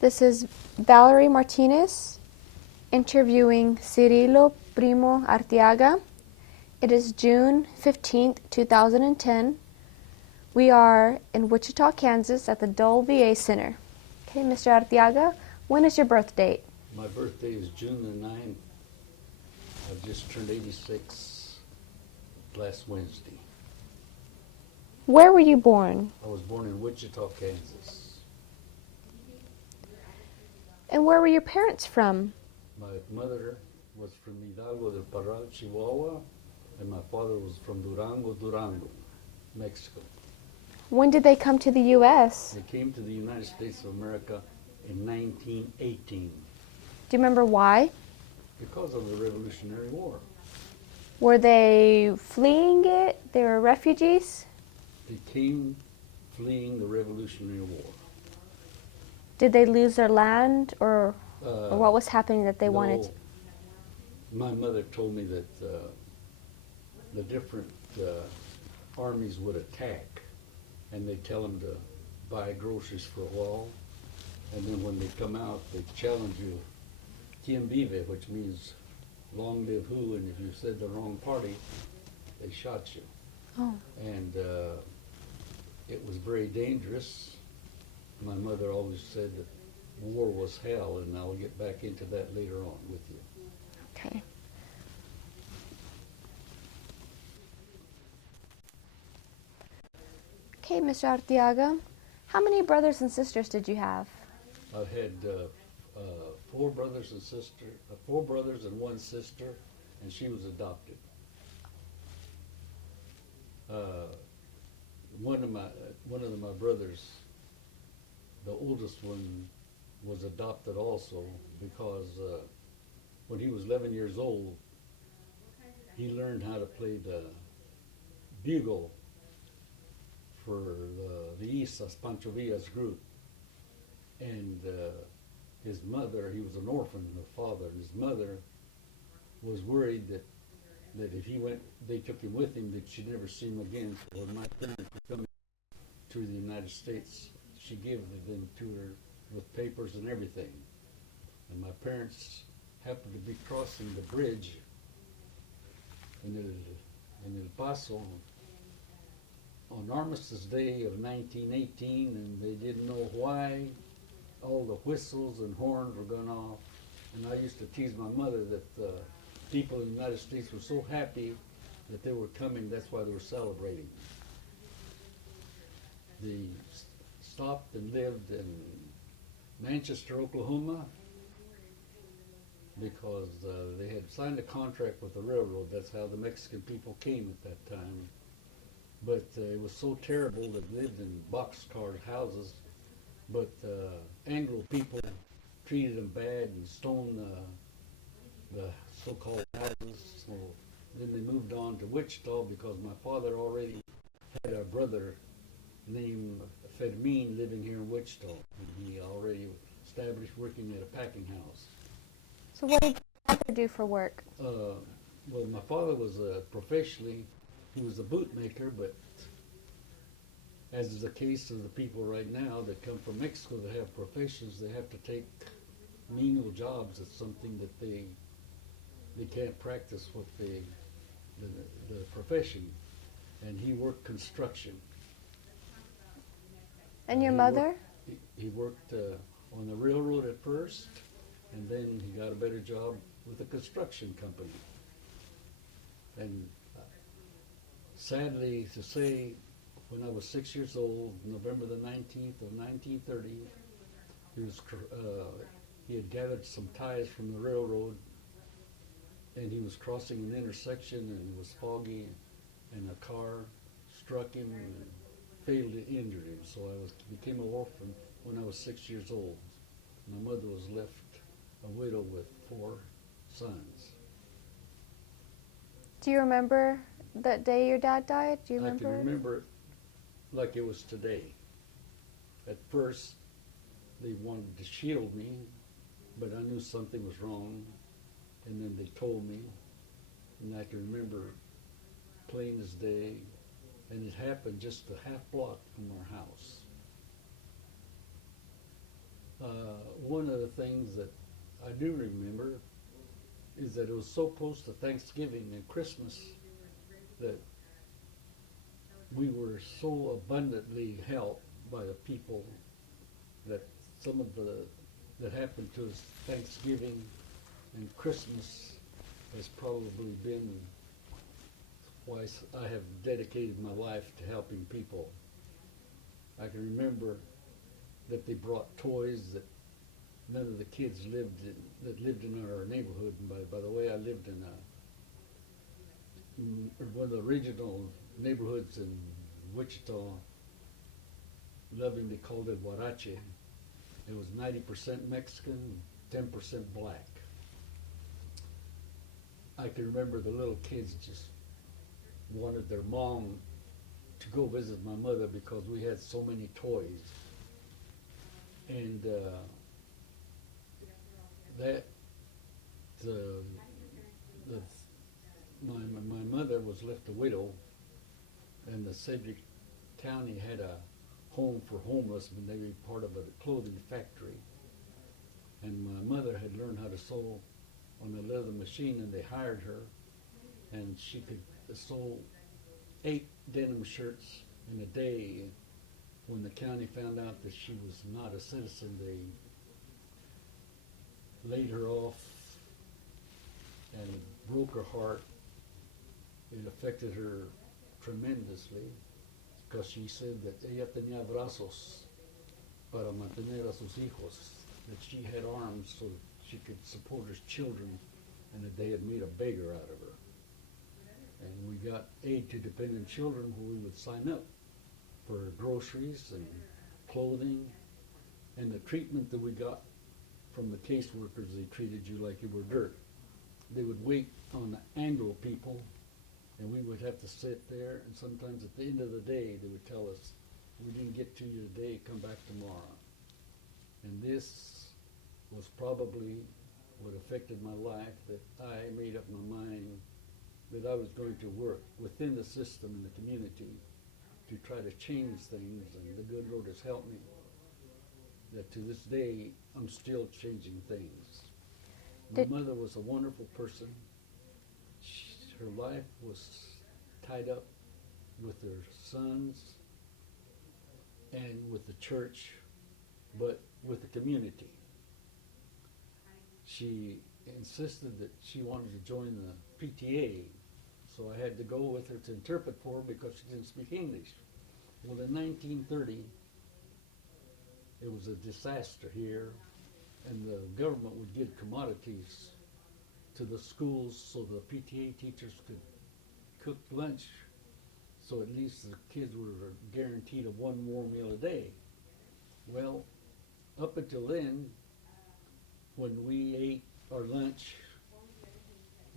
This is Valerie Martinez interviewing Cirilo Primo Arteaga. It is June 15th, 2010. We are in Wichita, Kansas at the Dole VA Center. Okay, Mr. Arteaga, when is your birth date? My birthday is June the 9th. I've just turned 86 last Wednesday. Where were you born? I was born in Wichita, Kansas. And where were your parents from? My mother was from Hidalgo del Parral, Chihuahua, and my father was from Durango, Mexico. When did they come to the U.S.? They came to the United States of America in 1918 Do you remember why? because of the Revolutionary War. Were they fleeing it? They were refugees? They came fleeing the Revolutionary War. Did they lose their land or what was happening that they wanted to? My mother told me that the different armies would attack, and they'd tell them to buy groceries for a while, and then when they come out, they challenge you, "Quien vive," which means "long live who," and if you said the wrong party, they shot you. Oh. And it was very dangerous. My mother always said that war was hell, and I'll get back into that later on with you. Okay. Okay, Mr. Arteaga, how many brothers and sisters did you have? I had four brothers and one sister, and she was adopted. One of my brothers, the oldest one, was adopted also because when he was 11 years old, he learned how to play the bugle for the Isas Pancho Villa's group. And his mother, he was an orphan, her father, and his mother was worried that if he went, they took him with him, that she'd never see him again. So when my parents were coming to the United States, she gave them to her with papers and everything. And my parents happened to be crossing the bridge in El Paso on Armistice Day of 1918, and they didn't know why all the whistles and horns were going off. And I used to tease my mother that people in the United States were so happy that they were coming, that's why they were celebrating. They stopped and lived in Manchester, Oklahoma, because they had signed a contract with the railroad. That's how the Mexican people came at that time. But it was so terrible that they lived in boxcar houses. But Anglo people treated them bad and stoned the so-called houses. So then they moved on to Wichita because my father already had a brother named Fermin living here in Wichita. And he already established working at a packing house. So what did your father do for work? Well, my father was professionally, he was a bootmaker, but as is the case of the people right now that come from Mexico that have professions, they have to take menial jobs. It's something that they can't practice what the profession. And he worked construction. And your mother? He worked on the railroad at first, and then he got a better job with a construction company. And sadly to say, when I was 6 years old, November the 19th of 1930, he had gathered some ties from the railroad, and he was crossing an intersection, and it was foggy, and a car struck him and fatally injured him. So I became an orphan when I was 6 years old. My mother was left a widow with 4 sons. Do you remember that day your dad died? Do you remember? I can remember it like it was today. At first, they wanted to shield me, but I knew something was wrong, and then they told me, and I can remember plain as day, and it happened just a half block from our house. One of the things that I do remember is that it was so close to Thanksgiving and Christmas that we were so abundantly helped by the people that some of the that happened to us Thanksgiving and Christmas has probably been why I have dedicated my life to helping people. I can remember that they brought toys that none of the kids that lived in our neighborhood. And by the way, I lived in one of the original neighborhoods in Wichita, lovingly called it Huarache. It was 90% Mexican, 10% black. I can remember the little kids just wanted their mom to go visit my mother because we had so many toys. And my mother was left a widow, and the Cedric County had a home for homeless when they were part of a clothing factory. And my mother had learned how to sew on a leather machine, and they hired her, and she could sew 8 denim shirts in a day. When the county found out that she was not a citizen, they laid her off and broke her heart. It affected her tremendously because she said that ella tenía brazos para mantener a sus hijos, that she had arms so that she could support her children, and that they had made a beggar out of her. And we got aid to dependent children where we would sign up for groceries and clothing, and the treatment that we got from the caseworkers, they treated you like you were dirt. They would wait on the Anglo people, and we would have to sit there, and sometimes at the end of the day, they would tell us, we didn't get to you today, come back tomorrow. And this was probably what affected my life, that I made up my mind that I was going to work within the system and the community to try to change things, and the good Lord has helped me. That to this day, I'm still changing things. My mother was a wonderful person. Her life was tied up with her sons and with the church, but with the community. She insisted that she wanted to join the PTA, so I had to go with her to interpret for her because she didn't speak English. Well, in 1930, it was a disaster here, and the government would give commodities to the schools so the PTA teachers could cook lunch, so at least the kids were guaranteed of one more meal a day. Well, up until then, when we ate our lunch,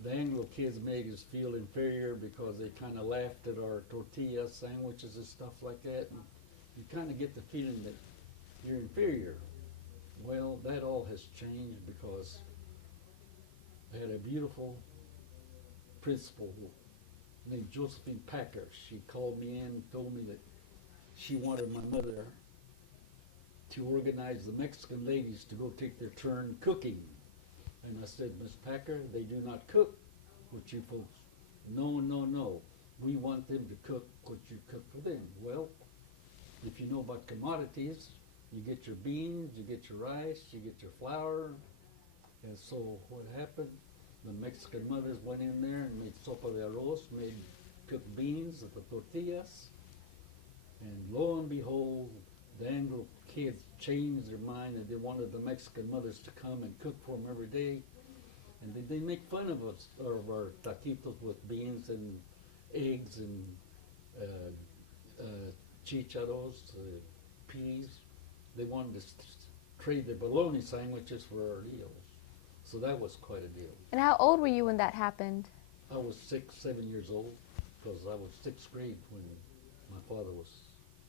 the Anglo kids made us feel inferior because they kind of laughed at our tortilla sandwiches and stuff like that, and you kind of get the feeling that you're inferior. Well, that all has changed because I had a beautiful principal named Josephine Packer. She called me in and told me that she wanted my mother to organize the Mexican ladies to go take their turn cooking. And I said, Miss Packer, they do not cook what you folks. No, no, no. We want them to cook what you cook for them. Well, if you know about commodities, you get your beans, you get your rice, you get your flour. And so what happened, the Mexican mothers went in there and made sopa de arroz, cooked beans at the tortillas. And lo and behold, the Anglo kids changed their mind, and they wanted the Mexican mothers to come and cook for them every day. And they make fun of us, of our taquitos with beans and eggs and chicharros, peas. They wanted to trade their bologna sandwiches for our deals. So that was quite a deal. And how old were you when that happened? I was 6, 7 years old, because I was 6th grade when my father was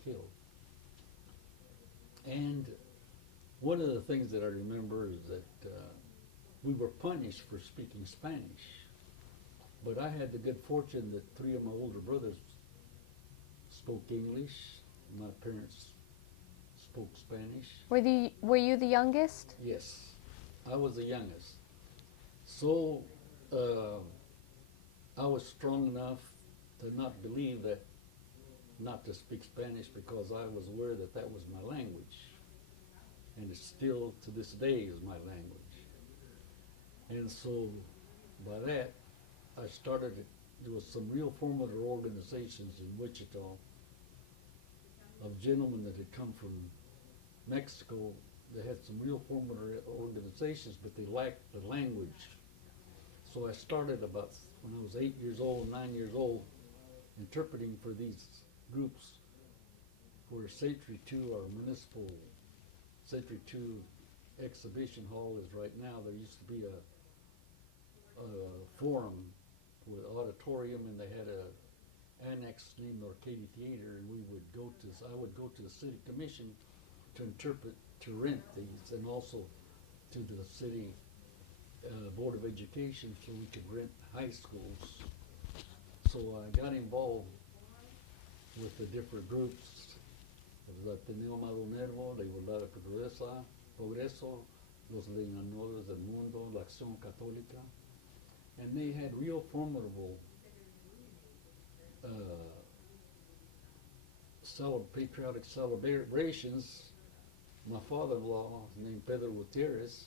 killed. And one of the things that I remember is that we were punished for speaking Spanish. But I had the good fortune that 3 of my older brothers spoke English. My parents spoke Spanish. Were you the youngest? Yes, I was the youngest. So I was strong enough to not believe that not to speak Spanish because I was aware that that was my language. And it still to this day is my language. And so by that, I started, there was some real formative organizations in Wichita of gentlemen that had come from Mexico. They had some real formative organizations, but they lacked the language. So I started about when I was 8 years old, 9 years old, interpreting for these groups where Century 2, our municipal Century 2 exhibition hall is right now. There used to be a forum with auditorium, and they had a annex named Arcadia Theater, and I would go to the city commission to interpret, to rent these, and also to the city Board of Education so we could rent high schools. So I got involved with the different groups. It was Ateneo Amado Nervo, la Igualdad de Progreso, Los Leñadores del Mundo, la Acción Católica, and they had real formidable patriotic celebrations. My father-in-law, named Pedro Gutierrez,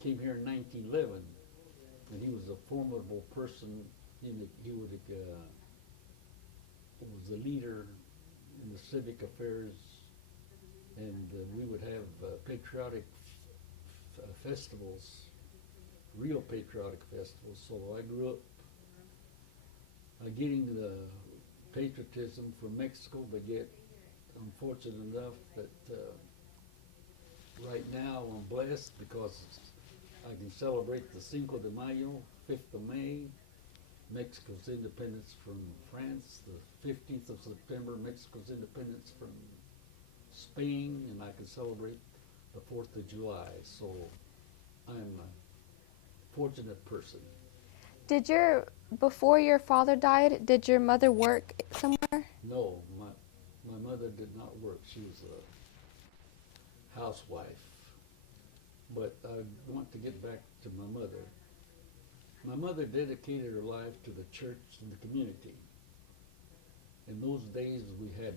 came here in 1911, and he was a formidable person. He was the leader in the civic affairs, and we would have patriotic festivals, real patriotic festivals. So I grew up getting the patriotism from Mexico, but yet I'm fortunate enough that right now I'm blessed because I can celebrate the Cinco de Mayo, 5th of May, Mexico's independence from France, the 15th of September, Mexico's independence from Spain, and I can celebrate the 4th of July. So I'm a fortunate person. Before your father died, did your mother work somewhere? No, my mother did not work. She was a housewife. But I want to get back to my mother. My mother dedicated her life to the church and the community. In those days, we had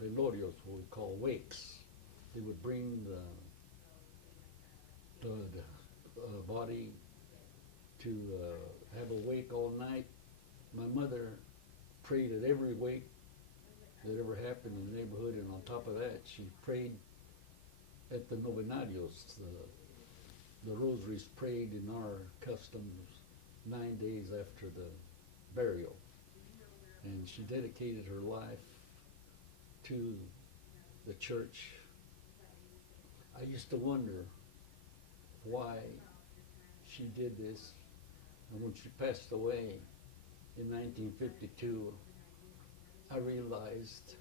velorios, what we call wakes. They would bring the body to have a wake all night. My mother prayed at every wake that ever happened in the neighborhood, and on top of that, she prayed at the novenarios, the rosaries prayed in our customs 9 days after the burial. And she dedicated her life to the church. I used to wonder why she did this. And when she passed away in 1952, I realized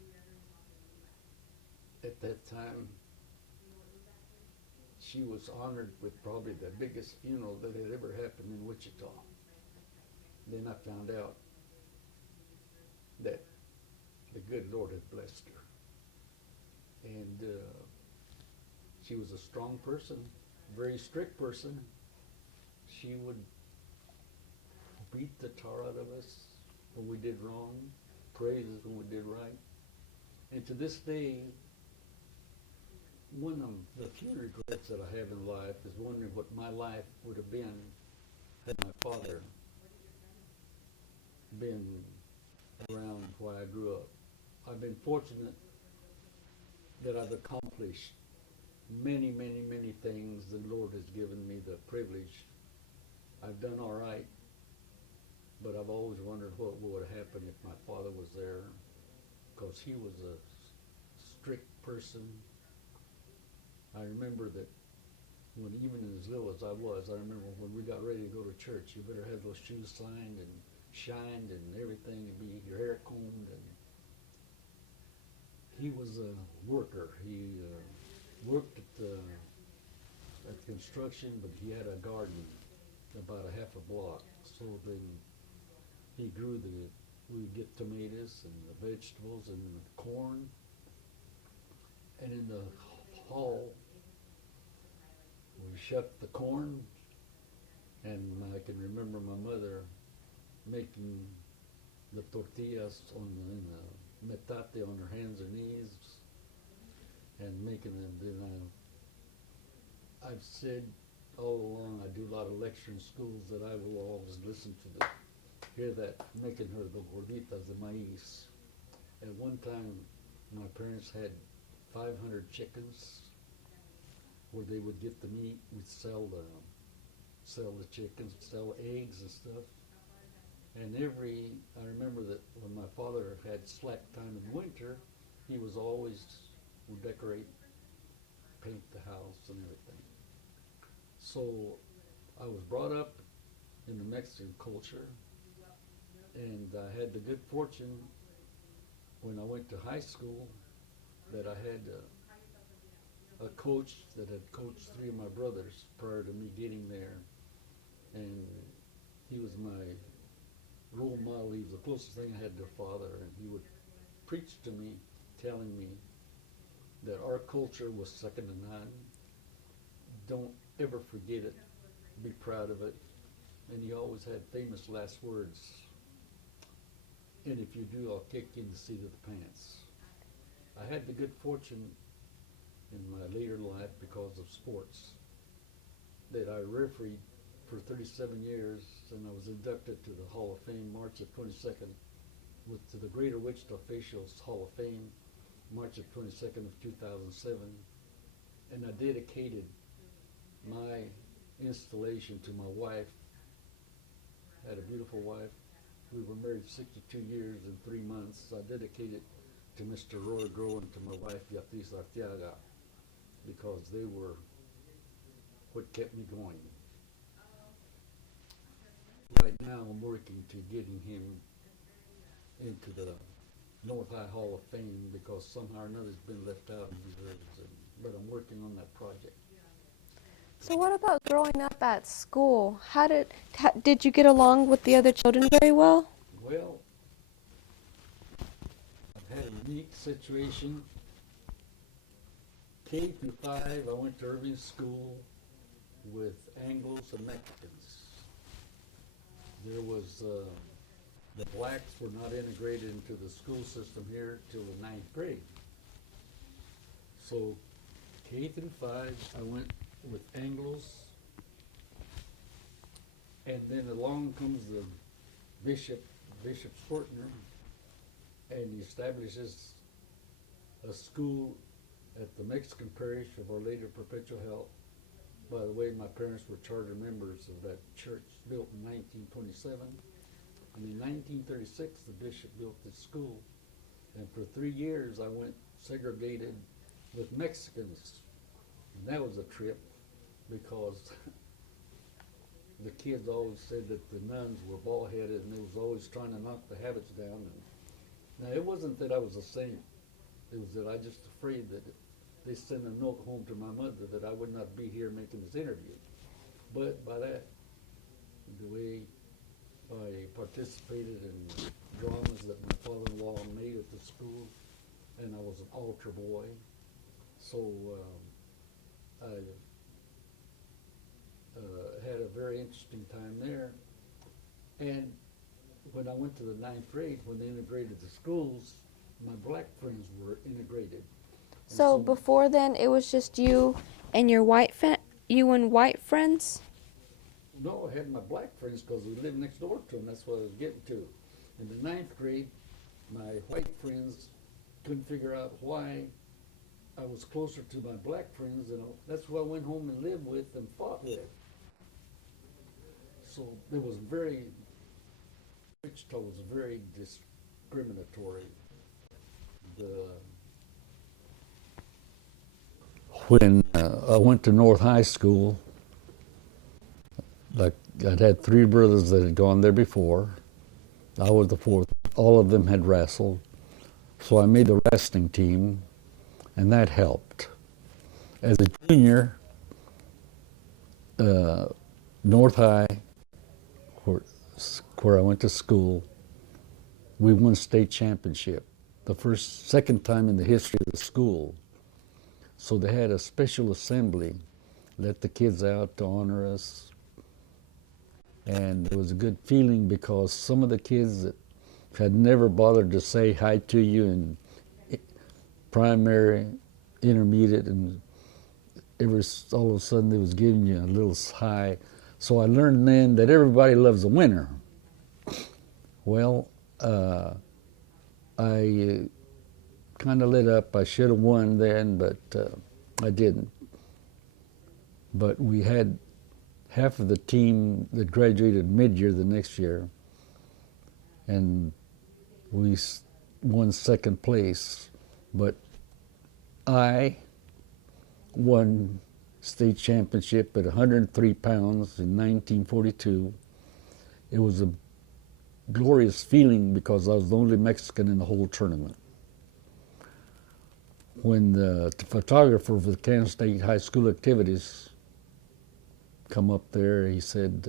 at that time she was honored with probably the biggest funeral that had ever happened in Wichita. Then I found out that the good Lord had blessed her. And she was a strong person, very strict person. She would beat the tar out of us when we did wrong, praise us when we did right. And to this day, one of the few regrets that I have in life is wondering what my life would have been had my father been around while I grew up. I've been fortunate that I've accomplished many, many, many things. The Lord has given me the privilege. I've done all right, but I've always wondered what would have happened if my father was there, because he was a strict person. I remember that when, even as little as I was, I remember when we got ready to go to church, you better have those shoes signed and shined and everything, and be your hair combed. And he was a worker. He worked at construction, but he had a garden about a half a block. So then he grew we would get tomatoes and the vegetables and the corn. And in the hall. We shucked the corn, and I can remember my mother making the tortillas in the metate on her hands and knees, and making them. Then I've said all along, I do a lot of lecture in schools that I will always listen to hear that, making her the gorditas de maíz. At one time, my parents had 500 chickens where they would get the meat, we'd sell the chickens, sell eggs and stuff. And I remember that when my father had slack time in winter, he was always would decorate, paint the house and everything. So I was brought up in the Mexican culture, and I had the good fortune when I went to high school that I had a coach that had coached 3 of my brothers prior to me getting there, and he was my role model. He was the closest thing I had to a father, and he would preach to me, telling me that our culture was second to none. Don't ever forget it. Be proud of it. And he always had famous last words. And if you do, I'll kick you in the seat of the pants. I had the good fortune in my later life, because of sports, that I refereed for 37 years, and I was inducted to the Hall of Fame March the 22nd, to the Greater Wichita Facials Hall of Fame, March the 22nd of 2007, and I dedicated my installation to my wife. I had a beautiful wife. We were married 62 years and 3 months. I dedicated to Mr. Roy Grow and to my wife, Beatriz Arteaga, because they were what kept me going. Right now, I'm working to getting him into the North High Hall of Fame, because somehow or another he's been left out in reserves. But I'm working on that project. So what about growing up at school? Did you get along with the other children very well? Well, I've had a unique situation. K through 5, I went to Irving School with Anglos and Mexicans. There was the blacks were not integrated into the school system here till the 9th grade. So K through 5, I went with Anglos, and then along comes the Bishop Fortner, and he establishes a school at the Mexican parish of Our Lady of Perpetual Help. By the way, my parents were charter members of that church, built in 1927. And in 1936, the bishop built this school. And for 3 years, I went segregated with Mexicans. And that was a trip, because the kids always said that the nuns were bald-headed, and they was always trying to knock the habits down. And now, it wasn't that I was a saint. It was that I just afraid that they sent a note home to my mother that I would not be here making this interview. But by that, the way I participated in dramas that my father-in-law made at the school, and I was an altar boy, so I had a very interesting time there. And when I went to the 9th grade, when they integrated the schools, my black friends were integrated. So before then, it was just you and your white friends? No, I had my black friends because we lived next door to them. That's what I was getting to. In the 9th grade, my white friends couldn't figure out why I was closer to my black friends, and that's who I went home and lived with and fought with. So it was Wichita was very discriminatory. When I went to North High School, like I'd had 3 brothers that had gone there before. I was the 4th. All of them had wrestled. So I made the wrestling team, and that helped. As a junior, North High, where I went to school, we won state championship. The second time in the history of the school. So they had a special assembly, let the kids out to honor us. And it was a good feeling because some of the kids that had never bothered to say hi to you in primary, intermediate, and all of a sudden they was giving you a little hi. So I learned then that everybody loves a winner. Well, I kind of lit up. I should have won then, but I didn't. But we had half of the team that graduated mid-year the next year, and we won second place. But I won state championship at 103 pounds in 1942. It was a glorious feeling because I was the only Mexican in the whole tournament. When the photographer for the Kansas State High School activities come up there, he said,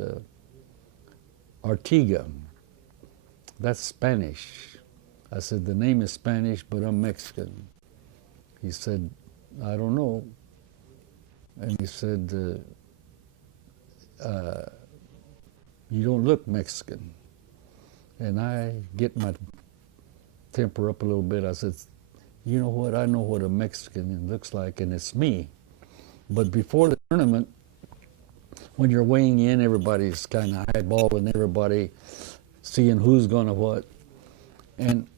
Arteaga, that's Spanish. I said, the name is Spanish, but I'm Mexican. He said, I don't know. And he said, you don't look Mexican. And I get my temper up a little bit. I said, you know what, I know what a Mexican looks like, and it's me. But before the tournament, when you're weighing in, everybody's kind of eyeballing everybody, seeing who's going to what. And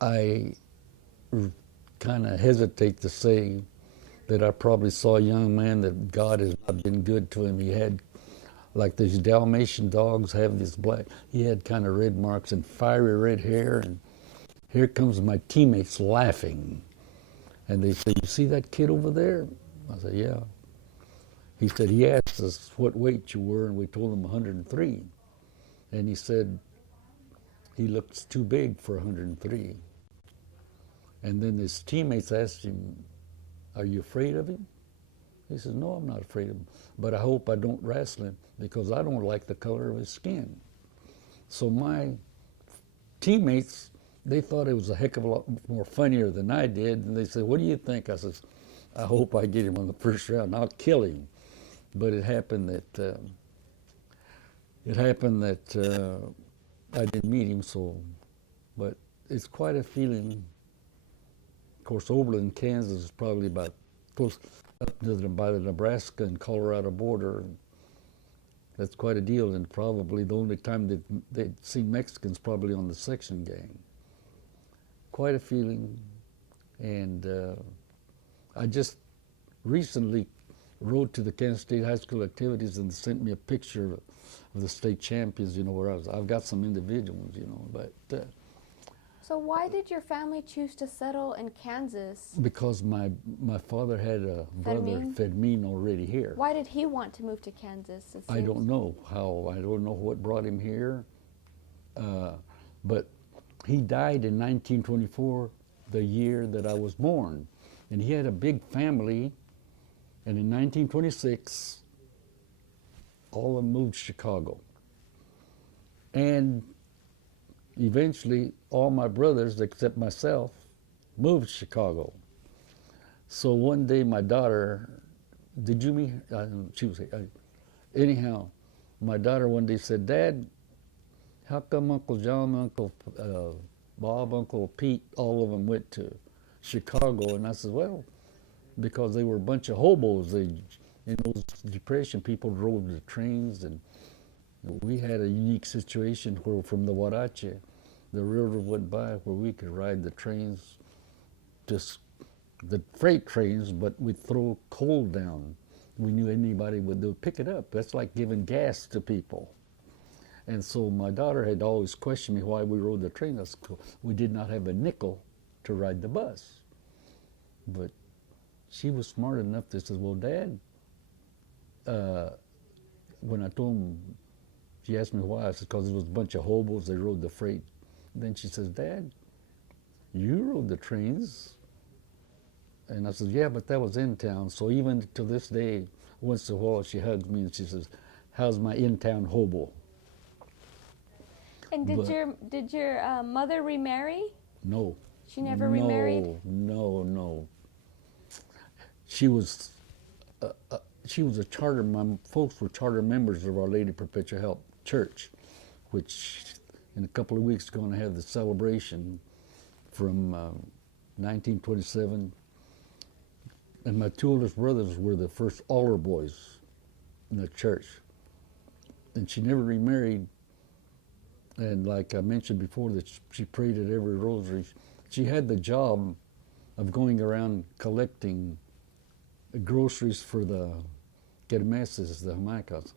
I kind of hesitate to say that I probably saw a young man that God has not been good to him. He had, like these Dalmatian dogs have this black, he had kind of red marks and fiery red hair. And here comes my teammates laughing. And they say, you see that kid over there? I said, yeah. He said, he asked us what weight you were, and we told him 103. And he said, he looks too big for 103. And then his teammates asked him, are you afraid of him? He said, no, I'm not afraid of him, but I hope I don't wrestle him because I don't like the color of his skin. So my teammates, they thought it was a heck of a lot more funnier than I did, and they said, what do you think? I said, I hope I get him on the first round. I'll kill him. But it happened that I didn't meet him. So, but it's quite a feeling. Of course, Oberlin, Kansas is probably about close up to by the Nebraska and Colorado border. That's quite a deal, and probably the only time that they'd seen Mexicans probably on the section game. Quite a feeling, and I just recently wrote to the Kansas State High School activities and sent me a picture of the state champions, you know, where I've got some individuals, you know, but. So why did your family choose to settle in Kansas? Because my father had a brother, Fermin, already here. Why did he want to move to Kansas? I don't know how, I don't know what brought him here, but he died in 1924, the year that I was born. And he had a big family, and in 1926, all of them moved to Chicago. And eventually, all my brothers, except myself, moved to Chicago. So one day, my daughter, did you meet her? She was, anyhow, my daughter one day said, Dad, how come Uncle John, Uncle Bob, Uncle Pete, all of them went to Chicago? And I said, well, because they were a bunch of hobos. They, in those Depression, people drove the trains, and we had a unique situation where from the Huarache, the railroad went by where we could ride the trains, just the freight trains, but we'd throw coal down. We knew anybody would pick it up. That's like giving gas to people. And so my daughter had always questioned me why we rode the train. We did not have a nickel to ride the bus. But she was smart enough to say, well, Dad, when I told him, she asked me why, I said, because it was a bunch of hobos, they rode the freight. Then she says, Dad, you rode the trains. And I said, yeah, but that was in town. So even to this day, once in a while, she hugs me and she says, how's my in-town hobo? And did your mother remarry? No. She never remarried? No. she was she was a charter. My folks were charter members of Our Lady Perpetual Help Church, which in a couple of weeks is going to have the celebration from 1927. And my two oldest brothers were the first altar boys in the church. And she never remarried. And like I mentioned before, that she prayed at every rosary. She had the job of going around collecting groceries for the kermeses, the hamacas.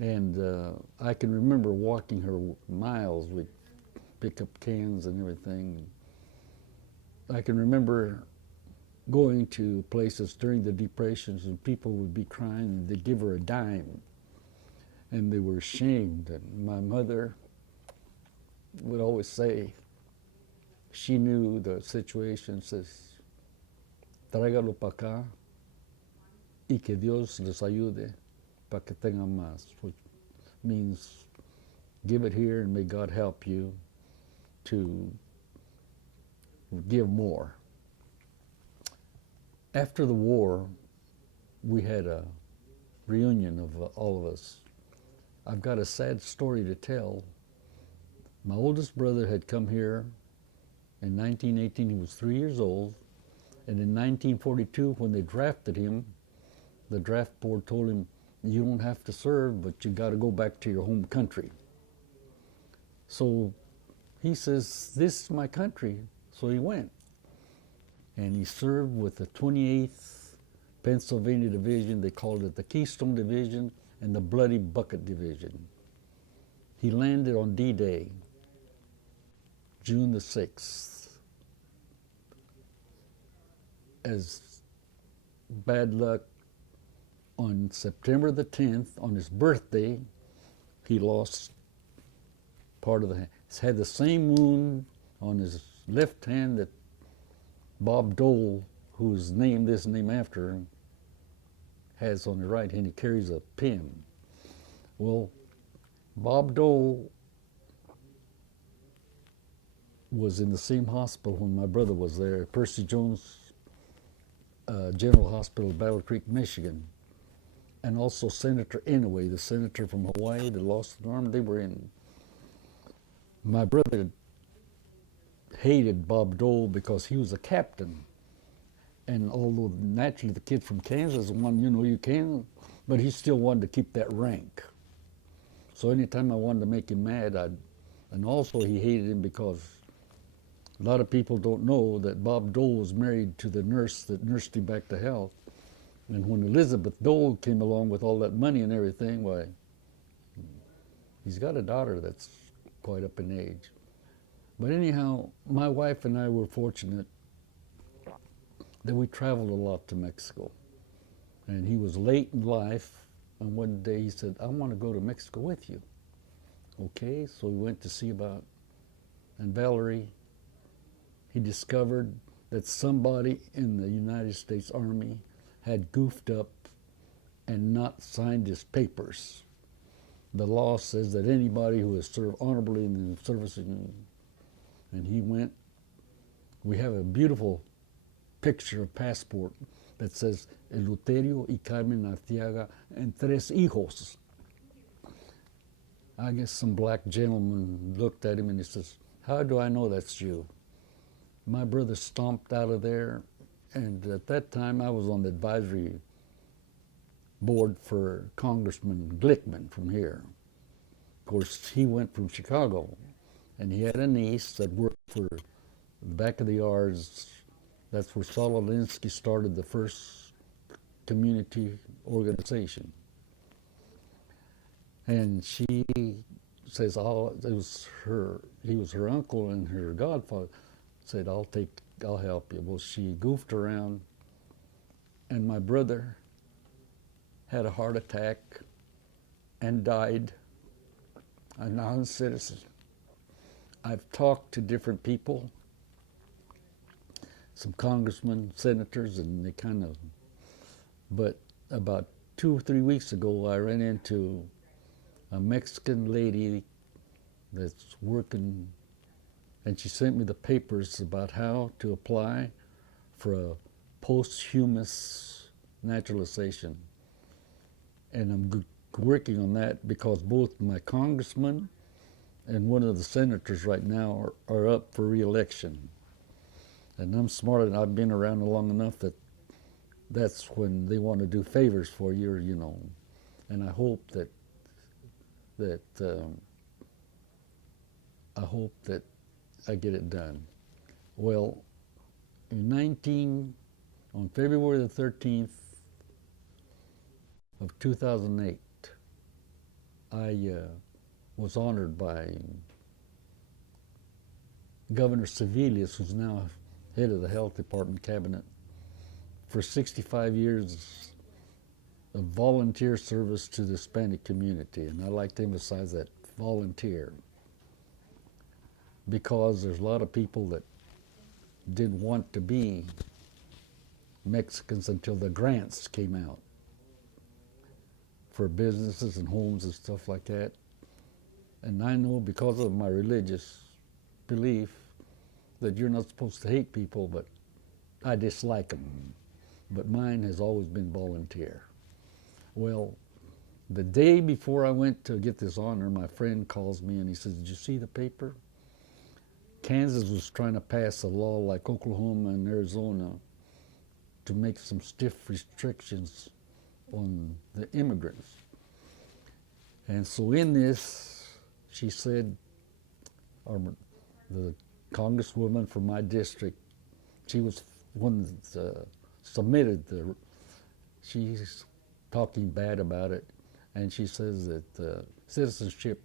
And I can remember walking her miles. We'd pick up cans and everything. I can remember going to places during the Depressions and people would be crying and they'd give her a dime and they were ashamed. And my mother would always say, she knew the situation, says, tráigalo para acá y que Dios les ayude para que tengan más, which means give it here and may God help you to give more. After the war, we had a reunion of all of us. I've got a sad story to tell. My oldest brother had come here in 1918. He was 3 years old. And in 1942, when they drafted him, the draft board told him, you don't have to serve, but you got to go back to your home country. So he says, this is my country. So he went. And he served with the 28th Pennsylvania Division. They called it the Keystone Division and the Bloody Bucket Division. He landed on D-Day, June the 6th. As bad luck, on September the 10th, on his birthday, he lost part of the hand. He's had the same wound on his left hand that Bob Dole, who's named this name after him, has on the right hand. He carries a pin. Well, Bob Dole was in the same hospital when my brother was there, Percy Jones General Hospital, Battle Creek, Michigan. And also Senator Inouye, the senator from Hawaii that lost an arm. They were in. My brother hated Bob Dole because he was a captain. And although naturally the kid from Kansas wanted, you can, but he still wanted to keep that rank. So anytime I wanted to make him mad, and also he hated him because a lot of people don't know that Bob Dole was married to the nurse that nursed him back to health. And when Elizabeth Dole came along with all that money and everything, why, he's got a daughter that's quite up in age. But anyhow, my wife and I were fortunate that we traveled a lot to Mexico. And he was late in life, and one day he said, I want to go to Mexico with you. Okay, so we went to see about, and Valerie, he discovered that somebody in the United States Army had goofed up and not signed his papers. The law says that anybody who has served honorably in the service, and he went. We have a beautiful picture of passport that says Eleuterio y Carmen Arteaga and tres hijos. I guess some black gentleman looked at him and he says, how do I know that's you? My brother stomped out of there, and at that time I was on the advisory board for Congressman Glickman from here. Of course, he went from Chicago, and he had a niece that worked for the back of the yards. That's where Saul Alinsky started the first community organization. And she says, he was her uncle and her godfather, said, I'll help you. Well, she goofed around, and my brother had a heart attack and died, a non-citizen. I've talked to different people, some congressmen, senators, and they but about 2 or 3 weeks ago, I ran into a Mexican lady that's working, and she sent me the papers about how to apply for a posthumous naturalization. And I'm working on that because both my congressman and one of the senators right now are up for re-election. And I'm smart and I've been around long enough that that's when they want to do favors for you, you know. And I hope that I get it done. Well, on February the 13th of 2008, I was honored by Governor Sebelius, who's now head of the Health Department cabinet, for 65 years of volunteer service to the Hispanic community. And I like to emphasize that, volunteer, because there's a lot of people that didn't want to be Mexicans until the grants came out for businesses and homes and stuff like that. And I know because of my religious belief that you're not supposed to hate people, but I dislike them. But mine has always been volunteer. Well, the day before I went to get this honor, my friend calls me and he says, "Did you see the paper? Kansas was trying to pass a law like Oklahoma and Arizona to make some stiff restrictions on the immigrants." And so in this, she said, the congresswoman from my district, she was one that submitted she's talking bad about it, and she says that citizenship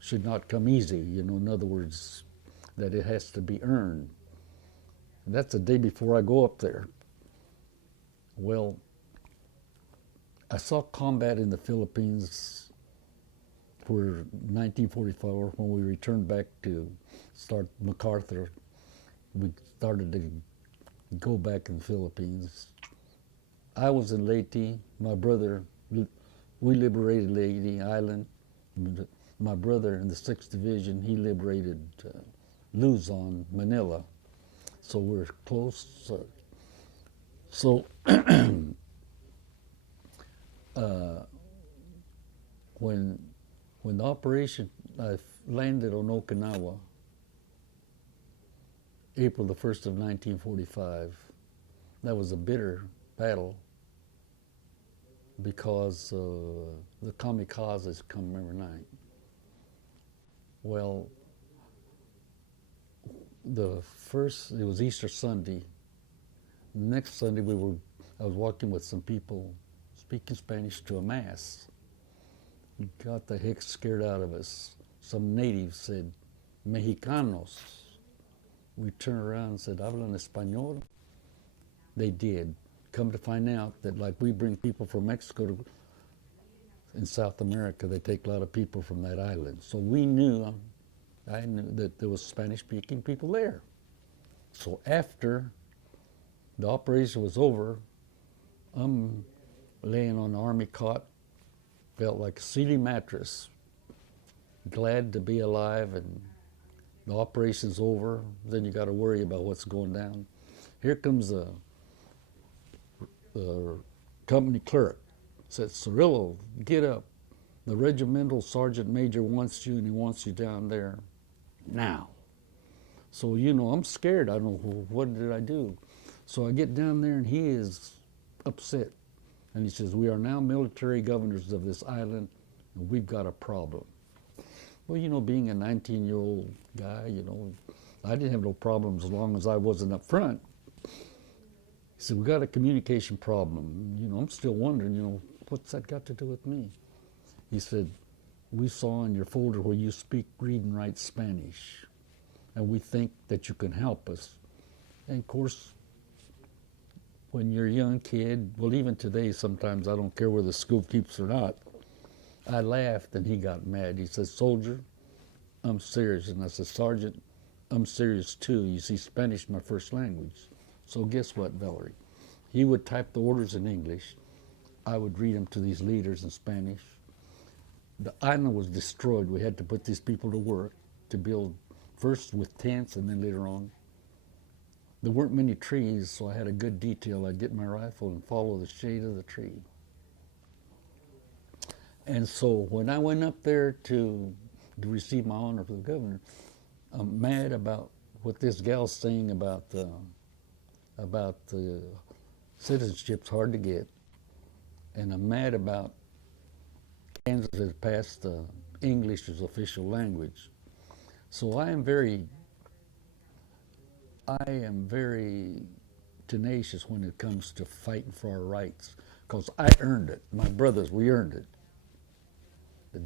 should not come easy, you know, in other words, that it has to be earned. And that's the day before I go up there. Well, I saw combat in the Philippines for 1944 when we returned back to start MacArthur. We started to go back in the Philippines. I was in Leyte. My brother, we liberated Leyte Island. My brother in the 6th Division, he liberated Luzon, Manila. So we're close. So when the operation, I landed on Okinawa, April the 1st of 1945. That was a bitter battle because the kamikazes come every night. Well, it was Easter Sunday. Next Sunday I was walking with some people speaking Spanish to a mass. We got the heck scared out of us. Some natives said, "Mexicanos." We turned around and said, "Hablan español?" They did. Come to find out that like we bring people from Mexico in South America, they take a lot of people from that island. So I knew that there was Spanish-speaking people there. So after the operation was over, I'm laying on the army cot, felt like a sealy mattress, glad to be alive, and the operation's over. Then you got to worry about what's going down. Here comes the company clerk, says, "Cirilo, get up. The regimental sergeant major wants you, and he wants you down there now." So, you know, I'm scared. I don't know, what did I do? So I get down there, and he is upset. And he says, "We are now military governors of this island, and we've got a problem." Well, you know, being a 19-year-old guy, you know, I didn't have no problems as long as I wasn't up front. He said, "We got a communication problem." You know, I'm still wondering, you know, what's that got to do with me? He said, "We saw in your folder where you speak, read, and write Spanish, and we think that you can help us." And of course, when you're a young kid, well, even today, sometimes I don't care whether the school keeps or not, I laughed and he got mad. He said, "Soldier, I'm serious." And I said, "Sergeant, I'm serious too. You see, Spanish is my first language." So guess what, Valerie? He would type the orders in English. I would read them to these leaders in Spanish. The island was destroyed. We had to put these people to work to build, first with tents and then later on there weren't many trees, so I had a good detail. I'd get my rifle and follow the shade of the tree. And so when I went up there to receive my honor from the governor, I'm mad about what this gal's saying about the citizenship's hard to get, and I'm mad about Kansas has passed English as official language. So I am very tenacious when it comes to fighting for our rights, because I earned it. My brothers, we earned it.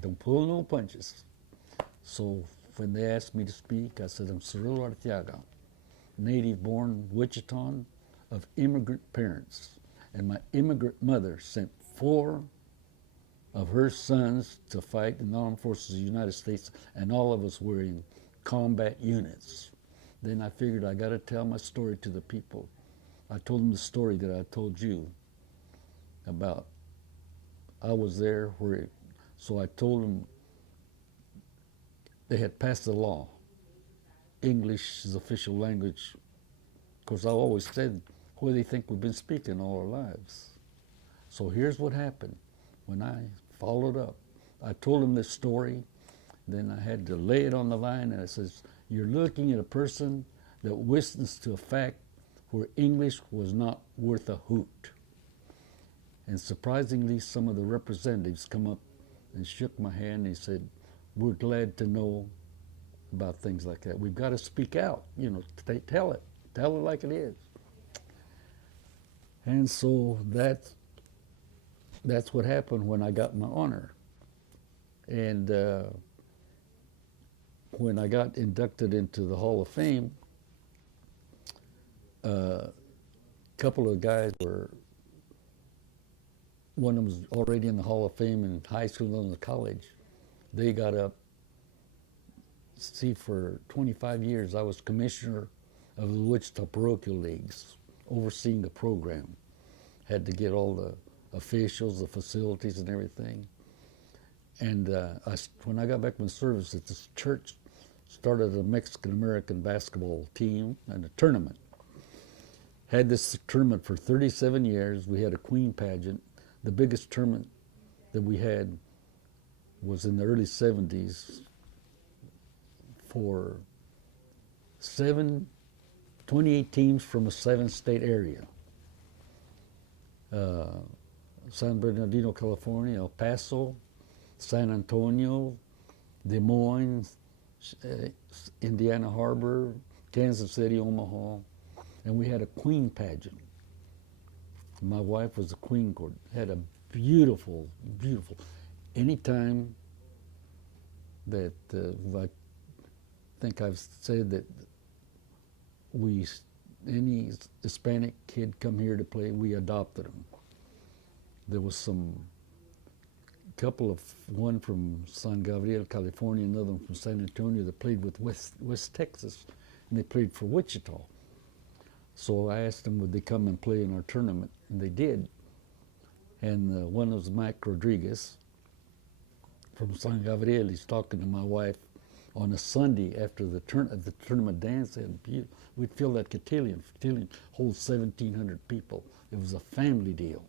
Don't pull no punches. So when they asked me to speak, I said, I'm Cirilo Arteaga, native-born Wichitan of immigrant parents. And my immigrant mother sent 4 of her sons to fight in the armed forces of the United States, and all of us were in combat units. Then I figured I got to tell my story to the people. I told them the story that I told you about. I was there so I told them they had passed a law. English is official language. Because I always said, what do they think we've been speaking all our lives? So here's what happened. When I followed up, I told them this story, then I had to lay it on the line, and I says, you're looking at a person that witnessed to a fact where English was not worth a hoot. And surprisingly, some of the representatives come up and shook my hand and said, we're glad to know about things like that. We've got to speak out, tell it like it is. And so that's what happened when I got my honor. And when I got inducted into the Hall of Fame, a couple of guys one of them was already in the Hall of Fame in high school and college. They got up. See, for 25 years, I was commissioner of the Wichita parochial leagues, overseeing the program. Had to get all the officials, the facilities, and everything. And when I got back from service, at this church started a Mexican-American basketball team and a tournament. Had this tournament for 37 years. We had a queen pageant. The biggest tournament that we had was in the early 70s for 28 teams from a 7-state area. San Bernardino, California, El Paso, San Antonio, Des Moines, Indiana Harbor, Kansas City, Omaha, and we had a queen pageant. My wife was the queen court. Had a beautiful, beautiful. Anytime that I think I've said that any Hispanic kid come here to play, we adopted them. There was one from San Gabriel, California, another one from San Antonio that played with West Texas, and they played for Wichita. So I asked them would they come and play in our tournament, and they did. And one was Mike Rodriguez from San Gabriel. He's talking to my wife on a Sunday after the tournament dance. And we'd fill that cotillion. Cotillion holds 1,700 people. It was a family deal.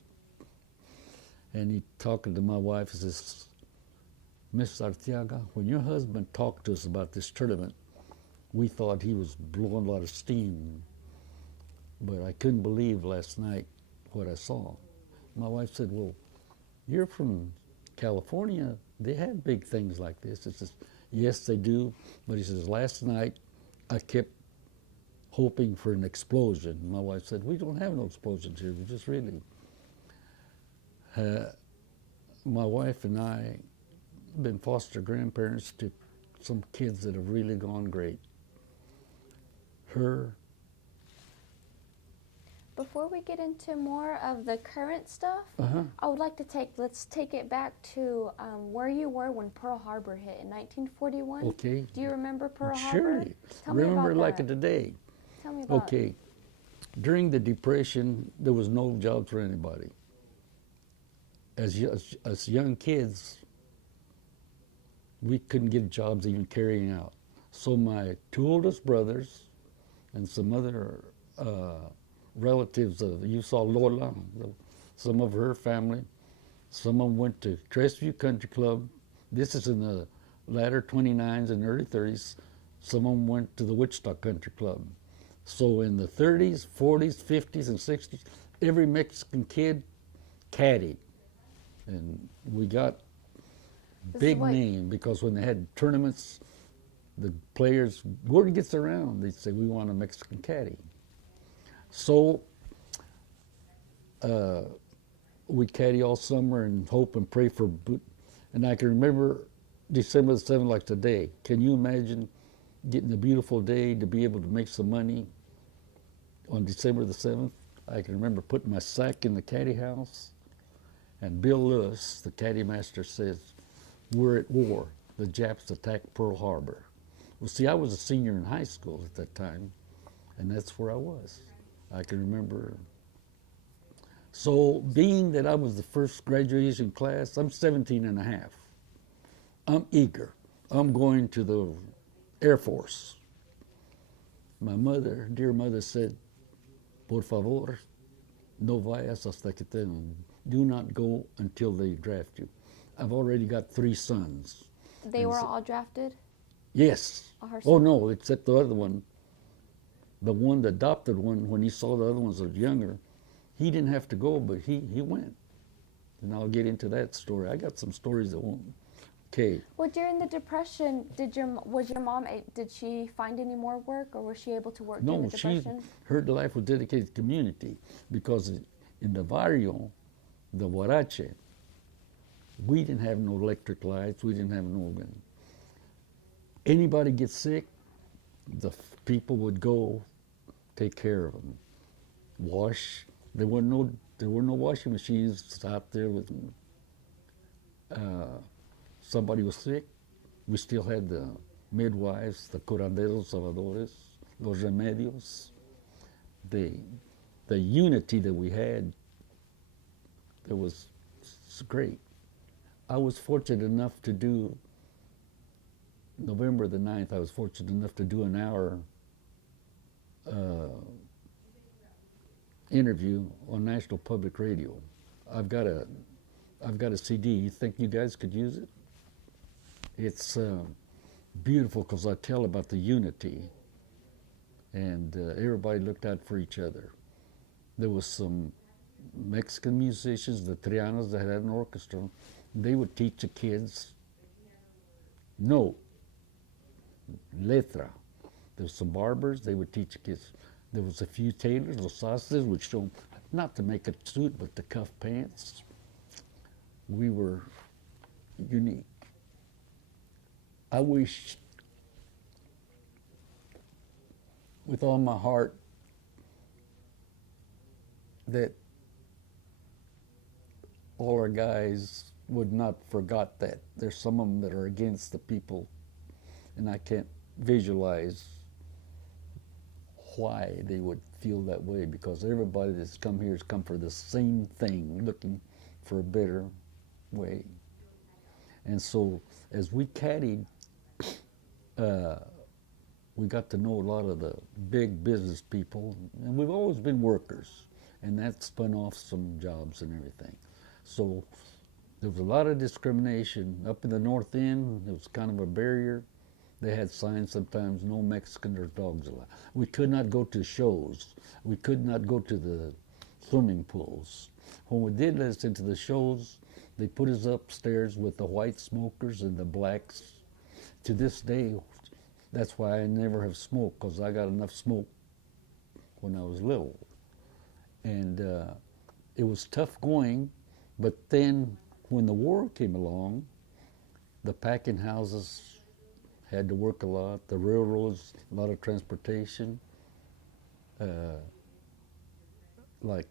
And he talking to my wife, he says, Miss Arteaga, when your husband talked to us about this tournament, we thought he was blowing a lot of steam. But I couldn't believe last night what I saw. My wife said, well, you're from California. They have big things like this. He says, yes, they do. But he says, last night I kept hoping for an explosion. My wife said, we don't have no explosions here. We just really. My wife and I have been foster grandparents to some kids that have really gone great. Before we get into more of the current stuff, I would like to let's take it back to where you were when Pearl Harbor hit in 1941. Okay. Do you remember Pearl Harbor? Surely. Tell me remember about like that. today. Tell me about Okay. During the Depression, there was no jobs for anybody. As young kids, we couldn't get jobs even carrying out. So my 2 oldest brothers and some other relatives of, you saw Lola, some of her family. Some of them went to Crestview Country Club. This is in the latter 29s and early 30s. Some of them went to the Wichita Country Club. So in the 30s, 40s, 50s, and 60s, every Mexican kid caddied. And we got big name because when they had tournaments, the players, word gets around, they'd say, we want a Mexican caddy. So we'd caddy all summer and hope and pray for boot. And I can remember December the 7th like today. Can you imagine getting a beautiful day to be able to make some money on December the 7th? I can remember putting my sack in the caddy house, and Bill Lewis, the caddy master, says, we're at war. The Japs attacked Pearl Harbor. Well, see, I was a senior in high school at that time, and that's where I was. I can remember. So being that I was the first graduation class, I'm 17 and a half. I'm eager. I'm going to the Air Force. My mother, dear mother, said, por favor, no vayas hasta que te... Do not go until they draft you. I've already got 3 sons. They were all drafted? Yes. Her Oh, son? no, except the other one. The one, the adopted one, when he saw the other ones was younger, he didn't have to go, but he went. And I'll get into that story. I got some stories that won't. Okay. Well, during the Depression, did she find any more work, or was she able to work during No, the Depression? her life was dedicated to community because in the barrio, the Huarache, we didn't have no electric lights. We didn't have no. Anybody gets sick, the people would go take care of them, wash. There were no washing machines out there with. Somebody was sick, we still had the midwives, the curanderos, salvadores, los remedios, the unity that we had. That was great. I was fortunate enough to do November the 9th. I was fortunate enough to do an hour interview on National Public Radio. I've got a CD. You think you guys could use it? It's beautiful because I tell about the unity, and everybody looked out for each other. There was some Mexican musicians, the Trianos, that had an orchestra. They would teach the kids note, letra. There was some barbers, they would teach the kids. There was a few tailors, los sastres, would show them not to make a suit, but to cuff pants. We were unique. I wish with all my heart that all our guys would not forgot that. There's some of them that are against the people, and I can't visualize why they would feel that way, because everybody that's come here has come for the same thing, looking for a better way. And so as we caddied, we got to know a lot of the big business people, and we've always been workers, and that spun off some jobs and everything. So there was a lot of discrimination. Up in the north end, it was kind of a barrier. They had signs sometimes, no Mexicans or dogs allowed. We could not go to shows. We could not go to the swimming pools. When we did let us into the shows, they put us upstairs with the white smokers and the blacks. To this day, that's why I never have smoked, because I got enough smoke when I was little. And it was tough going, but then when the war came along, the packing houses had to work a lot, the railroads, a lot of transportation. Like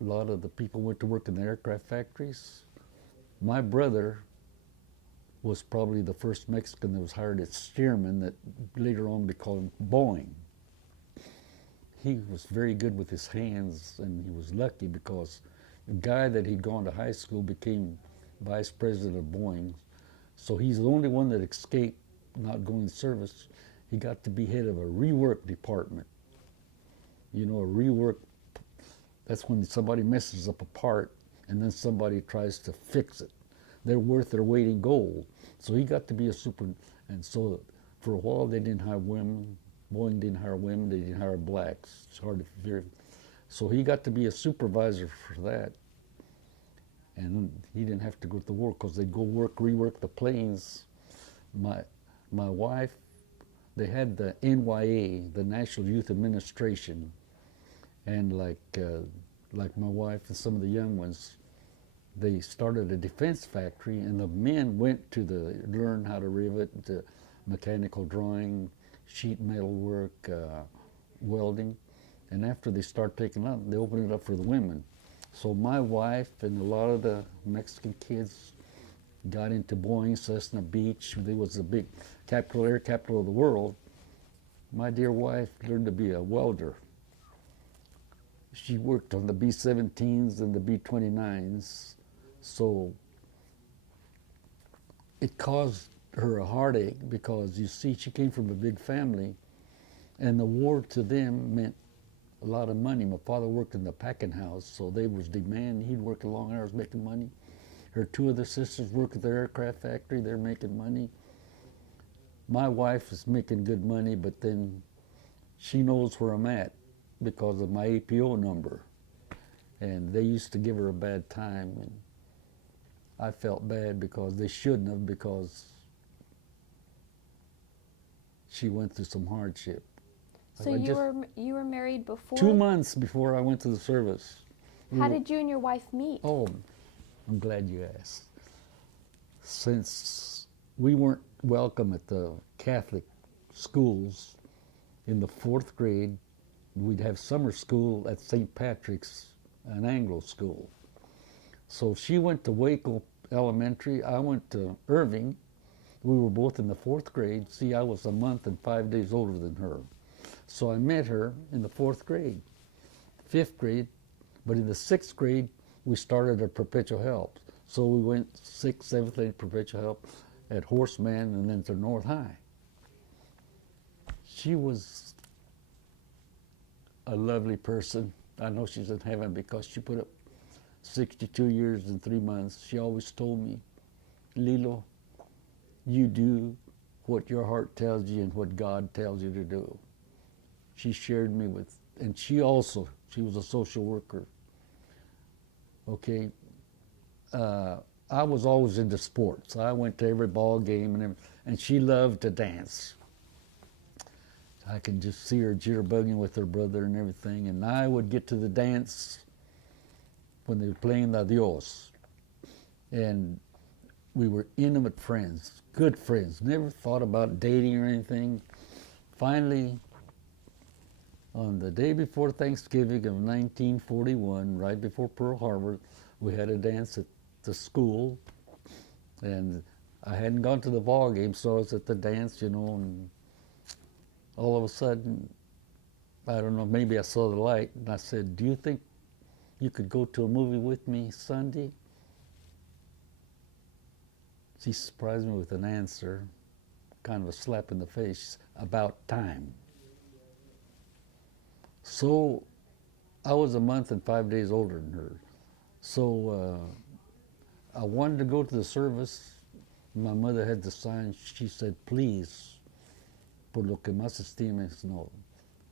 a lot of the people went to work in the aircraft factories. My brother was probably the first Mexican that was hired as steerman, that later on we called him Boeing. He was very good with his hands, and he was lucky because the guy that he'd gone to high school became vice president of Boeing. So he's the only one that escaped not going to service. He got to be head of a rework department. You know, a rework, that's when somebody messes up a part and then somebody tries to fix it. They're worth their weight in gold. So he got to be a super, and so for a while they didn't hire women. Boeing didn't hire women, they didn't hire blacks. It's hard to figure. So he got to be a supervisor for that. And he didn't have to go to work because they'd go rework the planes. My wife, they had the NYA, the National Youth Administration, and like my wife and some of the young ones, they started a defense factory, and the men went to learn how to rivet, mechanical drawing, sheet metal work, welding, and after they start taking up, they open it up for the women. So my wife and a lot of the Mexican kids got into Boeing, Cessna Beach. It was the big air capital of the world. My dear wife learned to be a welder. She worked on the B-17s and the B-29s, so it caused her a heartache because, you see, she came from a big family, and the war to them meant a lot of money. My father worked in the packing house, so they was demand. He'd work long hours making money. Her two other sisters work at the aircraft factory. They're making money. My wife is making good money, but then she knows where I'm at because of my APO number. And they used to give her a bad time, and I felt bad because they shouldn't have, because she went through some hardship. So you were married before? 2 months before I went to the service. How did you and your wife meet? Oh, I'm glad you asked. Since we weren't welcome at the Catholic schools, in the 4th grade, we'd have summer school at St. Patrick's, an Anglo school. So she went to Waco Elementary, I went to Irving. We were both in the 4th grade. See, I was a month and 5 days older than her. So I met her in the 4th grade, 5th grade, but in the 6th grade, we started at Perpetual Help. So we went 6th, 7th, 8th Perpetual Help at Horseman and then to North High. She was a lovely person. I know she's in heaven because she put up 62 years and 3 months. She always told me, Lilo, you do what your heart tells you and what God tells you to do. She shared me with, and she was a social worker. Okay, I was always into sports. I went to every ball game, and she loved to dance. I could just see her jitterbugging with her brother and everything, and I would get to the dance when they were playing the Adios. And we were intimate friends, good friends, never thought about dating or anything. Finally, on the day before Thanksgiving of 1941, right before Pearl Harbor, we had a dance at the school, and I hadn't gone to the ball game, so I was at the dance, and all of a sudden, I don't know, maybe I saw the light, and I said, do you think you could go to a movie with me Sunday? She surprised me with an answer, kind of a slap in the face, about time. So I was a month and 5 days older than her. So I wanted to go to the service. My mother had to sign. She said, please, por lo que más estimes, no.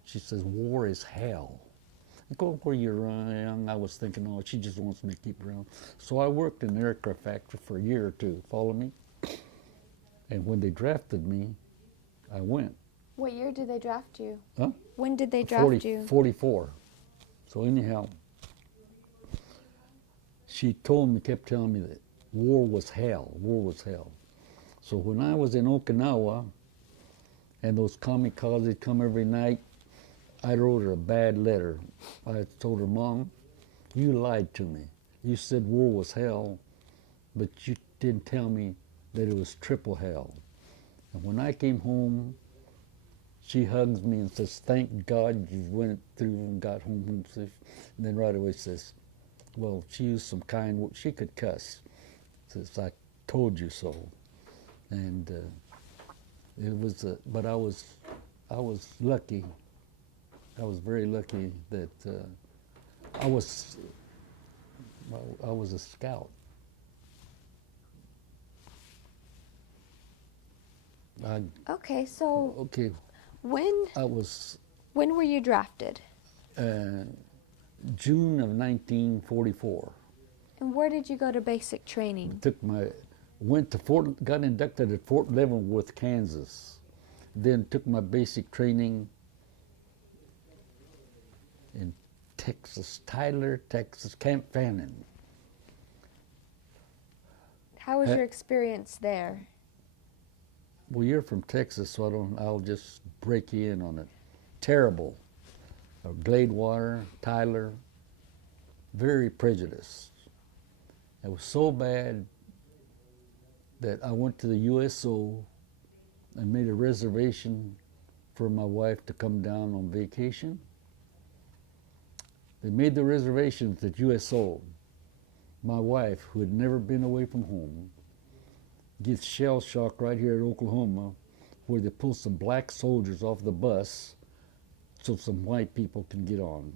She says, war is hell. Go where you're young. I was thinking, oh, she just wants me to keep around. So I worked in an aircraft factory for a year or two. Follow me? And when they drafted me, I went. What year did they draft you? Huh? When did they draft you? 44. So anyhow, she kept telling me that war was hell, war was hell. So when I was in Okinawa, and those kamikazes come every night, I wrote her a bad letter. I told her, Mom, you lied to me. You said war was hell, but you didn't tell me that it was triple hell. And when I came home, she hugs me and says, thank God you went through and got home safe. And then right away says, well, she used some kind words. She could cuss. Says, I told you so. And it was, but I was lucky. I was very lucky that I was I was a scout. I, Okay, so okay, when I was when were you drafted? June of 1944. And where did you go to basic training? Went to got inducted at Fort Leavenworth, Kansas. Then took my basic training in Texas, Tyler, Texas, Camp Fannin. How was your experience there? Well, you're from Texas, so I'll just break you in on it. Terrible. Gladewater, Tyler, very prejudiced. It was so bad that I went to the USO and made a reservation for my wife to come down on vacation. They made the reservations at USO. My wife, who had never been away from home, gets shell shocked right here at Oklahoma, where they pull some black soldiers off the bus so some white people can get on.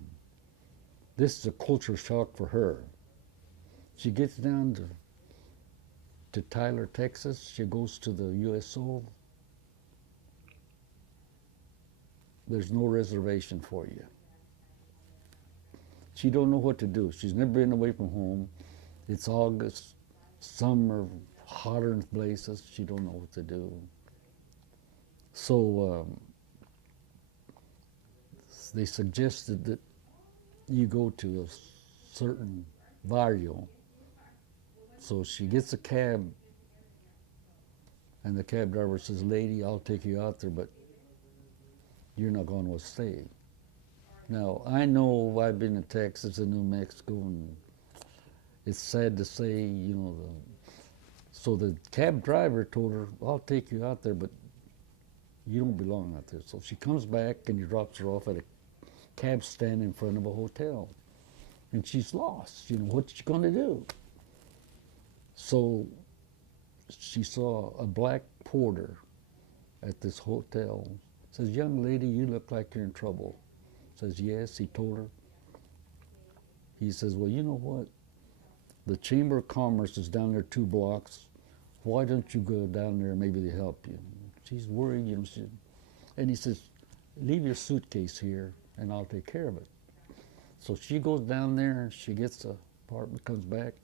This is a culture shock for her. She gets down to Tyler, Texas. She goes to the USO. There's no reservation for you. She don't know what to do. She's never been away from home. It's August, summer, hotter in places. She don't know what to do. So they suggested that you go to a certain barrio. So she gets a cab, and the cab driver says, "Lady, I'll take you out there, but you're not going to stay." Now, I know I've been to Texas and New Mexico, and it's sad to say, so the cab driver told her, "I'll take you out there, but you don't belong out there." So she comes back and he drops her off at a cab stand in front of a hotel. And she's lost. What's she going to do? So she saw a black porter at this hotel. Says, "Young lady, you look like you're in trouble." Says, "Yes," he told her. He says, "Well, you know what? The Chamber of Commerce is down there 2 blocks. Why don't you go down there and maybe they'll help you?" She's worried, and he says, "Leave your suitcase here and I'll take care of it." So she goes down there, she gets an apartment, comes back.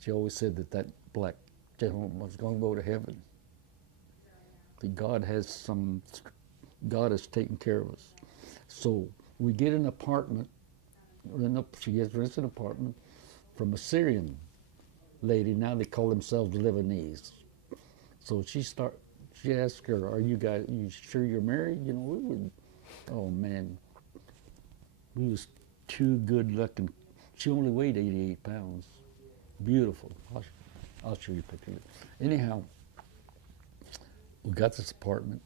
She always said that black gentleman was going to go to heaven. God has taken care of us. So we get an apartment, she rents an apartment from a Syrian lady. Now they call themselves Lebanese. So she asked her, "Are you sure you're married?" Oh man, we was too good looking. She only weighed 88 pounds. Beautiful. I'll show you a picture. Anyhow, we got this apartment.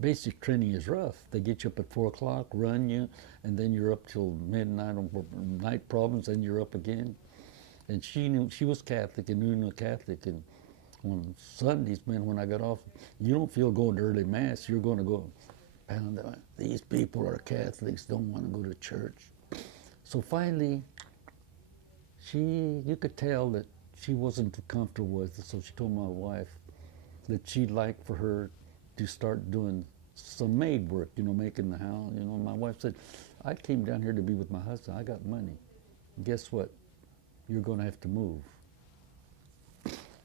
Basic training is rough. They get you up at 4 o'clock, run you, and then you're up till midnight on night problems, and you're up again. And she knew, she was Catholic and knew Catholic. And on Sundays, man, when I got off, you don't feel going to early mass. You're going to go, pound out. These people are Catholics, don't want to go to church. So finally, you could tell that she wasn't too comfortable with it. So she told my wife that she'd like for her to start doing some maid work, making the house. My wife said, "I came down here to be with my husband. I got money. Guess what? You're going to have to move."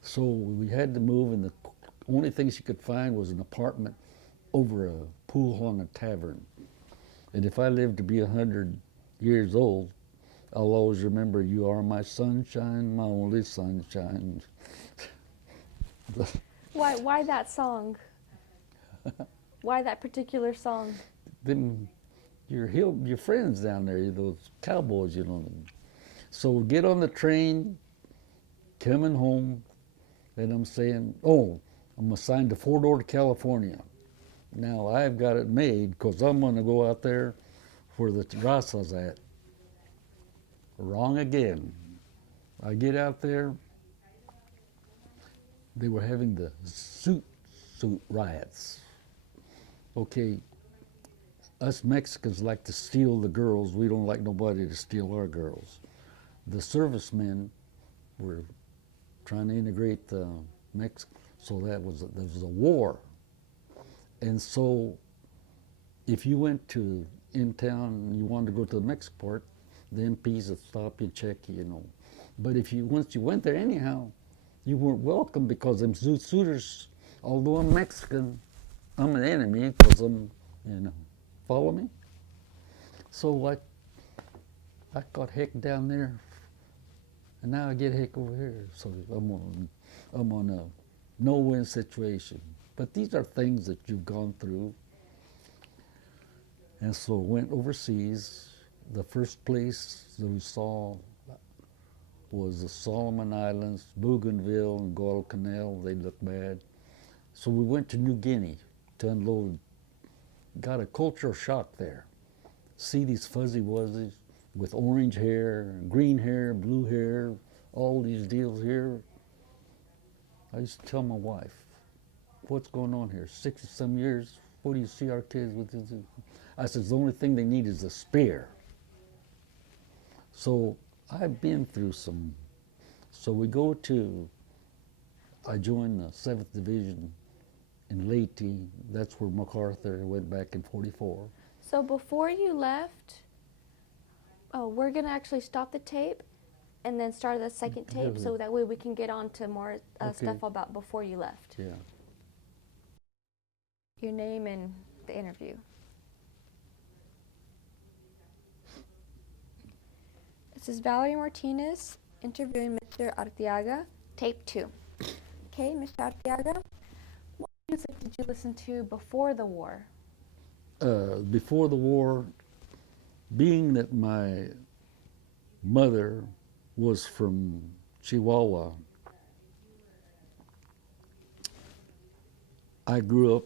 So we had to move, and the only thing she could find was an apartment over a pool hall in a tavern. And if I live to be 100 years old, I'll always remember, "You are my sunshine, my only sunshine." Why that song? Why that particular song? Then your friends down there, those cowboys, So we get on the train, coming home, and I'm saying, "Oh, I'm assigned to Fort Ord, California. Now I've got it made because I'm going to go out there where the Raza's at." Wrong again. I get out there. They were having the suit riots. Okay, us Mexicans like to steal the girls. We don't like nobody to steal our girls. The servicemen were trying to integrate the Mexico, so there was a war. And so if you went to in town and you wanted to go to the Mexican port, the MPs would stop you, check you, you know. But if you once you went there anyhow, you weren't welcome because them Zoot Suiters, although I'm Mexican, I'm an enemy because I'm, you know, follow me? So I got heck down there, and now I get heck over here. So I'm on a no-win situation. But these are things that you've gone through. And so went overseas. The first place that we saw was the Solomon Islands, Bougainville, and Guadalcanal. They looked bad. So we went to New Guinea to unload. Got a cultural shock there. See these fuzzy wuzzies with orange hair, green hair, blue hair, all these deals here. I used to tell my wife, what's going on here? 60-some years, what do you see our kids with this? I said, the only thing they need is a spear. So I've been through some. So we go to, I joined the 7th Division in Leyte. That's where MacArthur went back in 44. So before you left, we're going to actually stop the tape and then start the second tape so that way we can get on to more stuff about before you left. Yeah. Your name and the interview. This is Valerie Martinez interviewing Mr. Arteaga, tape 2. Okay, Mr. Arteaga, what music did you listen to before the war? Before the war, being that my mother was from Chihuahua, I grew up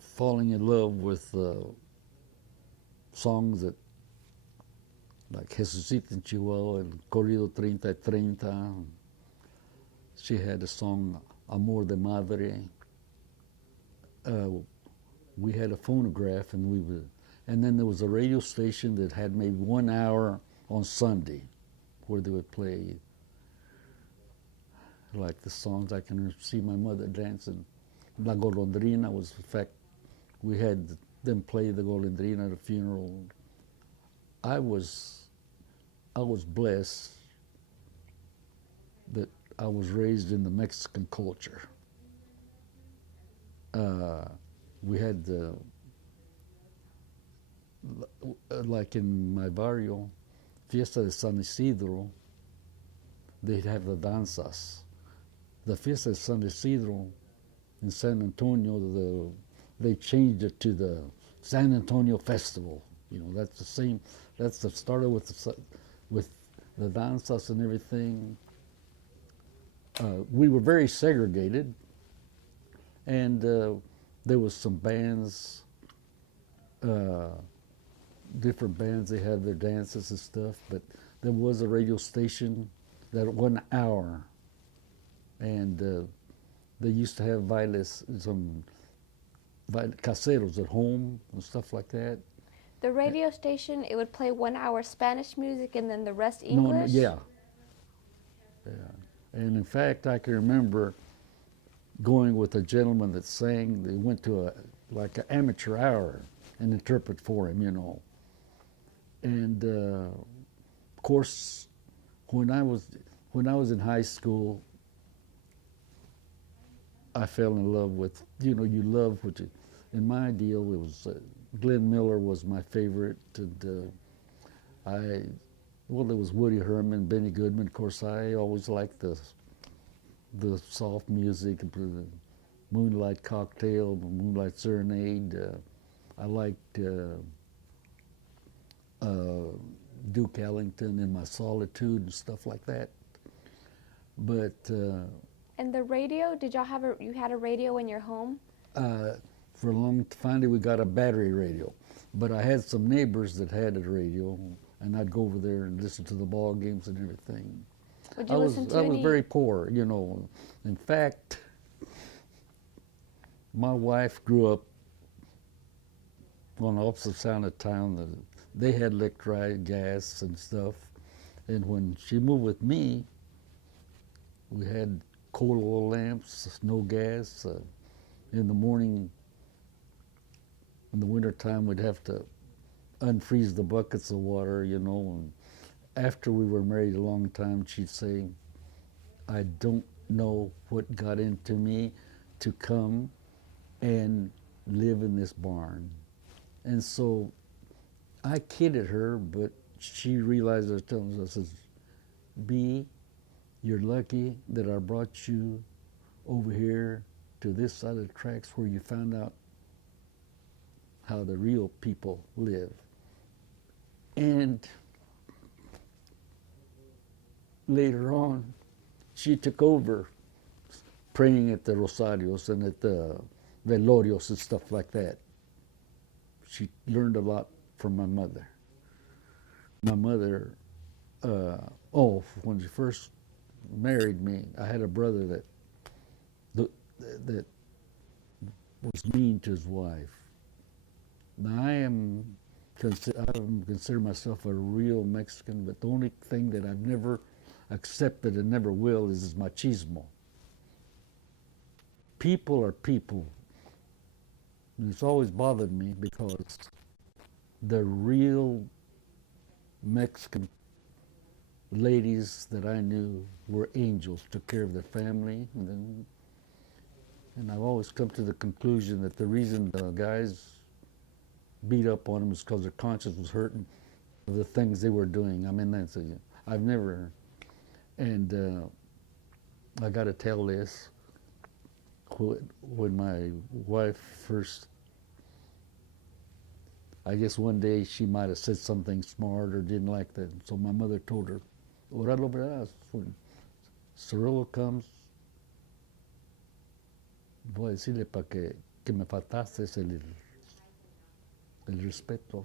falling in love with songs that like Jesucita en Chihuahua and Corrido 30-30. She had a song, Amor de Madre. We had a phonograph, and then there was a radio station that had maybe 1 hour on Sunday where they would play like the songs. I can see my mother dancing. La Golondrina was, in fact, we had them play the Golondrina at a funeral. I was blessed that I was raised in the Mexican culture. We had like in my barrio, Fiesta de San Isidro, they'd have the danzas. The Fiesta de San Isidro in San Antonio, they changed it to the San Antonio Festival. You know, that's the same. That's the started with the danzas and everything. We were very segregated, and there was some bands, different bands. They had their dances and stuff, but there was a radio station that 1 hour, and they used to have some caseros at home and stuff like that. The radio station, it would play 1 hour Spanish music and then the rest English? No, yeah. And in fact, I can remember going with a gentleman that sang. They went to like an amateur hour and interpret for him, you know. And of course, when I was in high school, I fell in love with, you know, you love what you. In my deal, it was Glenn Miller was my favorite, and there was Woody Herman, Benny Goodman. Of course, I always liked the soft music, the Moonlight Cocktail, Moonlight Serenade. I liked Duke Ellington in My Solitude and stuff like that. But and the radio, did y'all have you had a radio in your home? For a long time, finally we got a battery radio. But I had some neighbors that had a radio, and I'd go over there and listen to the ball games and everything. Would you listen to I was very poor, you know. In fact, my wife grew up on the opposite side of town. They had electric gas and stuff. And when she moved with me, we had coal oil lamps, no gas. In the morning, in the wintertime, we'd have to unfreeze the buckets of water, you know. And after we were married a long time, she'd say, I don't know what got into me to come and live in this barn. And so I kidded her, but she realized I was telling her, I says, B, you're lucky that I brought you over here to this side of the tracks where you found out how the real people live. And later on, she took over praying at the Rosarios and at the Velorios and stuff like that. She learned a lot from my mother. My mother, when she first married me, I had a brother that was mean to his wife. Now I consider myself a real Mexican, but the only thing that I've never accepted and never will is machismo. People are people. And it's always bothered me because the real Mexican ladies that I knew were angels, took care of their family, and I've always come to the conclusion that the reason the guys beat up on them is because their conscience was hurting of the things they were doing. I mean, that's I've never, and I got to tell this. When my wife first, I guess one day she might have said something smart or didn't like that. So my mother told her, "Ahora lo verás. When Cirilo comes, voy a decirle para que me faltaste el respeto.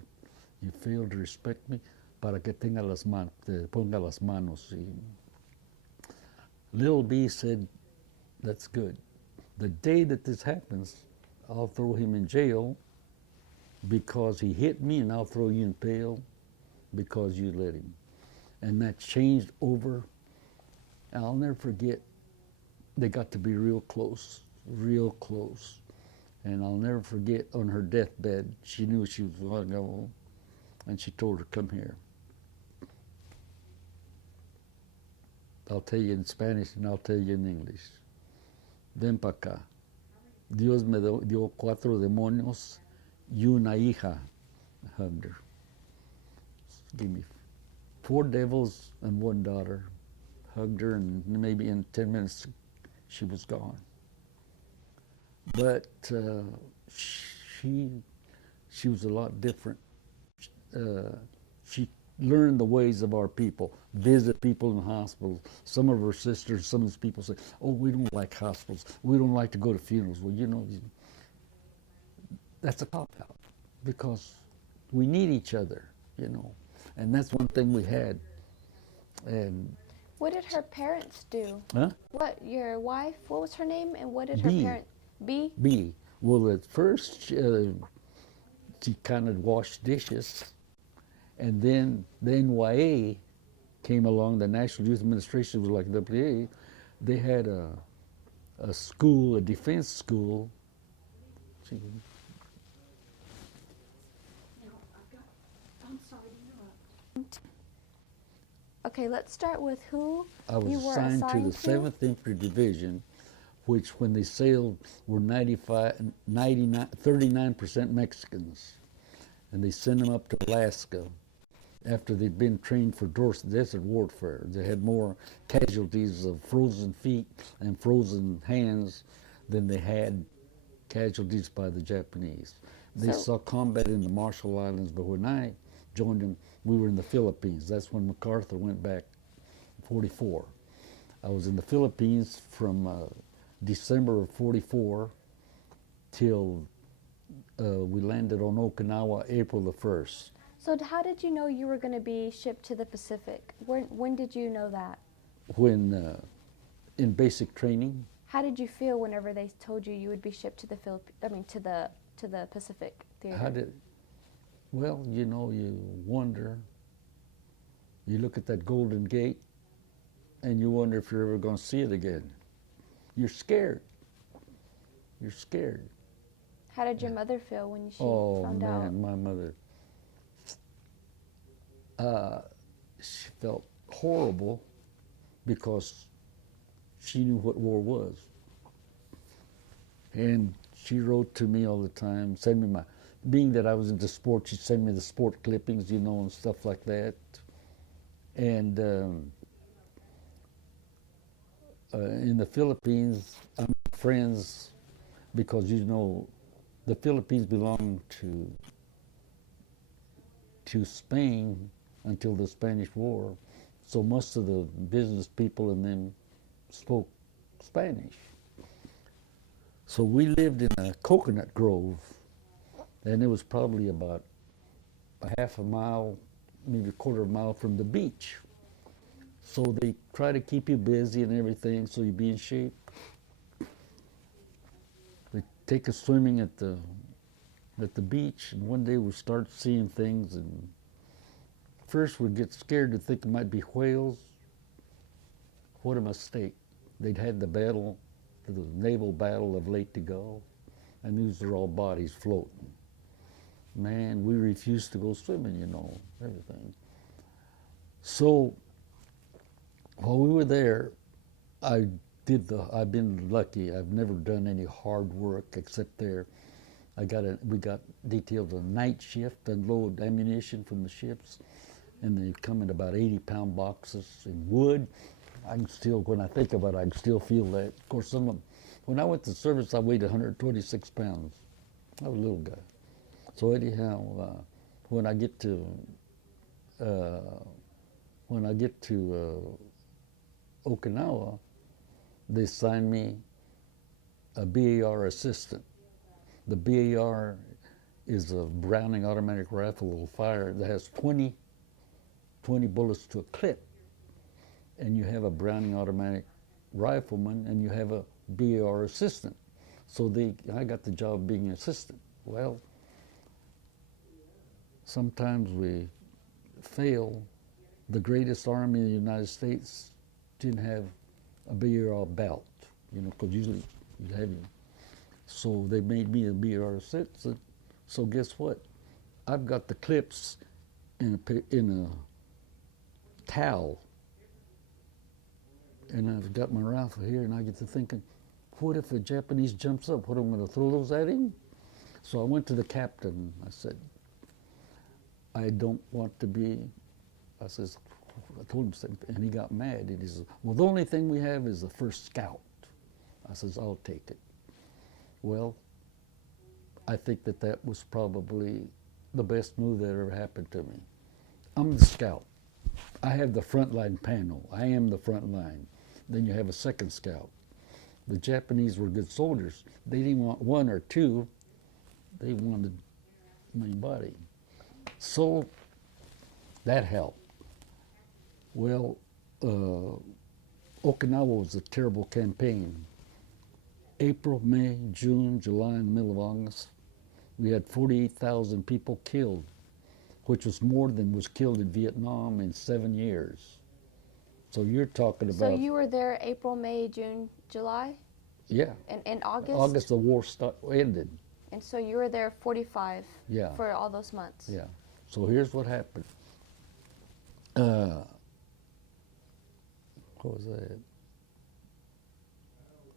You failed to respect me, para que tenga te ponga las manos." Y Little B said, "That's good. The day that this happens, I'll throw him in jail because he hit me, and I'll throw you in jail because you let him." And that changed over. I'll never forget, they got to be real close. And I'll never forget, on her deathbed, she knew she was going to go, and she told her, "Come here. I'll tell you in Spanish and I'll tell you in English. Ven para acá. Dios me dio 4 demonios y una hija." Hugged her. Give me 4 devils and 1 daughter. Hugged her, and maybe in 10 minutes she was gone. But she was a lot different. She learn the ways of our people, visit people in hospitals. Some of her sisters, some of these people say, "Oh, we don't like hospitals. We don't like to go to funerals." Well, you know, that's a cop-out because we need each other, you know. And that's one thing we had. And What did her parents do? huh? What, your wife, what was her name, and what did her B. parents, B? B. Well, at first, she kind of washed dishes. And then the NYA came along, the National Youth Administration was like WA. They had a school, a defense school. I'm sorry to interrupt. Okay, let's start with who I was you were assigned to the assigned 7th Infantry Division, which when they sailed were 39% Mexicans. And they sent them up to Alaska after they'd been trained for desert warfare. They had more casualties of frozen feet and frozen hands than they had casualties by the Japanese. They saw combat in the Marshall Islands, but when I joined them, we were in the Philippines. That's when MacArthur went back in 44. I was in the Philippines from December of 44 till we landed on Okinawa April the 1st. So how did you know you were going to be shipped to the Pacific? When did you know that? When in basic training. How did you feel whenever they told you you would be shipped to the to the Pacific theater? Well, you wonder. You look at that Golden Gate, and you wonder if you're ever going to see it again. You're scared. You're scared. How did your mother feel when she Oh found man, out? my mother. She felt horrible because she knew what war was, and she wrote to me all the time, send me my. Being that I was into sports, she'd send me the sport clippings, and stuff like that. And in the Philippines, I'm friends because the Philippines belonged to Spain until the Spanish War, so most of the business people in them spoke Spanish. So we lived in a coconut grove, and it was probably about a half a mile, maybe a quarter of a mile from the beach. So they try to keep you busy and everything, so you be in shape. We take us swimming at the beach, and one day we start seeing things, and first we get scared to think it might be whales. What a mistake. They'd had the naval battle of Lake Tagal, and these are all bodies floating. Man, we refused to go swimming, everything. So while we were there, I've been lucky. I've never done any hard work except there. We got detailed a night shift, unload ammunition from the ships, and they come in about 80-pound boxes in wood. When I think about it, I can still feel that. Of course, when I went to service, I weighed 126 pounds. I was a little guy. So anyhow, when I get to Okinawa, they assigned me a BAR assistant. The BAR is a Browning automatic rifle that will fire that has 20 bullets to a clip, and you have a Browning automatic rifleman, and you have a BAR assistant. So I got the job of being an assistant. Well, sometimes we fail. The greatest army in the United States didn't have a BAR belt, because usually you have you. So they made me a BAR assistant. So guess what? I've got the clips in a towel, and I've got my rifle here, and I get to thinking, what if a Japanese jumps up? What, am I going to throw those at him? So I went to the captain. I said, I don't want to be, I told him something, and he got mad. And he said, well, the only thing we have is the first scout. I says, I'll take it. Well, I think that was probably the best move that ever happened to me. I'm the scout. I have the front line panel. I am the front line. Then you have a second scout. The Japanese were good soldiers. They didn't want one or two. They wanted my body. So that helped. Well, Okinawa was a terrible campaign. April, May, June, July, and the middle of August, we had 48,000 people killed, which was more than was killed in Vietnam in 7 years. So you're talking about... So you were there April, May, June, July? Yeah. And in August? August, the war ended. And so you were there 45 Yeah. for all those months? Yeah. So here's what happened. What was that?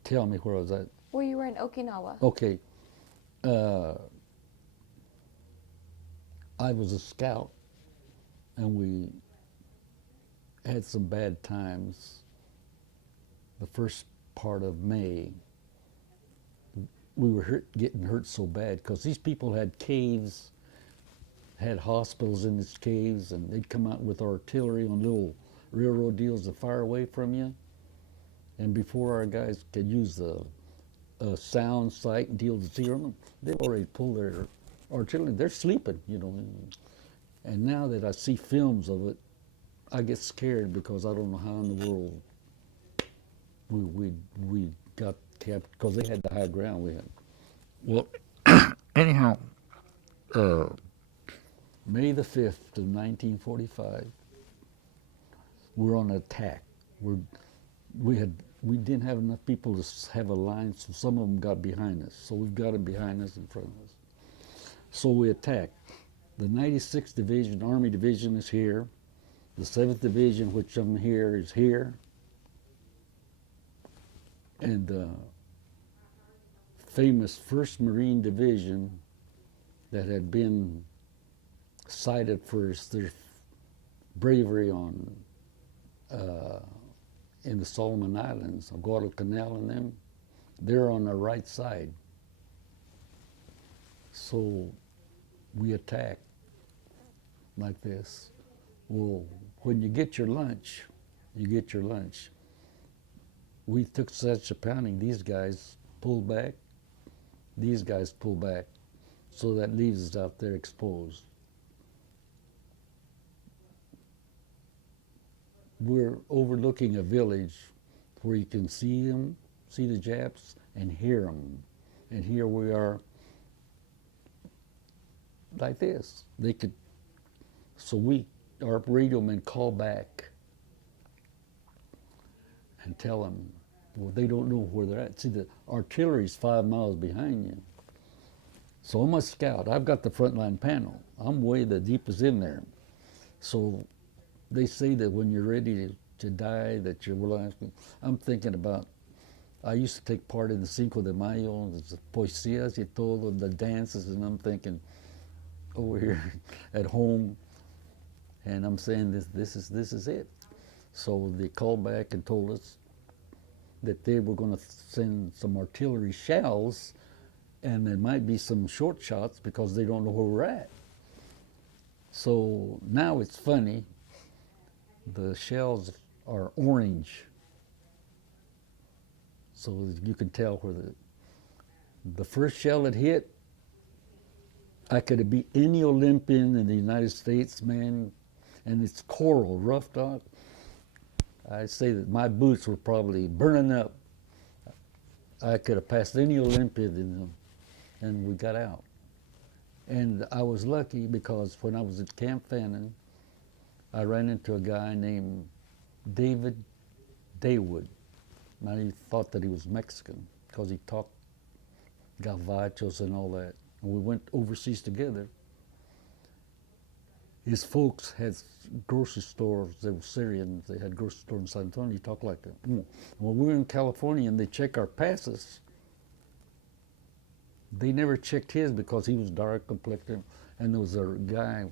Tell me where I was at. Well, you were in Okinawa. Okay. I was a scout, and we had some bad times. The first part of May, we were getting hurt so bad because these people had caves, had hospitals in these caves, and they'd come out with artillery on little railroad deals to fire away from you. And before our guys could use the sound, sight, and deal to zero them, they've already pulled their artillery. They're sleeping, And now that I see films of it, I get scared because I don't know how in the world we got kept, because they had the high ground we had. Well, anyhow, May the 5th of 1945, we're on attack. We didn't have enough people to have a line, so some of them got behind us. So we've got them behind us, in front of us. So we attacked. The 96th Division, Army Division is here. The 7th Division, which I'm here, is here. And the famous 1st Marine Division that had been cited for their bravery on in the Solomon Islands, on Guadalcanal and them, they're on the right side. So we attack like this. Well, when you get your lunch, you get your lunch. We took such a pounding, these guys pulled back, these guys pulled back, so that leaves us out there exposed. We're overlooking a village where you can see them, see the Japs, and hear them. And here we are like this. They could, so our radio men call back and tell them, well, they don't know where they're at. See, the artillery's 5 miles behind you. So I'm a scout. I've got the front line panel. I'm way the deepest in there. So they say that when you're ready to die, that you're willing. I'm thinking about, I used to take part in the Cinco de Mayo, the poesías y todo, the dances, and I'm thinking over here at home, and I'm saying this is it. So they called back and told us that they were going to send some artillery shells, and there might be some short shots because they don't know where we're at. So now it's funny. The shells are orange, so you can tell where the first shell that hit, I could have beat any Olympian in the United States, man, and it's coral, roughed out. I say that my boots were probably burning up. I could have passed any Olympian in them, and we got out. And I was lucky because when I was at Camp Fannin, I ran into a guy named David Daywood. I thought that he was Mexican because he talked gavachos and all that. And we went overseas together. His folks had grocery stores. They were Syrians. They had grocery stores in San Antonio. He talked like that. When we were in California and they checked our passes, they never checked his because he was dark complected. And there was a guy,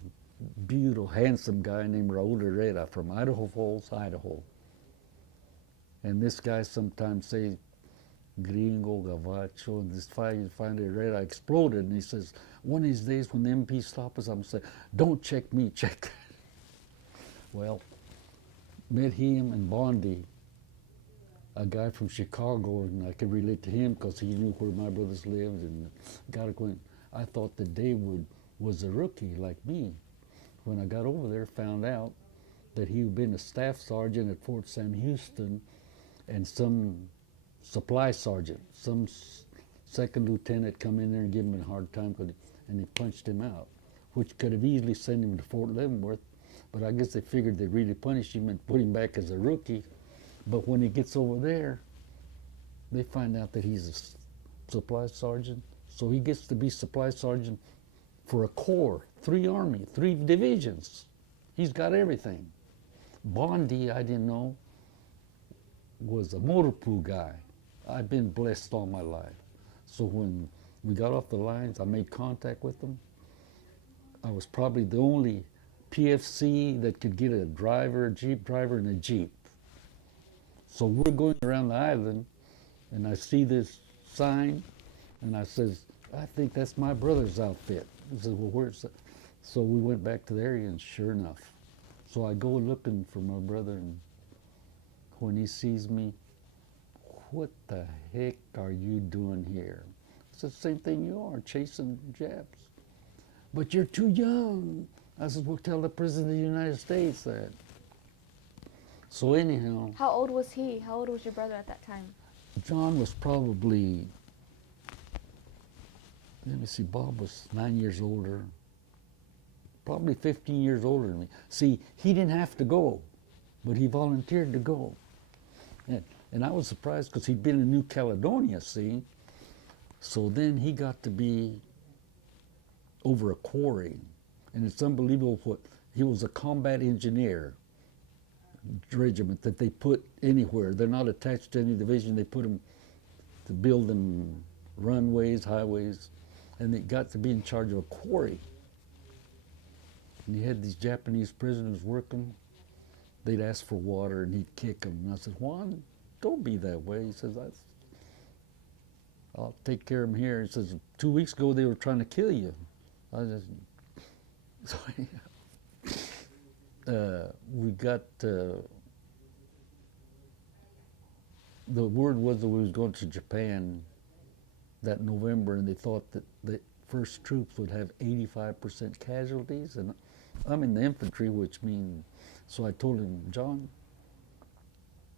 beautiful, handsome guy named Raul Herrera from Idaho Falls, Idaho. And this guy sometimes say gringo, gavacho, and this find Herrera exploded, and he says, one of these days when the MP stop us, I'm going to say, don't check me, check that. Well, met him and Bondi, a guy from Chicago, and I could relate to him because he knew where my brothers lived, and got acquainted. I thought that David was a rookie like me. When I got over there, found out that he had been a staff sergeant at Fort Sam Houston and some supply sergeant, some second lieutenant come in there and give him a hard time, and they punched him out, which could have easily sent him to Fort Leavenworth, but I guess they figured they'd really punish him and put him back as a rookie. But when he gets over there, they find out that he's a supply sergeant, so he gets to be supply sergeant for a corps, 3 Army, 3 divisions. He's got everything. Bondi, I didn't know, was a motor pool guy. I've been blessed all my life. So when we got off the lines, I made contact with them. I was probably the only PFC that could get a driver, a Jeep driver, and a Jeep. So we're going around the island, and I see this sign, and I says, I think that's my brother's outfit. He says, well, where's that? So we went back to the area, and sure enough. So I go looking for my brother, and when he sees me, what the heck are you doing here? It's the same thing you are, chasing Japs. But you're too young. I said, well, tell the President of the United States that. So anyhow. How old was he? How old was your brother at that time? John was probably, let me see, Bob was 9 years older, probably 15 years older than me. See, he didn't have to go, but he volunteered to go. And I was surprised because he'd been in New Caledonia, see? So then he got to be over a quarry. And it's unbelievable what, he was a combat engineer regiment that they put anywhere. They're not attached to any division. They put them to build them runways, highways, and they got to be in charge of a quarry. And he had these Japanese prisoners working. They'd ask for water and he'd kick them. And I said, Juan, don't be that way. He says, I'll take care of them here. He says, 2 weeks ago they were trying to kill you. I just, so we got, the word was that we was going to Japan that November, and they thought that the first troops would have 85% casualties, and I'm in the infantry, which means, so I told him, John,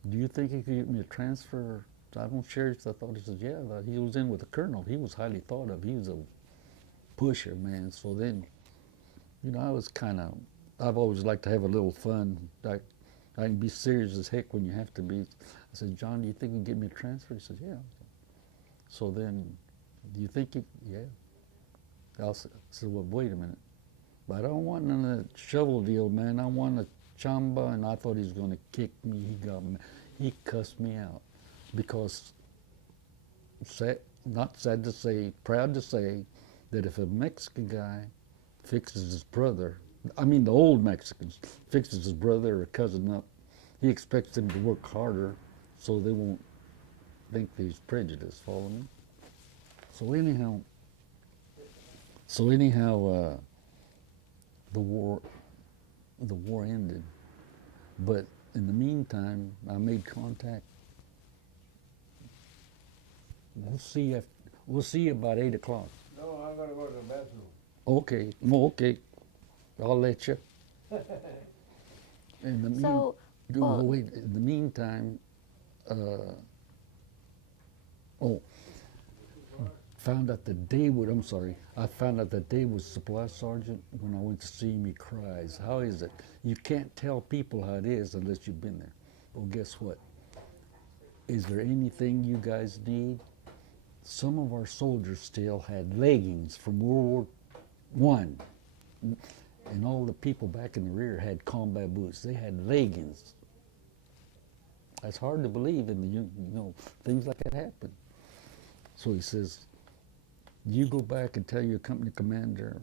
do you think he could get me a transfer? I don't share his thought. He says, yeah, he was in with a colonel. He was highly thought of. He was a pusher, man. So then, you know, I was kind of, I've always liked to have a little fun. I can be serious as heck when you have to be. I said, John, do you think you can get me a transfer? He says, yeah. So then, do you think you, yeah. I said, well, wait a minute. But I don't want none of that shovel deal, man. I want a chamba, and I thought he was going to kick me. He cussed me out because, not sad to say, proud to say, that if a Mexican guy fixes his brother, I mean the old Mexicans, fixes his brother or cousin up, he expects them to work harder so they won't think that he's prejudiced, follow me? So anyhow, the war ended. But in the meantime, I made contact. We'll see you about 8 o'clock. No, I'm gonna go to the bathroom. Okay, no, okay. I'll let you. In the So, well- wait. In the meantime, found out that Dave would. I'm sorry. I found out that Dave was supply sergeant when I went to see him. He cries. How is it? You can't tell people how it is unless you've been there. Well, guess what? Is there anything you guys need? Some of our soldiers still had leggings from World War I. And all the people back in the rear had combat boots. They had leggings. That's hard to believe, and you know, things like that happen. So he says, you go back and tell your company commander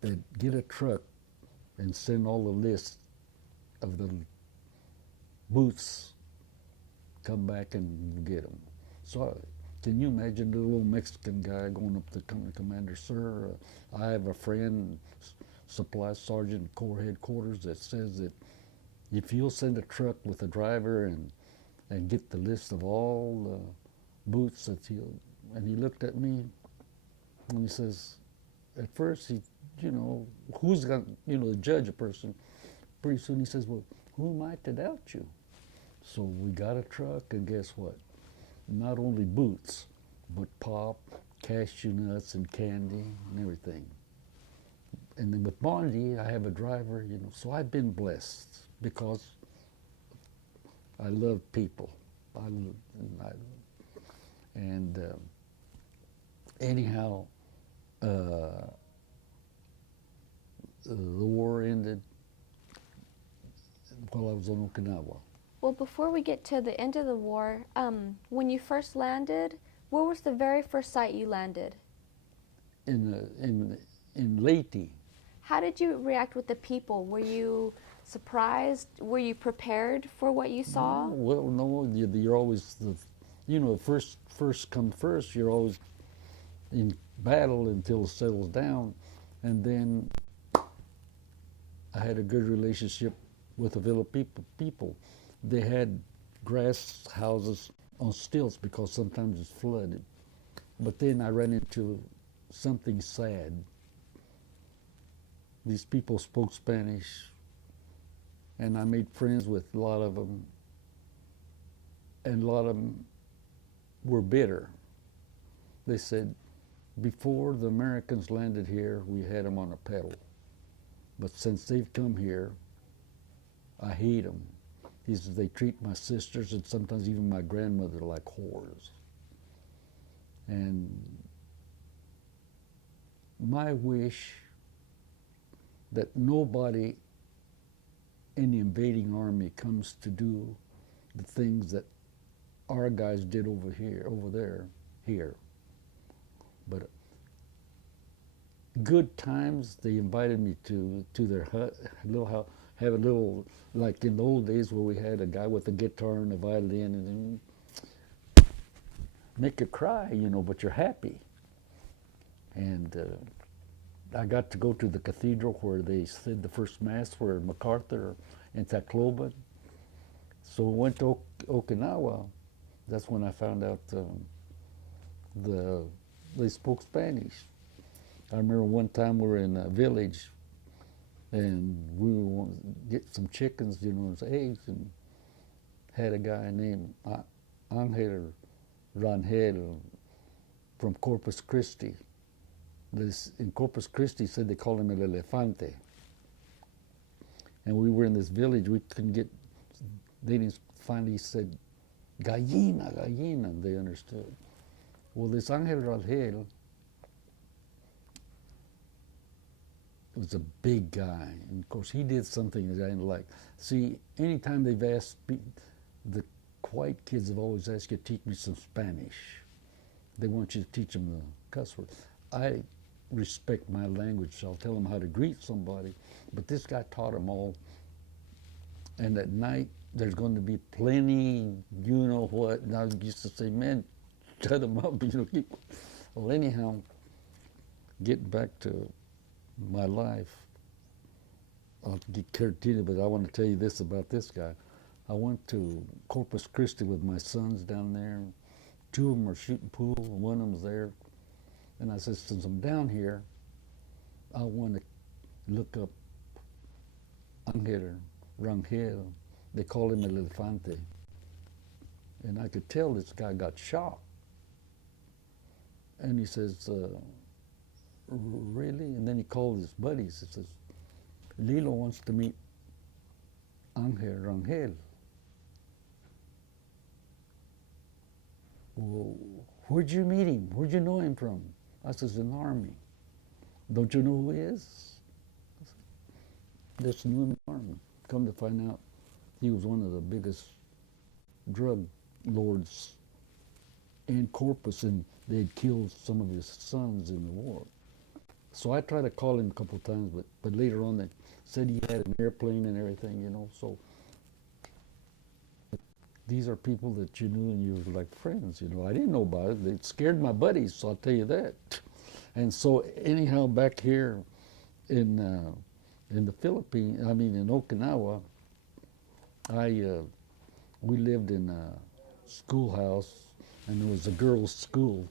that get a truck and send all the lists of the boots, come back and get them. So can you imagine the little Mexican guy going up to the company commander, sir, I have a friend, supply sergeant, Corps headquarters, that says that if you'll send a truck with a driver and get the list of all the boots that he'll, and he looked at me and he says, at first he, you know, who's got, you know, judge a person. Pretty soon he says, well, who am I to doubt you? So we got a truck, and guess what? Not only boots, but pop, cashew nuts, and candy, and everything. And then with Bondi, I have a driver, you know, so I've been blessed because I love people. Anyhow, the war ended while I was on Okinawa. Well, before we get to the end of the war, when you first landed, where was the very first site you landed? In Leyte. How did you react with the people? Were you surprised? Were you prepared for what you saw? Well, no, you're always, you know, first come first. You're always in battle until it settles down. And then I had a good relationship with the Villa people. They had grass houses on stilts because sometimes it's flooded. But then I ran into something sad. These people spoke Spanish, and I made friends with a lot of them, and a lot of them were bitter. They said, before the Americans landed here, we had them on a pedal. But since they've come here, I hate them. He says they treat my sisters and sometimes even my grandmother like whores. And my wish that nobody in the invading army comes to do the things that our guys did over there, here. But good times, they invited me to their hut, little house, have a little, like in the old days where we had a guy with a guitar and a violin and make you cry, but you're happy. And I got to go to the cathedral where they said the first mass for MacArthur and Tacloban. So we went to Okinawa. That's when I found out they spoke Spanish. I remember one time we were in a village and we were get some chickens, and eggs, and had a guy named Angel Rangel from Corpus Christi. In Corpus Christi said they called him El Elefante. And we were in this village, we couldn't get, they didn't, finally said, gallina, gallina, and they understood. Well, this Angel Rangel was a big guy, and of course he did something that I didn't like. See, anytime they've asked, the white kids have always asked you to teach me some Spanish. They want you to teach them the cuss word. I respect my language, so I'll tell them how to greet somebody, but this guy taught them all. And at night, there's going to be plenty, what, and I used to say, man, shut them up, keep. Well, anyhow, getting back to my life, I'll get carried, but I want to tell you this about this guy. I went to Corpus Christi with my sons down there. Two of them were shooting pool, and one of them was there. And I said, since I'm down here, I want to look up Angel Rangel. They called him El Elefante. And I could tell this guy got shocked. And he says, really? And then he called his buddies. He says, Lilo wants to meet Angel Rangel. Well, where'd you meet him? Where'd you know him from? I says, in the army. Don't you know who he is? Just knew him in the army. Come to find out, he was one of the biggest drug lords in Corpus, and they had killed some of his sons in the war. So I tried to call him a couple of times, but later on they said he had an airplane and everything, so. These are people that you knew and you were like friends, I didn't know about it. They scared my buddies, so I'll tell you that. And so anyhow, back here in the Philippines, in Okinawa, we lived in a schoolhouse, and there was a girls' school.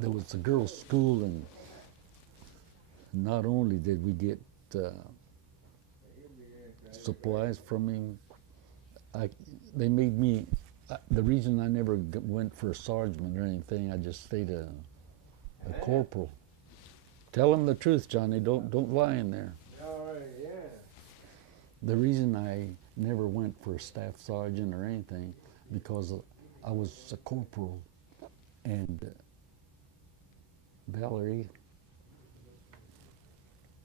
There was a girls' school, and not only did we get supplies from him, they made me, the reason I never went for a sergeant or anything, I just stayed a corporal. Tell them the truth, Johnny, don't lie in there. Oh, yeah. The reason I never went for a staff sergeant or anything, because I was a corporal, and Valerie,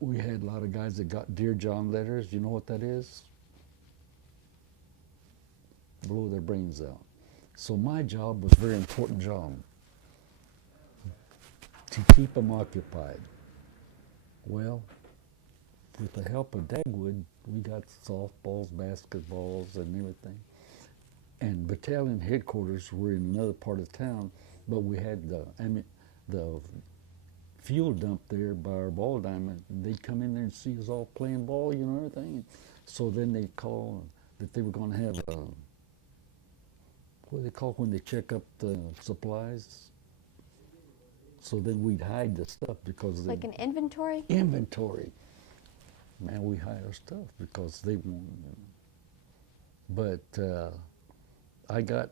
we had a lot of guys that got Dear John letters. You know what that is? Blow their brains out. So my job was a very important job, to keep them occupied. Well, with the help of Dagwood, we got softballs, basketballs, and everything. And battalion headquarters were in another part of town, but we had the fuel dump there by our ball diamond. They'd come in there and see us all playing ball, everything. So then they'd call that they were going to have a, what do they call when they check up the supplies? So then we'd hide the stuff because Like an inventory? Inventory. Man, we hide our stuff because they won't. But I got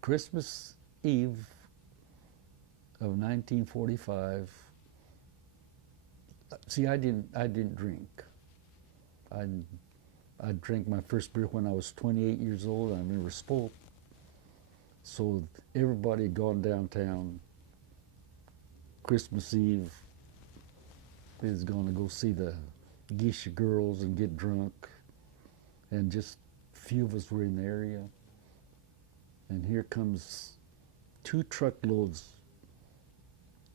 Christmas Eve, of 1945. See, I didn't drink. I drank my first beer when I was 28 years old. I never spoke. So everybody had gone downtown. Christmas Eve, they was going to go see the geisha girls and get drunk. And just a few of us were in the area. And here comes 2 truckloads.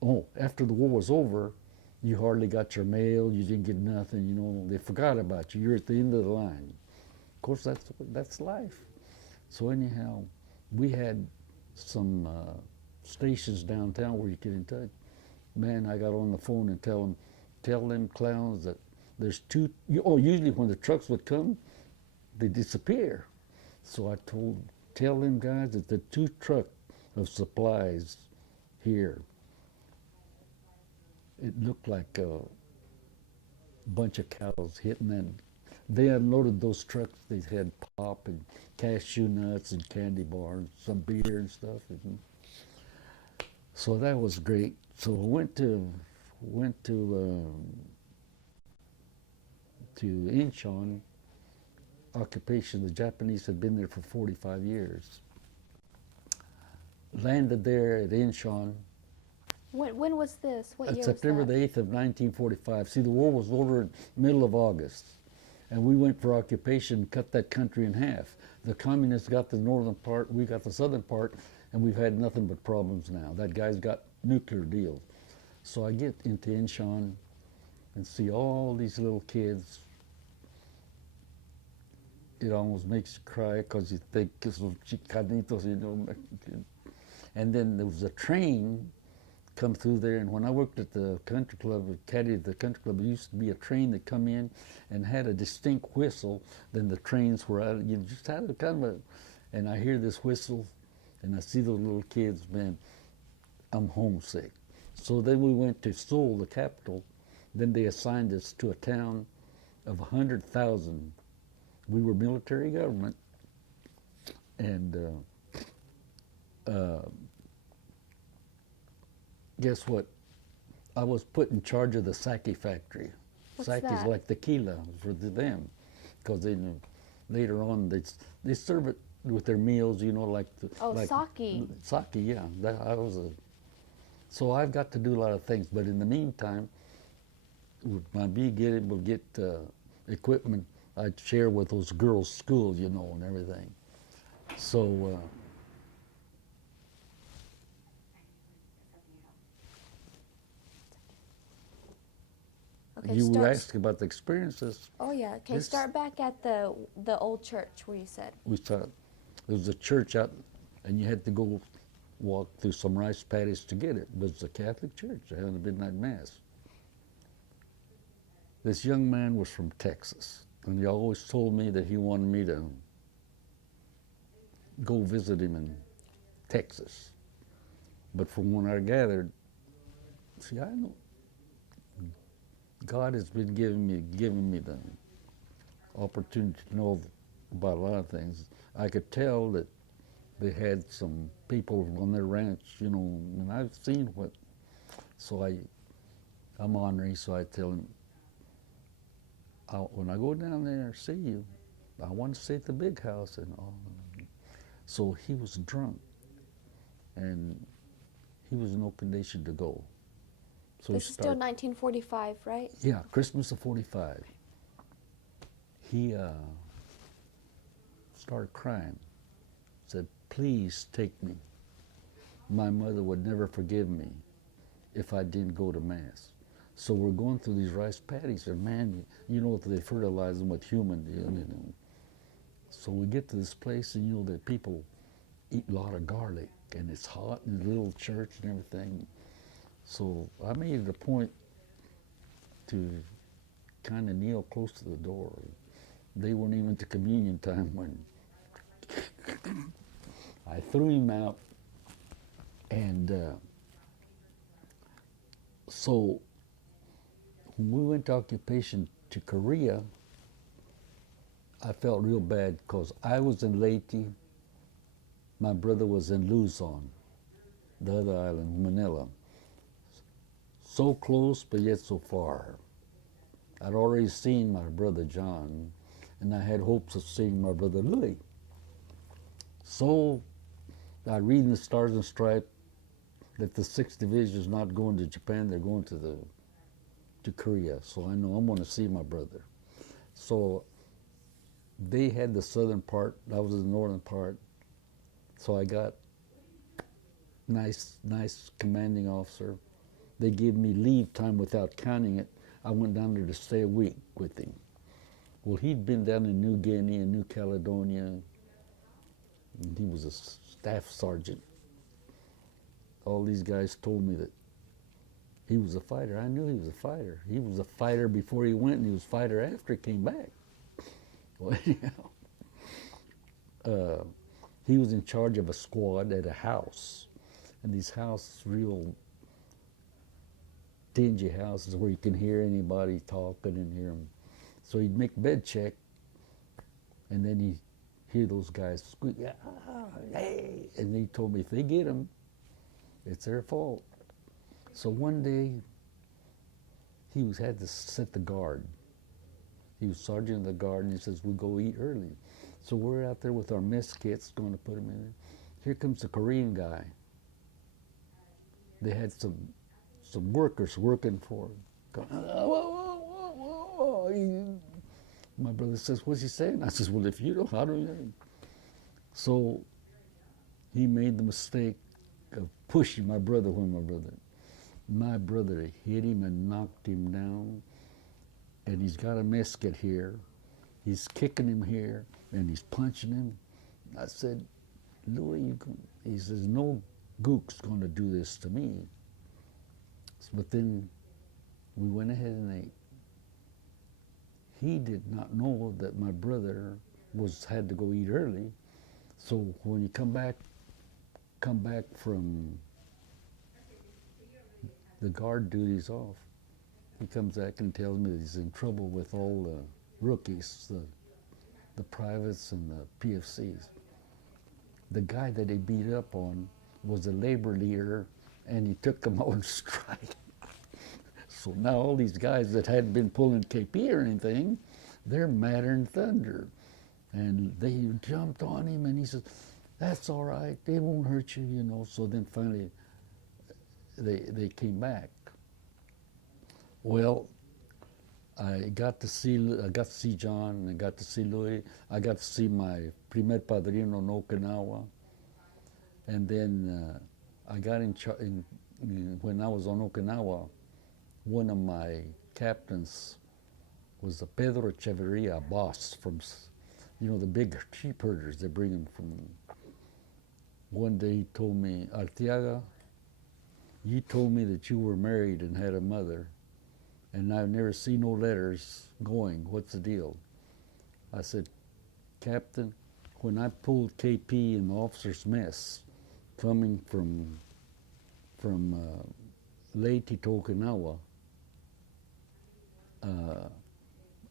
Oh, after the war was over, you hardly got your mail, you didn't get nothing, you know, they forgot about you. You're at the end of the line. Of course, that's life. So anyhow, we had some stations downtown where you get in touch. Man, I got on the phone and tell them clowns that there's 2, usually when the trucks would come, they disappear. So I tell them guys that the 2 truck of supplies here, it looked like a bunch of cows hitting that. They unloaded those trucks. They had pop and cashew nuts and candy bars, some beer and stuff. And so that was great. So I went to Inchon Occupation. The Japanese had been there for 45 years. Landed there at Inchon. When was this? What year was September that? the 8th of 1945. See, the war was over in the middle of August, and we went for occupation, cut that country in half. The communists got the northern part, we got the southern part, and we've had nothing but problems now. That guy's got nuclear deals. So I get into Inchon and see all these little kids. It almost makes you cry because you think it's chicanitos, you know. And then there was a train come through there, and when I worked at the country club, caddy at the country club, there used to be a train that come in and had a distinct whistle. Then the trains were out, you just had a kind of a, and I hear this whistle, and I see those little kids, man, I'm homesick. So then we went to Seoul, the capital. Then they assigned us to a town of 100,000. We were military government, and guess what? I was put in charge of the sake factory. What's Sake is that? like tequila for them, because they knew later on they serve it with their meals, you know, like sake. Sake, yeah. So I've got to do a lot of things, but in the meantime, with my will get equipment, I'd share with those girls' schools, you know, and everything. So. Okay, You were asking about the experiences. Oh yeah. Okay, This- start back at the old church where you said. We started. There was a church out, and you had to go walk through some rice paddies to get it. But it's a Catholic church. They had a midnight mass. This young man was from Texas, and he always told me that he wanted me to go visit him in Texas. But from what I gathered, see, I know God has been giving me the opportunity to know about a lot of things. I could tell that they had some people on their ranch, you know, and I've seen what. So I'm ornery, so I tell him, when I go down there and see you, I want to stay at the big house and all. So he was drunk, and he was in no condition to go. So This is still 1945, right? Yeah, Christmas of '45. He started crying. Said, "Please take me. My mother would never forgive me if I didn't go to mass." So we're going through these rice paddies, and man, you know they fertilize them with human, you know. So we get to this place, and you know that people eat a lot of garlic, and it's hot in the little church and everything. So I made it a point to kind of kneel close to the door. They weren't even to communion time when I threw him out. And so when we went to occupation to Korea, I felt real bad because I was in Leyte, my brother was in Luzon. the other island, Manila. So close, but yet so far. I'd already seen my brother John, and I had hopes of seeing my brother Louis. So I read in the Stars and Stripes that the 6th Division is not going to Japan, they're going to Korea. So I know I'm going to see my brother. So they had the southern part, I was the northern part. So I got nice commanding officer. They gave me leave time without counting it. I went down there to stay a week with him. Well, he'd been down in New Guinea and New Caledonia, and he was a staff sergeant. All these guys told me that he was a fighter. I knew he was a fighter. He was a fighter before he went, and he was a fighter after he came back. Well, anyhow, he was in charge of a squad at a house, and these houses, real dingy houses where you can hear anybody talking and hear them. So he'd make bed check, and then he'd hear those guys squeak, ah, hey, and he told me if they get him, it's their fault. So one day, he had to set the guard. He was sergeant of the guard, and he says, we go eat early. So we're out there with our mess kits, going to put them in there. Here comes the Korean guy. They had some workers working for him. Going, my brother says, what's he saying? I says, well, if you don't, how do you know? So he made the mistake of pushing my brother my brother hit him and knocked him down, and he's got a mess kit here. He's kicking him here, and he's punching him. I said, Louis, he says, no gook's going to do this to me. But then we went ahead and ate. He did not know that my brother had to go eat early. So when he come back from the guard duties off, he comes back and tells me that he's in trouble with all the rookies, the privates and the PFCs. The guy that they beat up on was a labor leader, and he took them on strike. So now all these guys that hadn't been pulling KP or anything, they're madder than thunder. And they jumped on him, and he says, that's all right, they won't hurt you, you know. So then finally, they came back. Well, I got to see John, I got to see Louis, I got to see my primer padrino in Okinawa. And then I got when I was on Okinawa, one of my captains was a Pedro Echeverria, boss from, you know, the big sheep herders, they bring them from. One day he told me, Arteaga, you told me that you were married and had a mother, and I've never seen no letters going. What's the deal? I said, Captain, when I pulled KP in the officer's mess, coming from Leyte to Okinawa,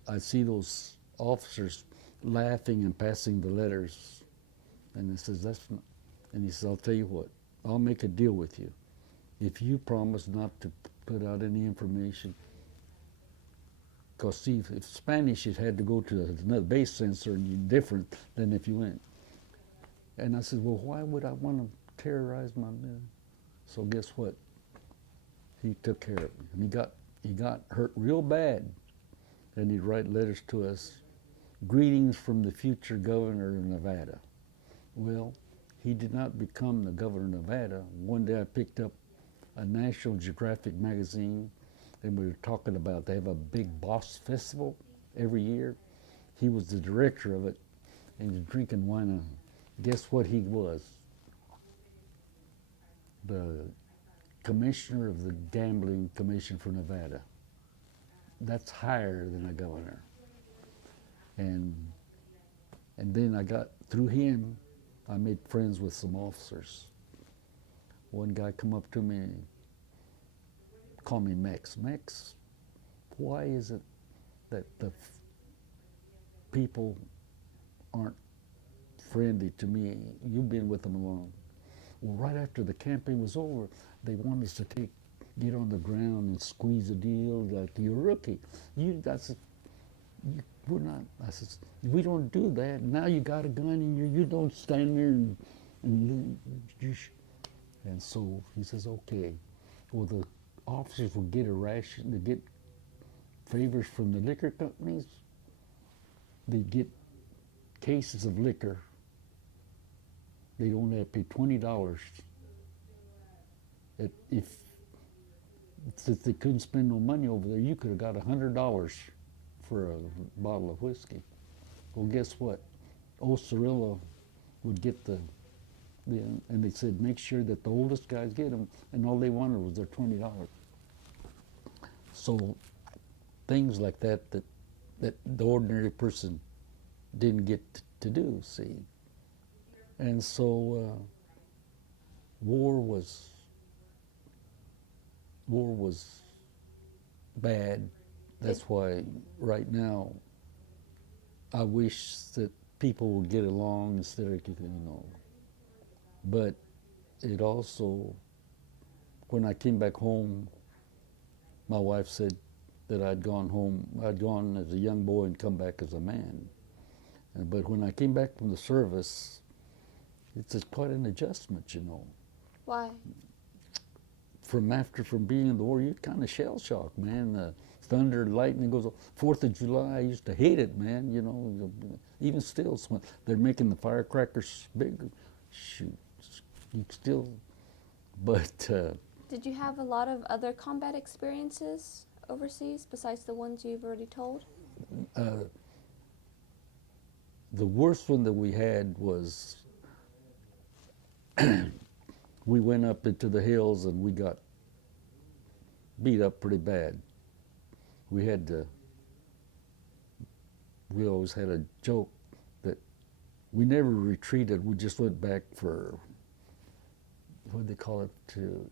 I see those officers laughing and passing the letters, and he says, that's not, and he says, I'll tell you what, I'll make a deal with you. If you promise not to put out any information, because see, if Spanish, it had to go to another base censor and you're different than if you went. And I said, well, why would I want to terrorize my men? So guess what? He took care of me. And he got hurt real bad. And he'd write letters to us, greetings from the future governor of Nevada. Well, he did not become the governor of Nevada. One day I picked up a National Geographic magazine, and we were talking about, they have a big Boss Festival every year. He was the director of it, and he was drinking wine, and guess what he was? The commissioner of the Gambling Commission for Nevada. That's higher than a governor. And then I got, through him, I made friends with some officers. One guy come up to me, call me Mex. Mex, why is it that the people aren't friendly to me? You've been with them long. Well, right after the campaign was over, they wanted us to get on the ground and squeeze a deal like you're a rookie. We're not. I said, we don't do that. Now you got a gun and you don't stand there and and so he says, okay. Well, the officers will get a ration, they get favors from the liquor companies. They get cases of liquor. They'd only have to pay $20. Since they couldn't spend no money over there, you could have got $100 for a bottle of whiskey. Well, guess what? Old Cirilo would get and they said, make sure that the oldest guys get them, and all they wanted was their $20. So things like that the ordinary person didn't get to do, see. And so war was bad. That's why right now I wish that people would get along instead of, But it also, when I came back home, my wife said that I'd gone as a young boy and come back as a man. But when I came back from the service, it's quite an adjustment, Why? From being in the war, you're kind of shell-shocked, man. The thunder, lightning goes off. 4th of July, I used to hate it, man, Even still, when they're making the firecrackers bigger, shoot, you still, but... Did you have a lot of other combat experiences overseas besides the ones you've already told? The worst one that we had was we went up into the hills and we got beat up pretty bad. We always had a joke that we never retreated, we just went back for, what do they call it, to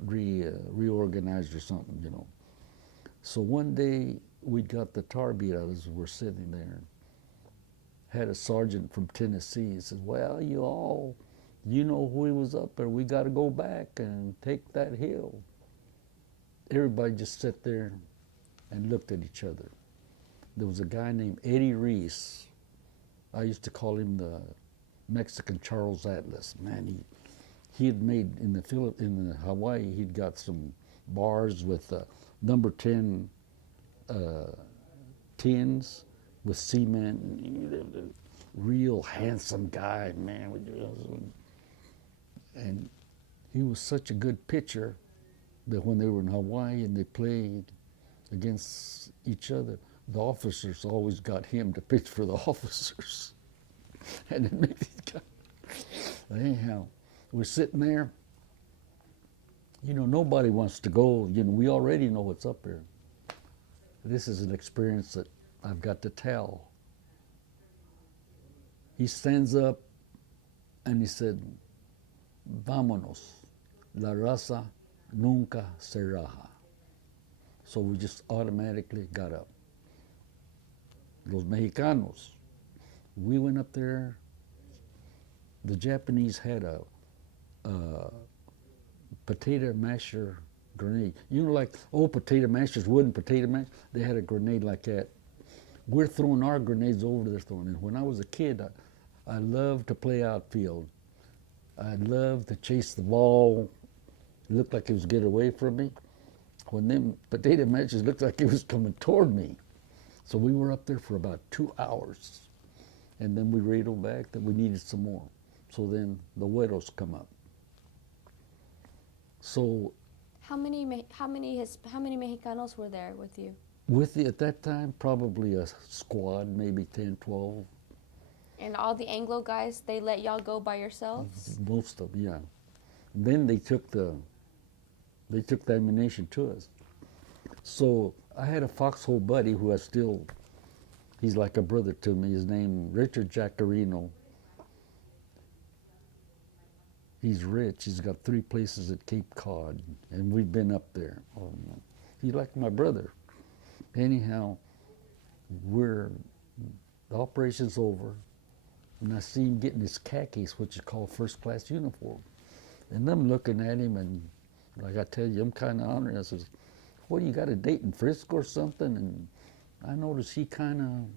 reorganize or something, So one day we got the tar beat out of us, we're sitting there. Had a sergeant from Tennessee. He said, well, you know who was up there. We got to go back and take that hill. Everybody just sat there and looked at each other. There was a guy named Eddie Reese. I used to call him the Mexican Charles Atlas. Man, he had made in Hawaii, he'd got some bars with number 10 tins with cement. Real handsome guy, man. And he was such a good pitcher that when they were in Hawaii and they played against each other, the officers always got him to pitch for the officers. And it made these guys. Anyhow, we're sitting there. Nobody wants to go. We already know what's up there. This is an experience that I've got to tell. He stands up and he said, vámonos, la raza nunca se raja. So we just automatically got up. Los Mexicanos, we went up there. The Japanese had a potato masher grenade. Like old potato mashers, wooden potato mashers, they had a grenade like that. We're throwing our grenades over there throwing. And when I was a kid, I loved to play outfield. I loved to chase the ball. It looked like it was getting away from me. When them potato mashers looked like it was coming toward me. So we were up there for about 2 hours. And then we radioed back that we needed some more. So then the güeros come up. So How many Mexicanos were there with you? at that time, probably a squad, maybe 10, 12. And all the Anglo guys, they let y'all go by yourselves? Most of them, yeah. Then they took the ammunition to us. So I had a foxhole buddy who he's like a brother to me. His name Richard Jaccarino. He's rich. He's got 3 places at Cape Cod, and we've been up there. He's like my brother. Anyhow, the operation's over. and I see him getting his khakis, which is called first class uniform. And I'm looking at him, and like I tell you, I'm kind of honored. I says, "What, you got a date in Frisco or something?" And I noticed he kind of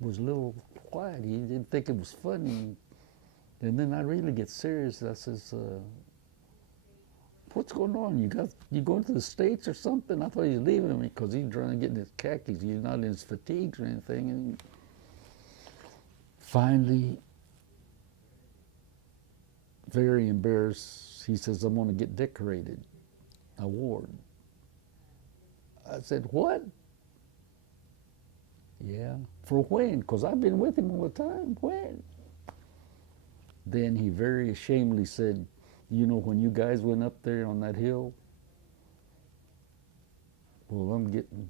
was a little quiet. He didn't think it was funny. And then I really get serious. I says, "What's going on? You going to the States or something?" I thought he was leaving me because he's trying to get in his khakis. He's not in his fatigues or anything. And finally, very embarrassed, he says, "I'm going to get decorated award." I said, "What?" "Yeah." "For when?" Because I've been with him all the time. "When?" Then he very ashamedly said, "You know, when you guys went up there on that hill, well, I'm getting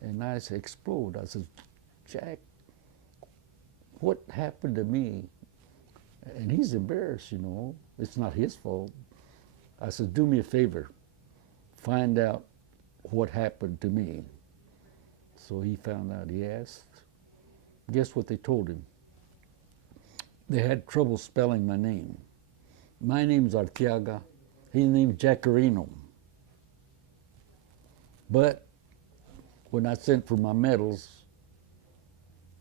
and I explode. I said, "Jack, what happened to me?" And he's embarrassed, you know. It's not his fault. I said, "Do me a favor. Find out what happened to me." So he found out. He asked. Guess what they told him? They had trouble spelling my name. My name's Arteaga. His name's Jacarino. But when I sent for my medals,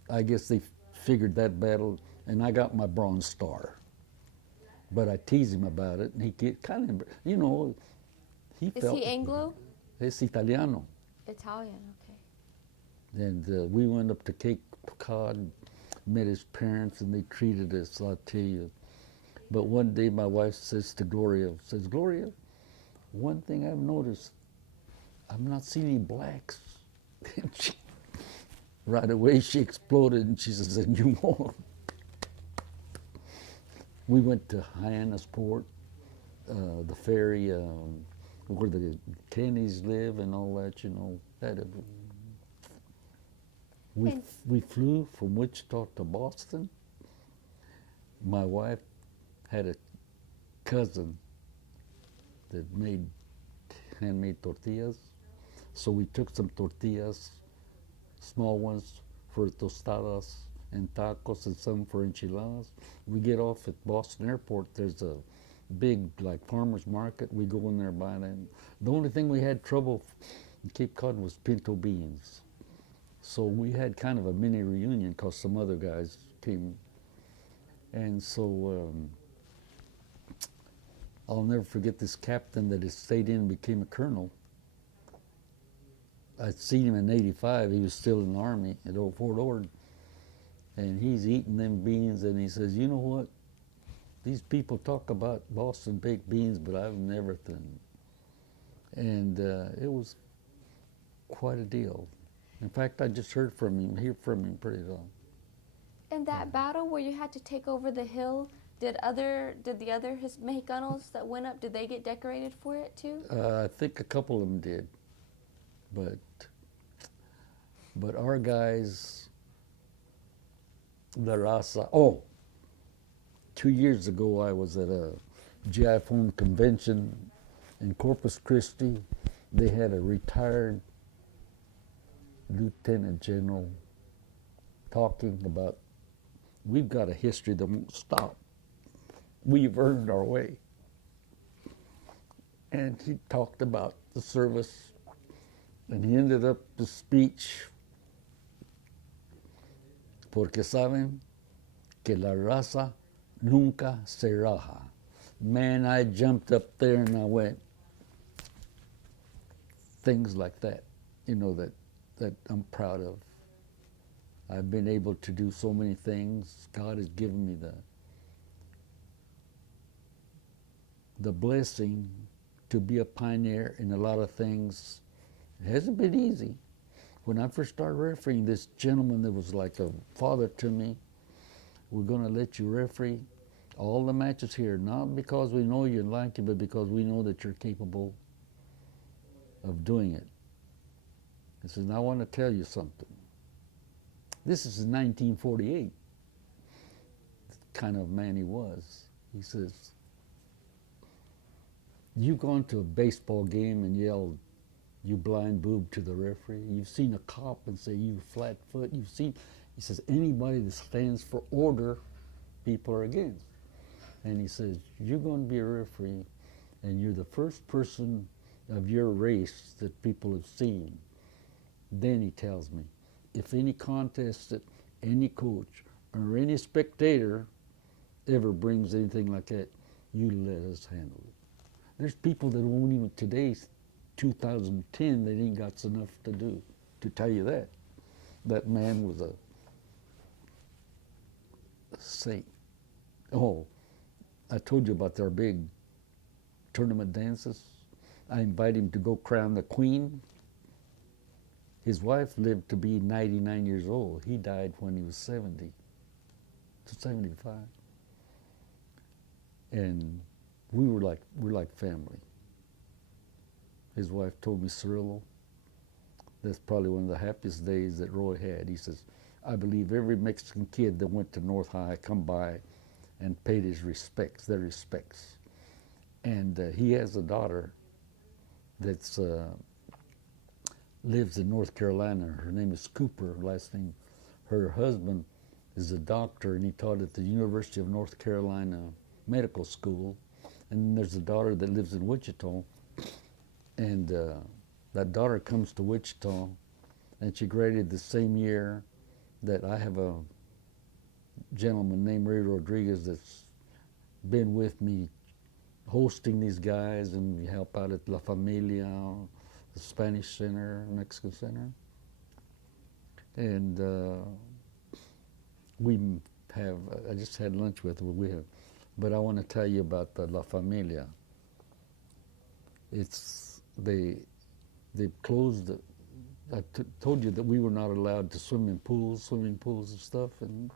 I guess they figured that battle, and I got my Bronze Star. But I teased him about it, and he get kind of, you know, he Is felt. he Anglo? Es Italiano. Italian, okay. And we went up to Cape Cod, met his parents, and they treated us, I'll tell you. But one day my wife says to Gloria, "Gloria, one thing I've noticed, I'm not seeing any blacks." And right away she exploded, and she says, "And you won't." We went to Hyannisport, the ferry, where the Kennys live and all that, you know. We flew from Wichita to Boston. My wife had a cousin that made handmade tortillas. So we took some tortillas, small ones for tostadas and tacos, and some for enchiladas. We get off at Boston Airport. There's a big, like, farmer's market. We go in there and buy them. The only thing we had trouble in Cape Cod was pinto beans. So we had kind of a mini reunion because some other guys came. And so I'll never forget this captain that had stayed in and became a colonel. I'd seen him in '85. He was still in the Army at Old Fort Ord. And he's eating them beans, and he says, "You know what? These people talk about Boston baked beans, but I've never done." And it was quite a deal. In fact, I just hear from him pretty long. In that battle where you had to take over the hill, did the other Mexicanos that went up, did they get decorated for it too? I think a couple of them did, but our guys, the raza. Oh, 2 years ago I was at a GI Forum convention in Corpus Christi. They had a retired lieutenant general talking about, we've got a history that won't stop. We've earned our way. And he talked about the service, and he ended up the speech, "Porque saben que la raza nunca se raja." Man, I jumped up there and I went, things like that, you know, that I'm proud of. I've been able to do so many things. God has given me the blessing to be a pioneer in a lot of things. It hasn't been easy. When I first started refereeing, this gentleman that was like a father to me, "We're going to let you referee all the matches here, not because we know you and like you, but because we know that you're capable of doing it." He says, "Now I want to tell you something." This is in 1948, the kind of man he was. He says, "You've gone to a baseball game and yelled, 'You blind boob,' to the referee. You've seen a cop and say, 'You flat foot.' You've seen, He says, anybody that stands for order, people are against. And he says, you're going to be a referee, and you're the first person of your race that people have seen. Then he tells me, if any contest that any coach or any spectator ever brings anything like that, you let us handle it. There's people that won't even, today's 2010, they ain't got enough to do to tell you that. That man was a saint. Oh, I told you about our big tournament dances. I invited him to go crown the queen. His wife lived to be 99 years old. He died when he was 70, 75. And we're like family. His wife told me, Cirilo, that's probably one of the happiest days that Roy had. He says, I believe every Mexican kid that went to North High come by and paid his respects, their respects. And he has a daughter that's lives in North Carolina. Her name is Cooper, last name. Her husband is a doctor, and he taught at the University of North Carolina Medical School. And there's a daughter that lives in Wichita, and that daughter comes to Wichita, and she graduated the same year that I have a gentleman named Ray Rodriguez that's been with me hosting these guys, and we help out at La Familia, the Spanish Center, Mexican Center. And we have, I just had lunch with her, but I want to tell you about the La Familia. They've closed it. I told you that we were not allowed to swim in swimming pools and stuff, and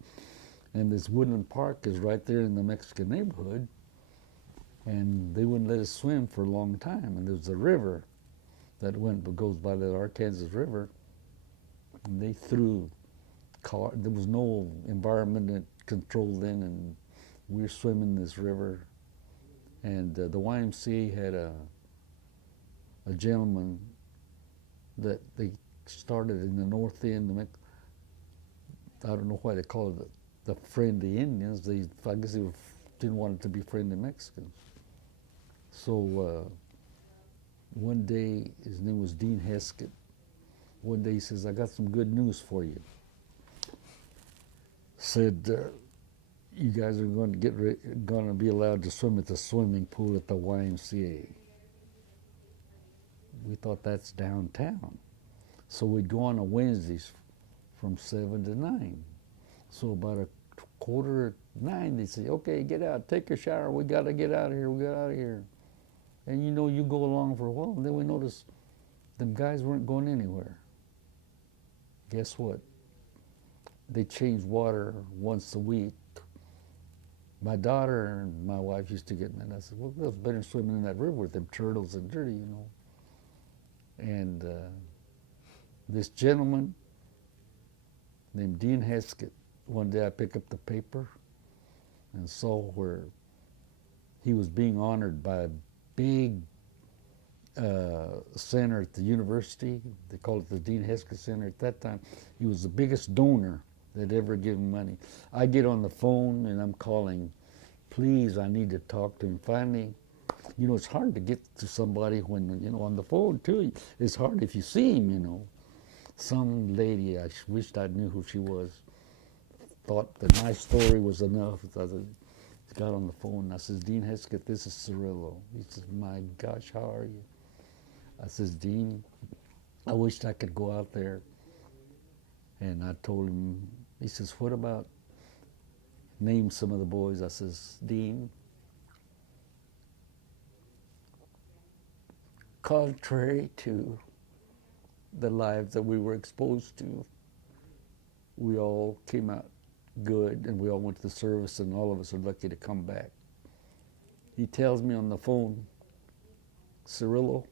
this Woodland Park is right there in the Mexican neighborhood, and they wouldn't let us swim for a long time. And there's a river that goes by the Arkansas River, and they threw there was no environment control then, and we were swimming this river, and the YMCA had a gentleman that they started in the north end. I don't know why they call it the friendly Indians. I guess they didn't want it to be friendly Mexicans. So one day, his name was Dean Heskett. One day he says, I got some good news for you. Said, you guys are going to be allowed to swim at the swimming pool at the YMCA. We thought that's downtown. So we'd go on Wednesdays from 7 to 9. So about a 8:45, they'd say, okay, get out, take your shower, we got to get out of here, we got out of here. And you know, you go along for a while, and then we noticed them guys weren't going anywhere. Guess what? They changed water once a week. My daughter and my wife used to get mad. I said, well, it's better swimming in that river with them turtles and dirty, you know. And this gentleman named Dean Heskett, one day I picked up the paper and saw where he was being honored by a big center at the university. They called it the Dean Heskett Center. At that time, he was the biggest donor that ever given money. I get on the phone and I'm calling, please, I need to talk to him. Finally, you know, it's hard to get to somebody when, you know, on the phone too. It's hard if you see him, you know. Some lady, I wished I knew who she was, thought that my story was enough. I got on the phone and I says, Dean Heskett, this is Cirilo. He says, my gosh, how are you? I says, Dean, I wished I could go out there. And I told him, he says, what about, name some of the boys. I says, Dean, contrary to the lives that we were exposed to, we all came out good, and we all went to the service, and all of us are lucky to come back. He tells me on the phone, Cirilo,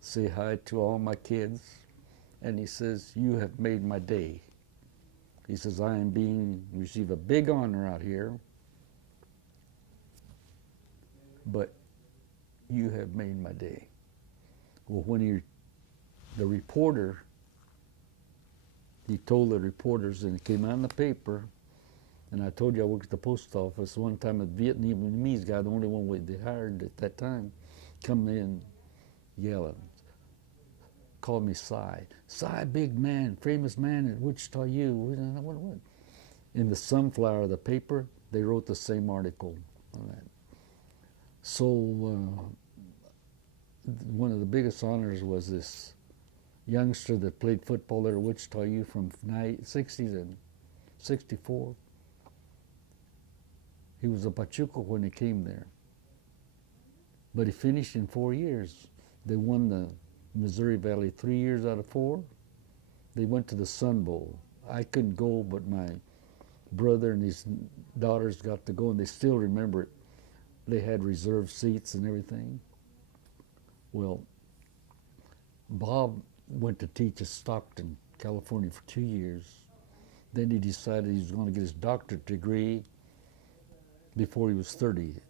say hi to all my kids, and he says, you have made my day. He says, I am receive a big honor out here, but you have made my day. Well, when the reporter he told the reporters, and it came out in the paper, and I told you I worked at the post office. One time a Vietnamese guy, the only one they hired at that time, come in yelling, called me Cy. Cy, big man, famous man at Wichita U. What? In the Sunflower, the paper, they wrote the same article on that. So one of the biggest honors was this youngster that played football there at Wichita U from 60s and 64. He was a Pachuco when he came there. But he finished in 4 years. They won the Missouri Valley 3 years out of 4. They went to the Sun Bowl. I couldn't go, but my brother and his daughters got to go, and they still remember it. They had reserved seats and everything. Well, Bob went to teach at Stockton, California for 2 years. Then he decided he was going to get his doctorate degree before he was 30.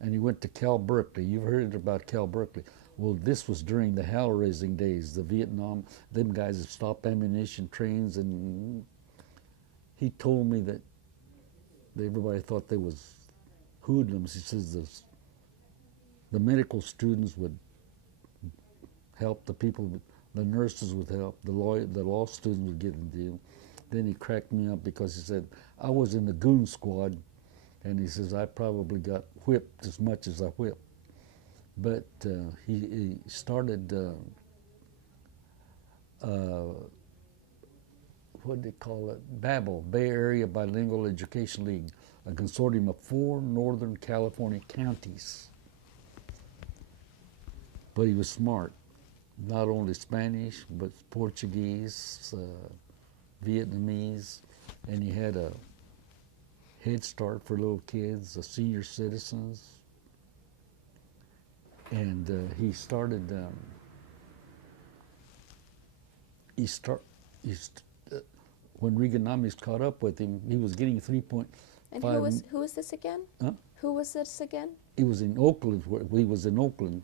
And he went to Cal Berkeley. You've heard about Cal Berkeley. Well, this was during the hell-raising days, the Vietnam, them guys had stopped ammunition trains, and he told me that everybody thought they was hoodlums. He says the medical students would help the people, the nurses would help, the law students would get the deal. Then he cracked me up because he said, I was in the goon squad, and he says, I probably got whipped as much as I whipped. But he started, what do they call it? BABL, Bay Area Bilingual Education League, a consortium of 4 Northern California counties. But he was smart, not only Spanish, but Portuguese, Vietnamese, and he had a Head Start for little kids, senior citizens. And he started, when Reaganomics caught up with him, he was getting 3.5. And who was this again? Huh? Who was this again? He was in Oakland, he was in Oakland.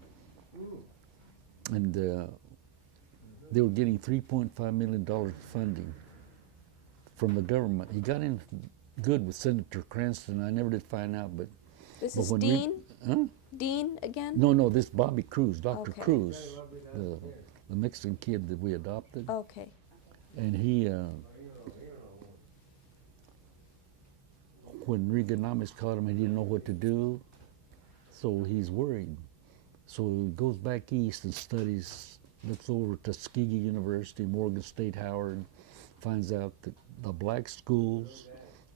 And they were getting $3.5 million funding from the government. He got in good with Senator Cranston. I never did find out, but This but is when Dean? huh? Dean again? No, this Bobby Cruz, Dr. Okay. Cruz, the Mexican kid that we adopted. Okay. And he, when Reaganomics caught him, he didn't know what to do, so he's worried. So he goes back east and studies, looks over at Tuskegee University, Morgan State, Howard, finds out that the black schools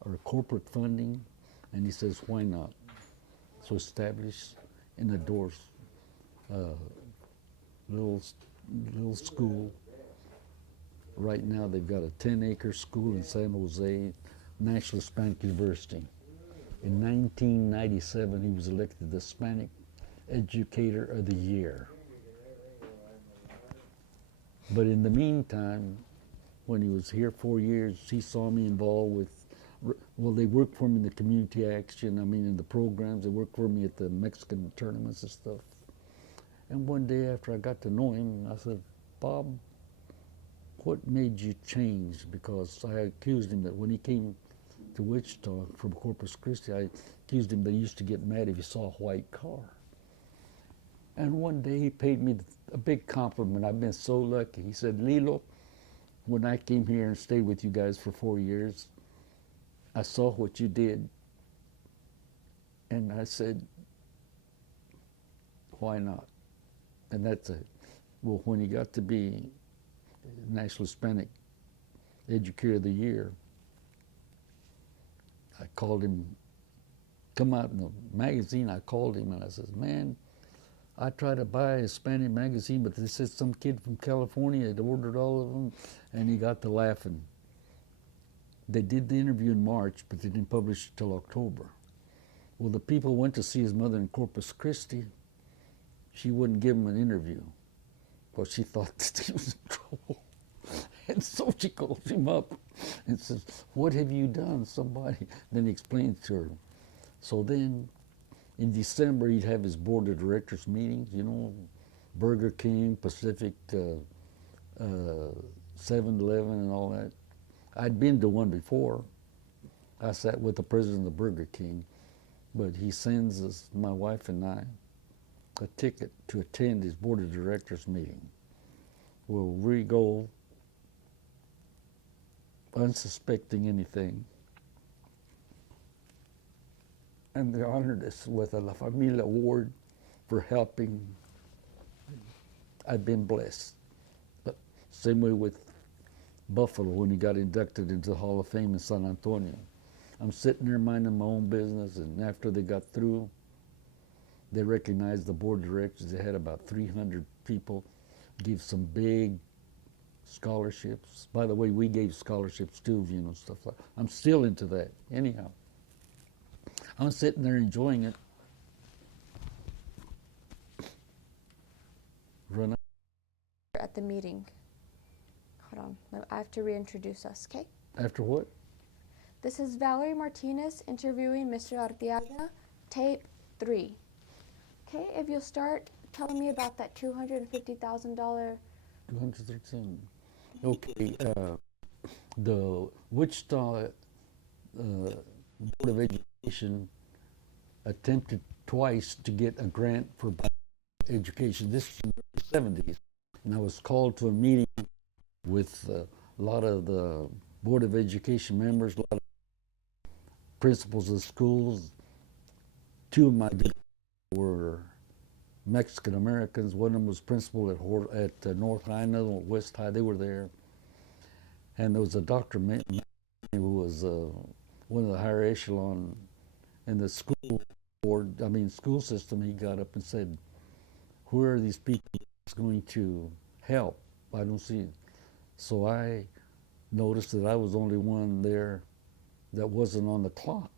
are corporate funding, and he says, why not? So established in the doors, little school. Right now they've got a 10-acre school in San Jose, National Hispanic University. In 1997, he was elected the Hispanic Educator of the Year. But in the meantime, when he was here 4 years, he saw me involved with, well, they worked for me in the community action, in the programs. They worked for me at the Mexican tournaments and stuff. And one day after I got to know him, I said, Bob, what made you change? Because I accused him that when he came to Wichita from Corpus Christi, I accused him that he used to get mad if he saw a white car. And one day he paid me a big compliment. I've been so lucky. He said, Lilo, when I came here and stayed with you guys for 4 years, I saw what you did. And I said, why not? And that's it. Well, when he got to be National Hispanic Educator of the Year, I called him, come out in the magazine, I called him and I said, man, I tried to buy a Hispanic magazine, but they said some kid from California had ordered all of them, and he got to laughing. They did the interview in March, but they didn't publish it till October. Well, the people went to see his mother in Corpus Christi. She wouldn't give him an interview, because she thought that he was in trouble. And so she calls him up and says, what have you done, somebody? Then he explains to her. So then, in December, he'd have his board of directors meetings, Burger King, Pacific, 7-Eleven and all that. I'd been to one before. I sat with the president of Burger King, but he sends us, my wife and I, a ticket to attend his board of directors meeting. Well, we go unsuspecting anything, and they honored us with a La Familia Award for helping. I've been blessed. But same way with Buffalo when he got inducted into the Hall of Fame in San Antonio. I'm sitting there minding my own business, and after they got through, they recognized the board of directors. They had about 300 people, give some big scholarships. By the way, we gave scholarships too, you know, stuff like that. I'm still into that. Anyhow, I'm sitting there enjoying it. Run up. At the meeting. Hold on, I have to reintroduce us, okay? After what? This is Valerie Martinez interviewing Mr. Arteaga, tape 3. Okay, if you'll start telling me about that $250,000. 213. Okay, the Wichita Board of Education attempted twice to get a grant for education. This is in the 70s, and I was called to a meeting with a lot of the Board of Education members, a lot of principals of schools. Two of my were Mexican Americans. One of them was principal at North High, another one at West High. They were there. And there was a Dr. who was one of the higher echelon in the school board, school system. He got up and said, where are these people going to help? I don't see it. So I noticed that I was the only one there that wasn't on the clock.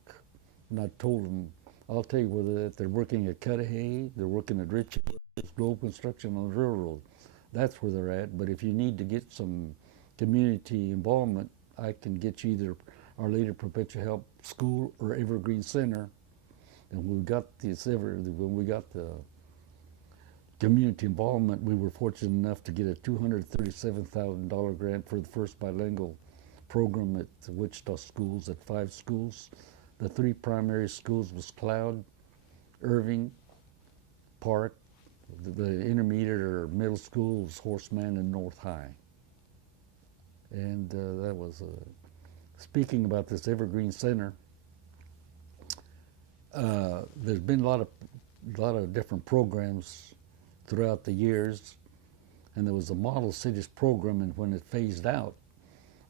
And I told them, I'll tell you whether they're working at Cudahy, they're working at Richard Globe Construction on the railroad. That's where they're at. But if you need to get some community involvement, I can get you either Our Lady of Perpetual Help School or Evergreen Center. And we got when we got the community involvement, we were fortunate enough to get a $237,000 grant for the first bilingual program at the Wichita schools, at 5 schools. The 3 primary schools was Cloud, Irving, Park. The intermediate or middle school was Horseman and North High. And that was, speaking about this Evergreen Center, there's been a lot of different programs throughout the years, and there was a Model Cities program, and when it phased out,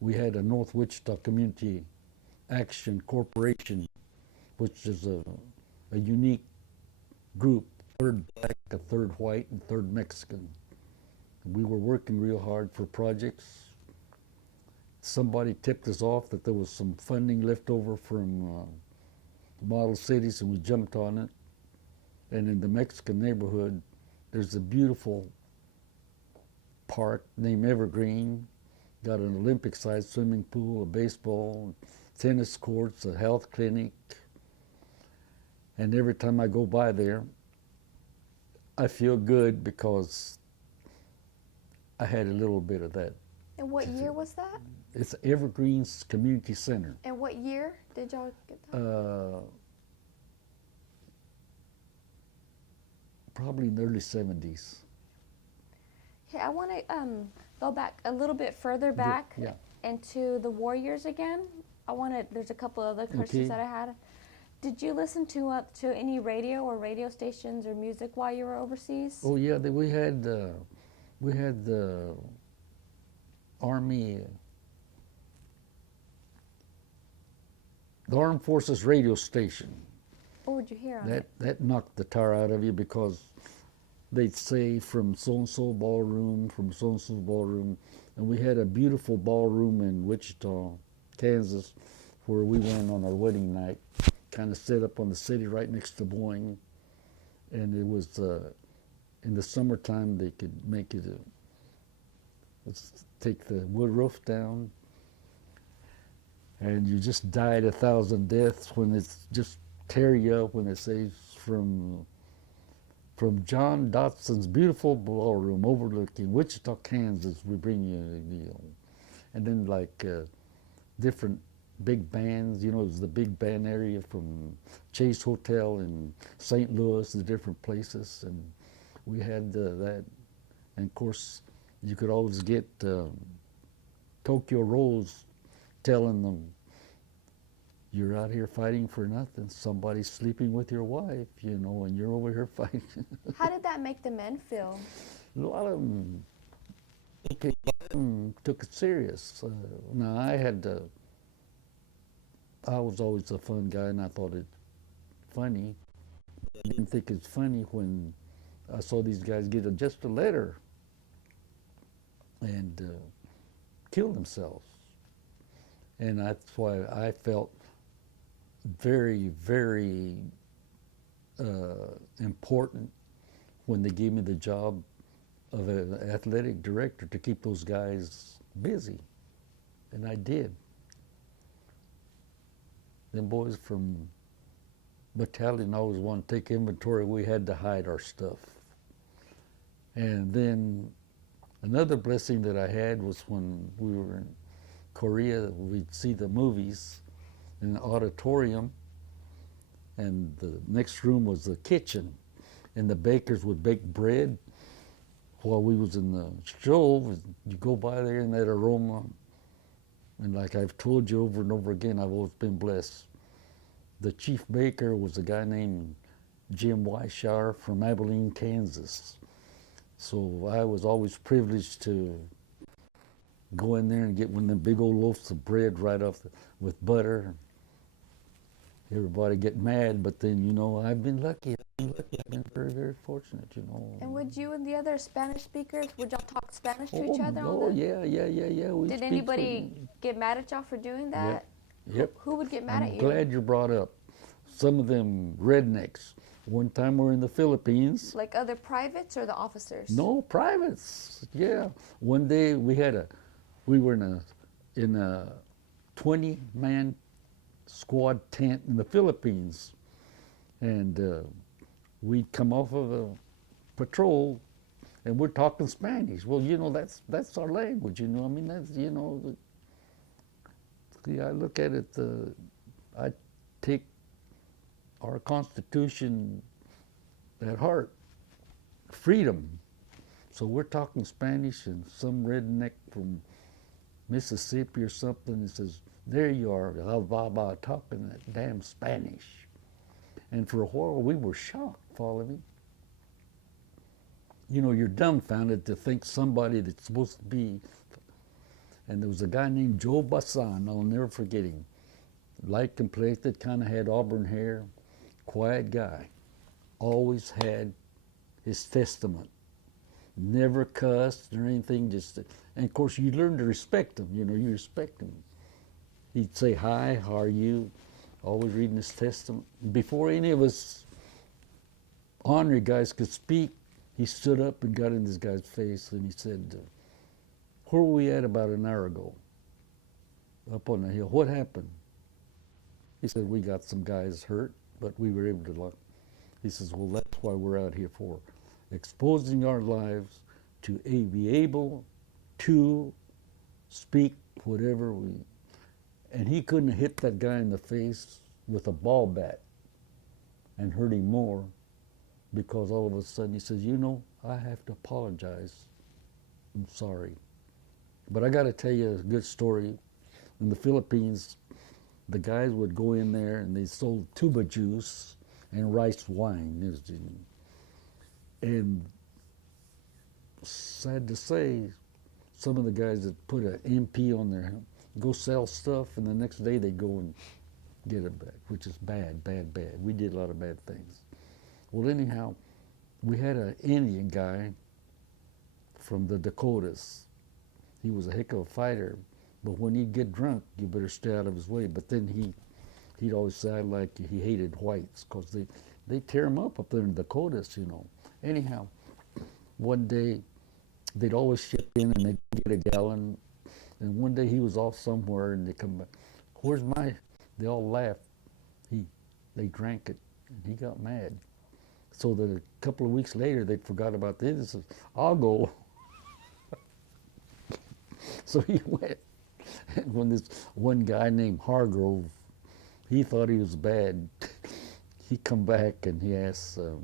we had a North Wichita Community Action Corporation, which is a unique group, 1/3 black, 1/3 white, and 1/3 Mexican. We were working real hard for projects. Somebody tipped us off that there was some funding left over from Model Cities, and we jumped on it. And in the Mexican neighborhood, there's a beautiful park named Evergreen, got an Olympic-sized swimming pool, a baseball, tennis courts, a health clinic. And every time I go by there, I feel good because I had a little bit of that. And what year was that? It's Evergreen's Community Center. And what year did y'all get that? Probably in the early 70s. Okay, I want to go back a little bit further back Yeah. into the war years again. There's a couple other questions that I had. Did you listen to any radio or radio stations or music while you were overseas? Oh yeah, we had the Army, the Armed Forces radio station. What would you hear on it? That knocked the tar out of you, because they'd say from so-and-so ballroom, and we had a beautiful ballroom in Wichita, Kansas, where we went on our wedding night, kind of set up on the city right next to Boeing, and it was, in the summertime they could make it, let's take the wood roof down, and you just died 1,000 deaths when it's just tear you up when it says from John Dotson's beautiful ballroom overlooking Wichita, Kansas, we bring you a deal. And then like different big bands. You know, it was the big band area from Chase Hotel in St. Louis, the different places, and we had that. And of course, you could always get Tokyo Rose telling them, "You're out here fighting for nothing. Somebody's sleeping with your wife, you know, and you're over here fighting." How did that make the men feel? A lot of them took it serious. Now I was always a fun guy, and I thought it funny. I didn't think it's funny when I saw these guys get just a letter and kill themselves. And that's why I felt very, very important when they gave me the job of an athletic director to keep those guys busy. And I did. Them boys from battalion always wanted to take inventory. We had to hide our stuff. And then another blessing that I had was when we were in Korea, we'd see the movies in the auditorium, and the next room was the kitchen, and the bakers would bake bread while we was in the stove. You go by there and that aroma, and like I've told you over and over again, I've always been blessed. The chief baker was a guy named Jim Weishauer from Abilene, Kansas. So I was always privileged to go in there and get one of them big old loaves of bread right off with butter. Everybody get mad, but then, you know, I've been lucky. I've been very, very fortunate, you know. And would you and the other Spanish speakers, would y'all talk Spanish to each other? Oh, yeah. We Did speak anybody get mad at y'all for doing that? Yep. Who would get mad at I'm you? glad you brought up some of them rednecks. One time we were in the Philippines. Like other privates or the officers? No, privates. Yeah. One day we were in a 20-man squad tent in the Philippines, and we'd come off of a patrol, and we're talking Spanish. Well, you know, that's our language. You know, I mean, that's, you know. I look at it. I take our Constitution at heart, freedom. So we're talking Spanish, and some redneck from Mississippi or something says, "There you are, Baba, talking that damn Spanish." And for a while we were shocked, follow me? You know, you're dumbfounded to think somebody that's supposed to be, and there was a guy named Joe Bassan, I'll never forget him. Light complected, kind of had auburn hair, quiet guy. Always had his testament. Never cussed or anything, just, and of course you learn to respect him, you know, you respect him. He'd say, "Hi, how are you?" Always reading his testament. Before any of us honorary guys could speak, he stood up and got in this guy's face and he said, "Where were we at about an hour ago?" "Up on the hill." "What happened?" He said, "We got some guys hurt, but we were able to lock." He says, "Well, that's why we're out here for, exposing our lives to be able to speak whatever we." And he couldn't have hit that guy in the face with a ball bat and hurt him more, because all of a sudden he says, "You know, I have to apologize. I'm sorry." But I got to tell you a good story. In the Philippines, the guys would go in there and they sold tuba juice and rice wine. And sad to say, some of the guys that put an MP on their, go sell stuff, and the next day they go and get it back, which is bad. We did a lot of bad things. Well, anyhow, we had an Indian guy from the Dakotas. He was a heck of a fighter, but when he'd get drunk, you better stay out of his way. But then he'd always sound like he hated whites, because they tear him up there in the Dakotas, you know. Anyhow, one day they'd always ship in and they'd get a gallon. And one day he was off somewhere and they come back, "Where's my," they all laughed. They drank it and he got mad. So that a couple of weeks later they forgot about this. He says, "I'll go." So he went And when this one guy named Hargrove, he thought he was bad. He come back and he asks, well,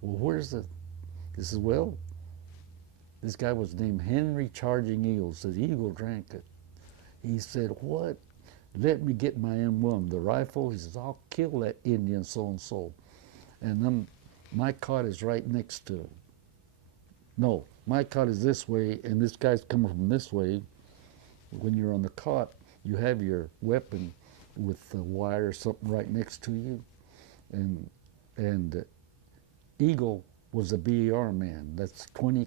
where's the, he says, well, this guy was named Henry Charging Eagle. Says, Eagle drank it. He said, what? Let me get my M1, the rifle. He says, I'll kill that Indian so-and-so. And then my cot is right next to, no, my cot is this way, and this guy's coming from this way. When you're on the cot, you have your weapon with the wire or something right next to you. And Eagle was a BAR man. That's 20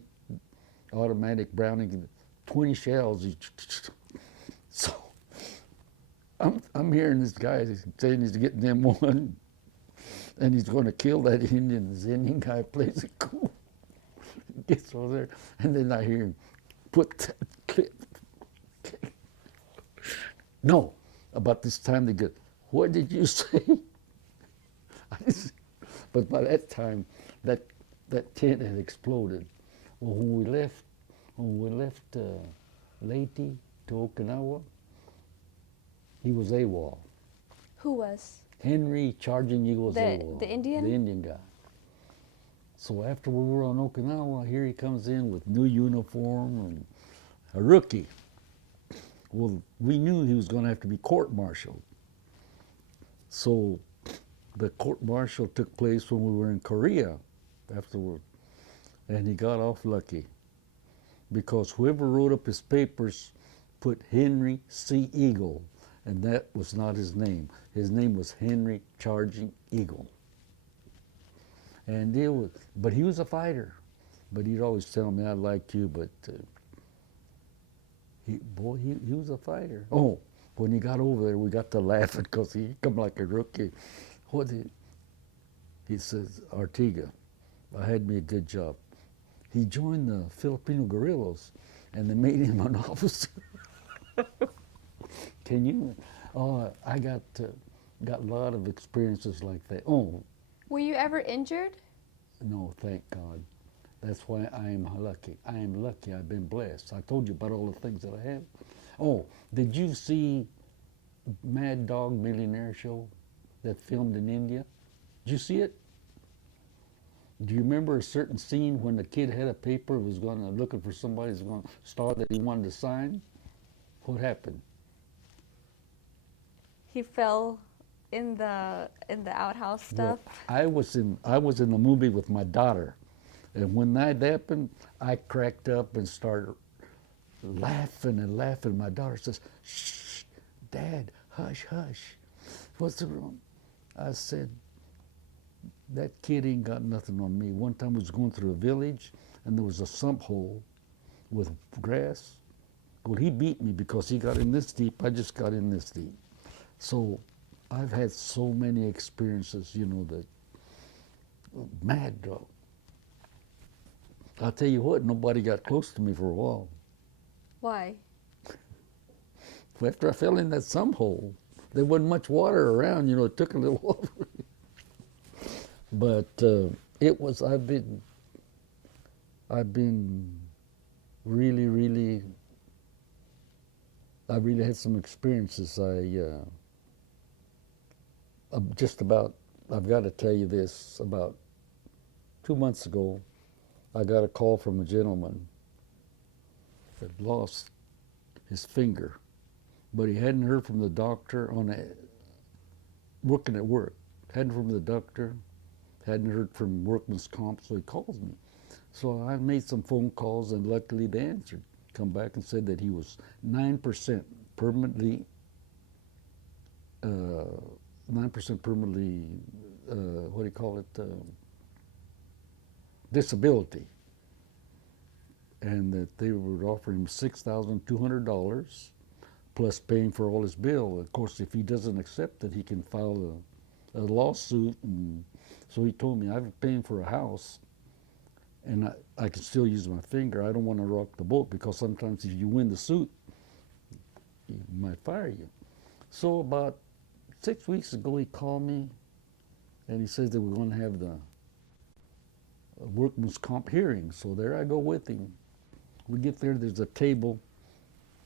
automatic Browning, 20 shells. So I'm hearing this guy saying he's getting them one, and he's going to kill that Indian. This Indian guy plays it cool. Gets over there, and then I hear him put that clip. No, about this time they go, what did you say? But by that time, that tent had exploded. Well, when we left Leyte to Okinawa, he was AWOL. Who was? Henry Charging Eagle was AWOL. The Indian? The Indian guy. So after we were on Okinawa, here he comes in with new uniform and a rookie. Well, we knew he was going to have to be court-martialed. So the court-martial took place when we were in Korea afterward. And he got off lucky because whoever wrote up his papers put Henry C. Eagle, and that was not his name. His name was Henry Charging Eagle. And it was, but he was a fighter. But he'd always tell me, I like you, but he was a fighter. Oh, when he got over there, we got to laughing because he come like a rookie. He says, Arteaga, I had me a good job. He joined the Filipino guerrillas, and they made him an officer. Can you? Oh, I got a lot of experiences like that. Oh. Were you ever injured? No, thank God. That's why I am lucky. I am lucky. I've been blessed. I told you about all the things that I have. Oh, did you see Mad Dog Millionaire Show that filmed in India? Did you see it? Do you remember a certain scene when the kid had a paper, was going to looking for somebody who's going to star that he wanted to sign? What happened? He fell in the outhouse stuff. Well, I was in the movie with my daughter, and when that happened, I cracked up and started laughing and laughing. My daughter says, "Shh, Dad, hush, hush. What's the wrong?" I said, that kid ain't got nothing on me. One time I was going through a village, and there was a sump hole with grass. Well, he beat me because he got in this deep. I just got in this deep. So I've had so many experiences, you know, that mad dog. I'll tell you what, nobody got close to me for a while. Why? After I fell in that sump hole, there wasn't much water around, you know, it took a little water. But it was, I've been really, I really had some experiences. I've got to tell you this, about 2 months ago, I got a call from a gentleman that lost his finger, but he hadn't heard from the doctor working at work. Hadn't heard from the doctor, hadn't heard from workman's comp, so he calls me. So I made some phone calls, and luckily they answered. Come back and said that he was 9% permanently, disability, and that they would offer him $6,200 plus paying for all his bill. Of course, if he doesn't accept it, he can file a lawsuit. And so he told me, I'm paying for a house, and I can still use my finger. I don't want to rock the boat, because sometimes if you win the suit, he might fire you. So about 6 weeks ago, he called me, and he says that we're going to have the workman's comp hearing. So there I go with him. We get there, there's a table,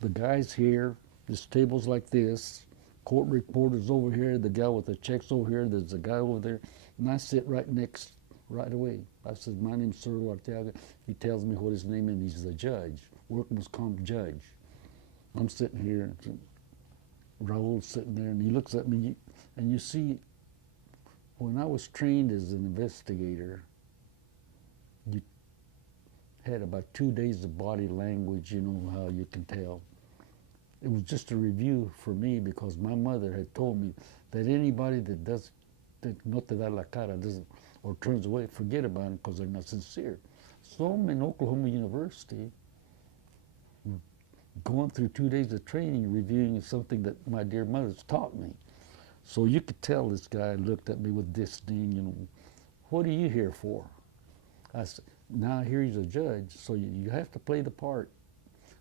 the guy's here, This table's like this. Court reporter's over here. The guy with the checks over here. There's a guy over there. And I sit right away. I said, my name's Cirilo Arteaga. He tells me what his name is. He's the judge, workman's comp judge. I'm sitting here. Raul's sitting there, and he looks at me. And you see, when I was trained as an investigator, you had about 2 days of body language, you know how you can tell. It was just a review for me because my mother had told me that anybody that no te da la cara, doesn't, or turns away, forget about them because they're not sincere. So I'm in Oklahoma University, going through 2 days of training, reviewing something that my dear mother's taught me. So you could tell this guy looked at me with disdain, you know, what are you here for? I said, now here he's a judge, so you have to play the part.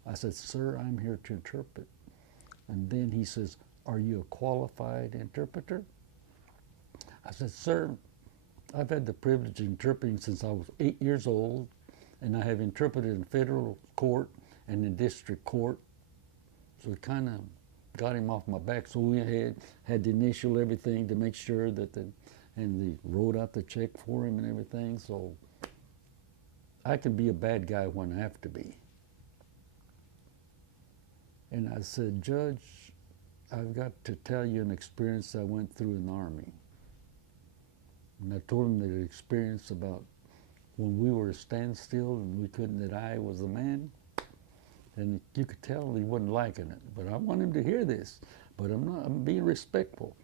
I said, sir, I'm here to interpret. And then he says, are you a qualified interpreter? I said, sir, I've had the privilege of interpreting since I was 8 years old, and I have interpreted in federal court and in district court. So it kind of got him off my back. So we had to initial everything to make sure that and they wrote out the check for him and everything. So I can be a bad guy when I have to be. And I said, Judge, I've got to tell you an experience I went through in the Army. And I told him the experience about when we were at standstill and we couldn't, that I was the man. And you could tell he wasn't liking it. But I want him to hear this. But I'm being respectful.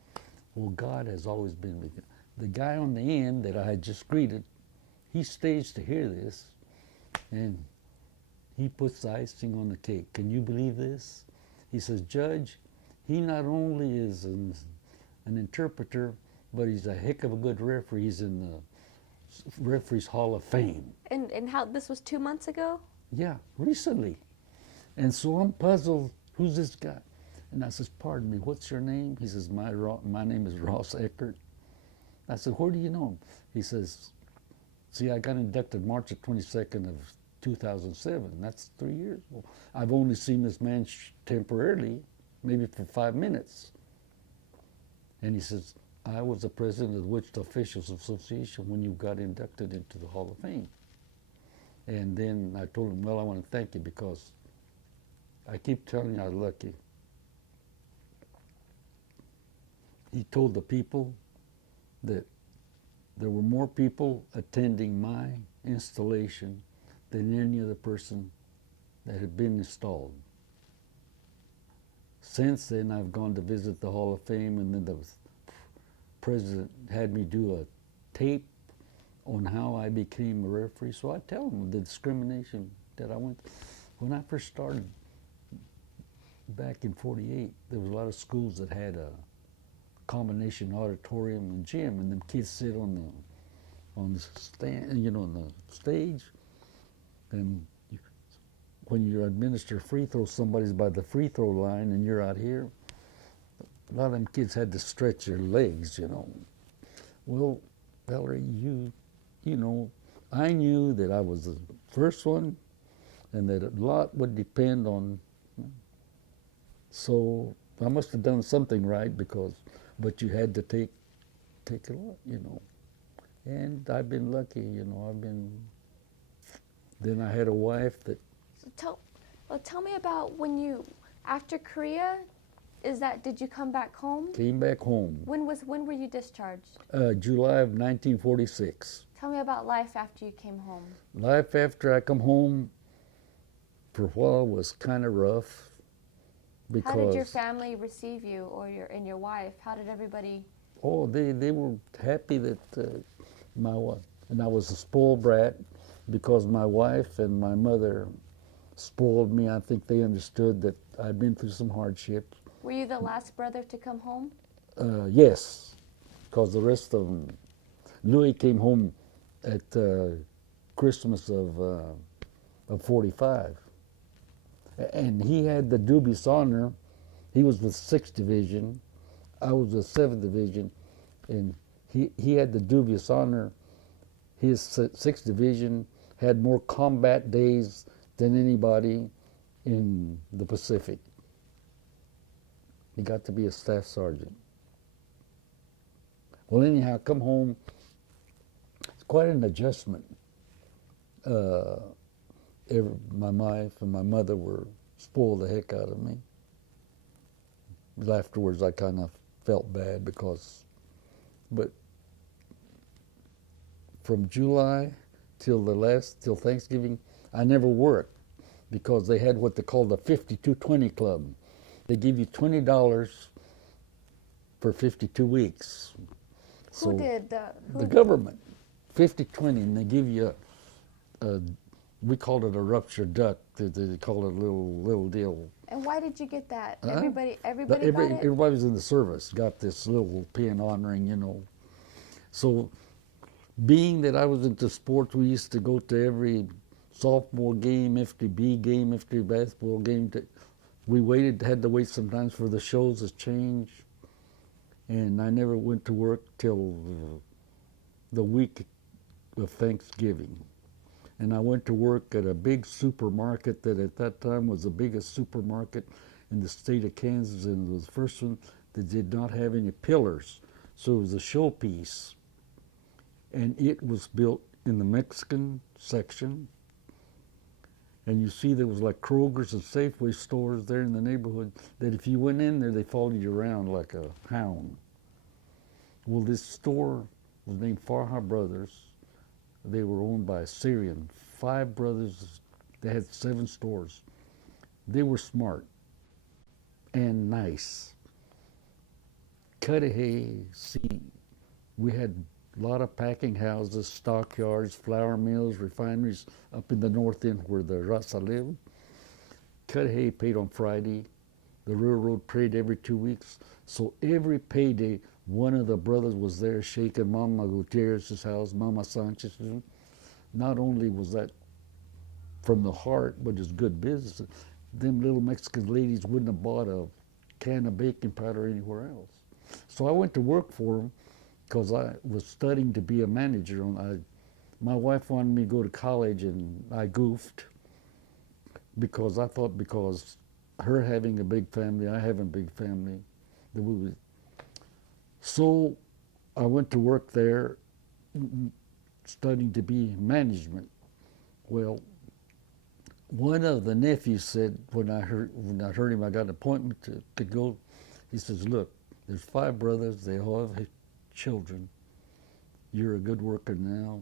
Well, God has always been with you. The guy on the end that I had just greeted, he stays to hear this. And he puts the icing on the cake. Can you believe this? He says, Judge, he not only is an interpreter, but he's a heck of a good referee. He's in the Referees Hall of Fame. And how, this was 2 months ago? Yeah, recently. And so I'm puzzled, who's this guy? And I says, pardon me, what's your name? He says, my name is Ross Eckert. I said, where do you know him? He says, see, I got inducted March the 22nd of 2007. That's 3 years. Well, I've only seen this man temporarily, maybe for 5 minutes. And he says, I was the president of the Wichita Officials Association when you got inducted into the Hall of Fame. And then I told him, well, I want to thank you because I keep telling you I'm lucky. He told the people that there were more people attending my installation than any other person that had been installed. Since then, I've gone to visit the Hall of Fame, and then the president had me do a tape on how I became a referee. So I tell him the discrimination that I went through. When I first started back in '48, there was a lot of schools that had a combination auditorium and gym, and them kids sit on the stand, you know, on the stage, and when you administer free throws, somebody's by the free throw line, and you're out here. A lot of them kids had to stretch their legs, you know. Well, Valerie, you know, I knew that I was the first one, and that a lot would depend on. So I must have done something right but you had to take a lot, you know. And I've been lucky, you know. Then I had a wife that. So tell me about when you, after Korea, did you come back home? Came back home. When were you discharged? July of 1946. Tell me about life after you came home. Life after I come home, for a while, was kind of rough. Because how did your family receive you, or your wife? How did everybody? Oh, they were happy that my wife, and I was a spoiled brat because my wife and my mother spoiled me. I think they understood that I'd been through some hardships. Were you the last brother to come home? Yes, because the rest of them, Louis came home at Christmas of '45. And he had the dubious honor. He was with 6th Division. I was with 7th Division. And he had the dubious honor. His 6th Division had more combat days than anybody in the Pacific. He got to be a staff sergeant. Well, anyhow, come home. It's quite an adjustment. My wife and my mother were spoiled the heck out of me. Afterwards, I kind of felt bad but from July till Thanksgiving, I never worked because they had what they called the 52-20 club. They give you $20 for 52 weeks. Who did the? The government, 50-20, and they give you we called it a ruptured duck. They called it a little deal. And why did you get that? Huh? Everybody got it? Everybody was in the service got this little pin honoring, you know. So, being that I was into sports, we used to go to every softball game, FTB game, FTB basketball game. We had to wait sometimes for the shows to change. And I never went to work till the week of Thanksgiving. And I went to work at a big supermarket that at that time was the biggest supermarket in the state of Kansas, and it was the first one that did not have any pillars. So it was a showpiece. And it was built in the Mexican section. And you see there was like Kroger's and Safeway stores there in the neighborhood that if you went in there, they followed you around like a hound. Well, this store was named Farha Brothers. They were owned by a Syrian. 5 brothers. They had 7 stores. They were smart and nice. Cudahy, see, we had a lot of packing houses, stockyards, flour mills, refineries up in the north end where the Raza lived. Cudahy paid on Friday. The railroad paid every 2 weeks. So every payday, one of the brothers was there shaking Mama Gutierrez's house, Mama Sanchez's. Not only was that from the heart, but it's good business. Them little Mexican ladies wouldn't have bought a can of baking powder anywhere else. So I went to work for them because I was studying to be a manager. My wife wanted me to go to college, and I goofed because I thought because her having a big family, I having a big family, that we would. So I went to work there studying to be management. Well, one of the nephews said, when I heard him, I got an appointment to go, he says, look, there's 5 brothers, they all have children. You're a good worker now.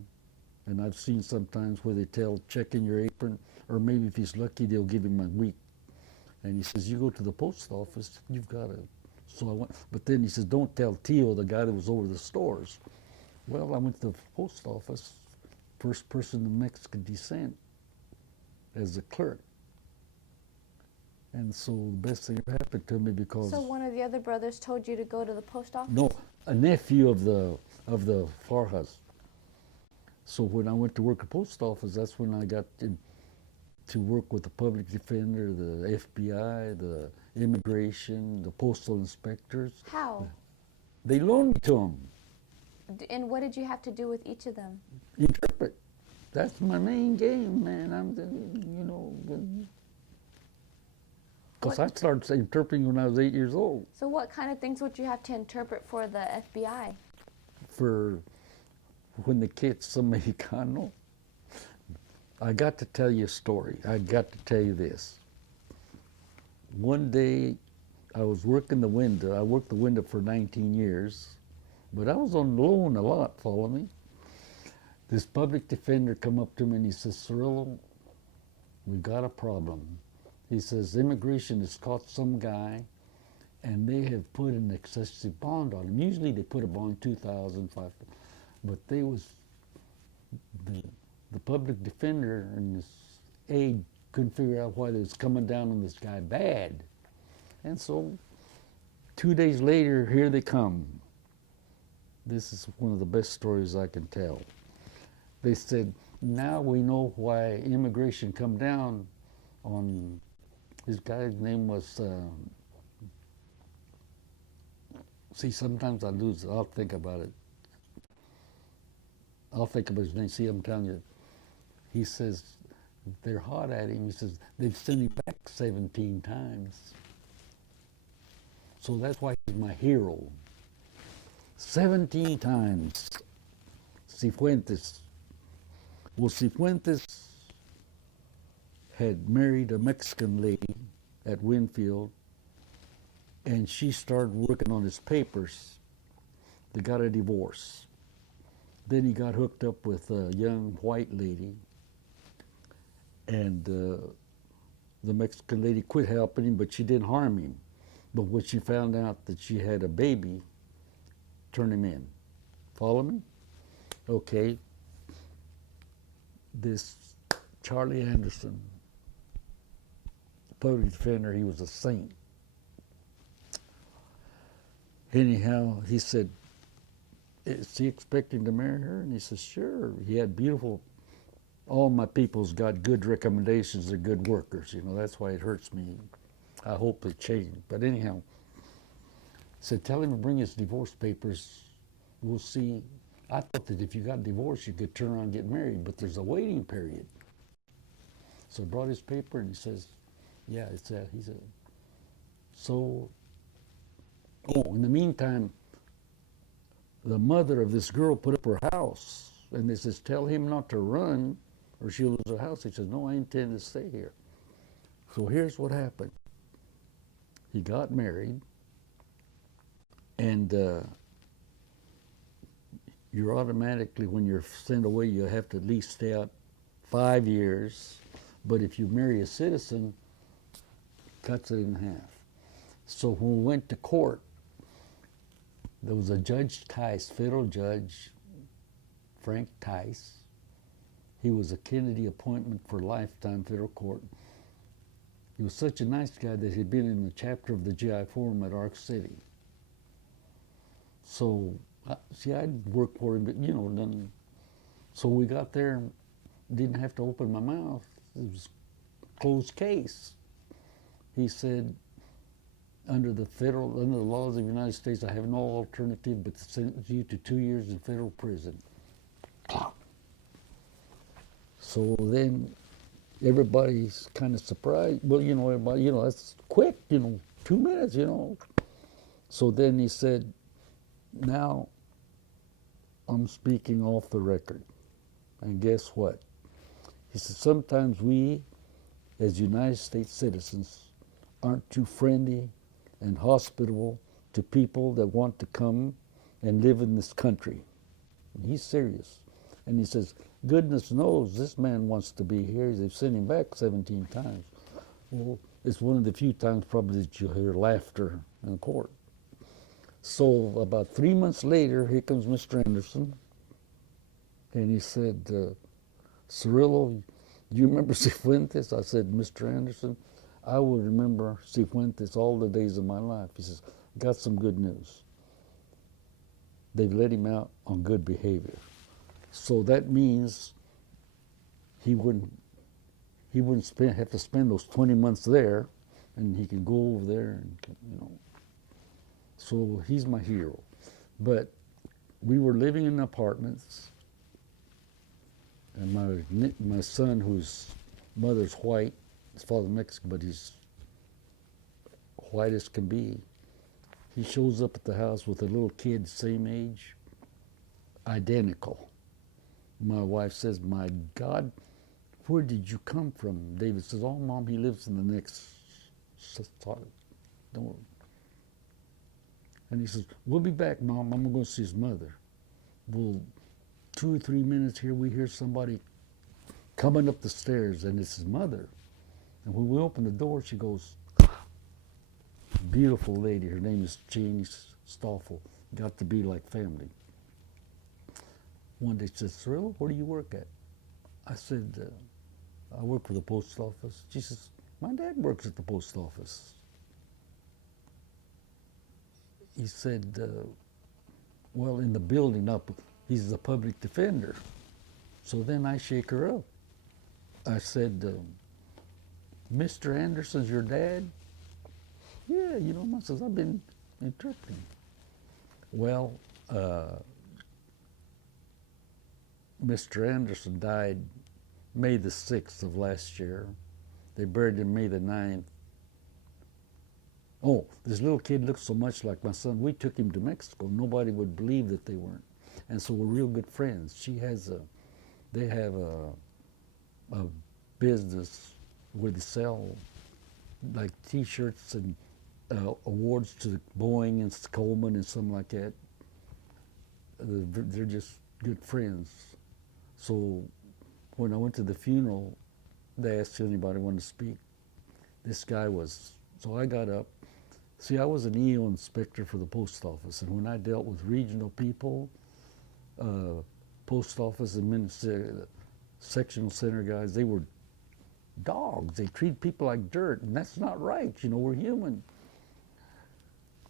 And I've seen sometimes where they tell, check in your apron, or maybe if he's lucky, they'll give him a week. And he says, you go to the post office, you've got to. So I went, but then he says, don't tell Tio, the guy that was over the stores. Well, I went to the post office, first person of Mexican descent, as a clerk. And so the best thing ever happened to me because... So one of the other brothers told you to go to the post office? No, a nephew of the Farhas. So when I went to work at the post office, that's when I got to work with the public defender, the FBI, the immigration, the postal inspectors. How? They loaned me to them. And what did you have to do with each of them? Interpret. That's my main game, man. Because I started interpreting when I was 8 years old. So what kind of things would you have to interpret for the FBI? For when the kids, some Mexicano, I got to tell you a story. I got to tell you this. One day, I was working the window. I worked the window for 19 years, but I was on loan a lot, follow me? This public defender come up to me and he says, Cirilo, we got a problem. He says, immigration has caught some guy and they have put an excessive bond on him. Usually they put a bond $2,000, $5,000, but the public defender and this aide couldn't figure out why they was coming down on this guy bad. And so 2 days later, here they come. This is one of the best stories I can tell. They said, now we know why immigration come down on, this guy's name was, see, sometimes I lose it. I'll think about it. I'll think about his name. See, I'm telling you. He says, they're hot at him. He says, they've sent him back 17 times. So that's why he's my hero. 17 times. Cifuentes. Well, Cifuentes had married a Mexican lady at Winfield, and she started working on his papers. They got a divorce. Then he got hooked up with a young white lady, and the Mexican lady quit helping him, but she didn't harm him. But when she found out that she had a baby, turned him in. Follow me? Okay. This Charlie Anderson, public defender, he was a saint. Anyhow, he said, is he expecting to marry her? And he says, sure. He had beautiful, all my people's got good recommendations, they're good workers. You know, that's why it hurts me. I hope it changed. But anyhow, he said, tell him to bring his divorce papers. We'll see. I thought that if you got divorced, you could turn around and get married, but there's a waiting period. So I brought his paper, and he says, yeah, it's that. He said, so, in the meantime, the mother of this girl put up her house, and they says, tell him not to run, or she'll lose her house. He says, no, I intend to stay here. So here's what happened. He got married, and you're automatically, when you're sent away, you have to at least stay out 5 years. But if you marry a citizen, cuts it in half. So when we went to court, there was a Judge Tice, federal judge, Frank Tice. He was a Kennedy appointment for lifetime federal court. He was such a nice guy that he'd been in the chapter of the GI Forum at Ark City. So, see, I'd worked for him, but, you know, then, so we got there and didn't have to open my mouth. It was a closed case. He said, under the laws of the United States, I have no alternative but to sentence you to 2 years in federal prison. So then everybody's kind of surprised. Well, you know, everybody, you know, that's quick, you know, 2 minutes, you know. So then he said, now I'm speaking off the record. And guess what? He said, sometimes we, as United States citizens, aren't too friendly and hospitable to people that want to come and live in this country. And he's serious. And he says, goodness knows this man wants to be here. They've sent him back 17 times. Well, it's one of the few times probably that you'll hear laughter in court. So about 3 months later, here comes Mr. Anderson. And he said, Cirilo, do you remember Cifuentes? I said, Mr. Anderson, I will remember Cifuentes all the days of my life. He says, got some good news. They've let him out on good behavior. So that means he wouldn't have to spend those 20 months there, and he can go over there and, you know. So he's my hero. But we were living in apartments, and my son, whose mother's white, his father's Mexican, but he's white as can be, he shows up at the house with a little kid same age, identical. My wife says, my God, where did you come from? David says, oh, Mom, he lives in the next door. And he says, we'll be back, Mom. I'm going to go see his mother. Well, 2 or 3 minutes here, we hear somebody coming up the stairs, and it's his mother. And when we open the door, she goes, beautiful lady. Her name is Jeannie Stoffel. Got to be like family. One day she said, Cirilo, where do you work at? I said, I work for the post office. She says, my dad works at the post office. He said, well, in the building up, he's the public defender. So then I shake her up. I said, Mr. Anderson's your dad? Yeah, you know, I says, I've been interpreting. Well, Mr. Anderson died May the 6th of last year. They buried him May the 9th Oh, this little kid looks so much like my son. We took him to Mexico. Nobody would believe that they weren't. And so we're real good friends. They have a business where they sell like T-shirts and awards to Boeing and Coleman and something like that. They're just good friends. So when I went to the funeral, they asked if anybody wanted to speak. This guy was, so I got up. See, I was an EO inspector for the post office, and when I dealt with regional people, post office administrator, sectional center guys, they were dogs. They treat people like dirt, and that's not right. You know, we're human.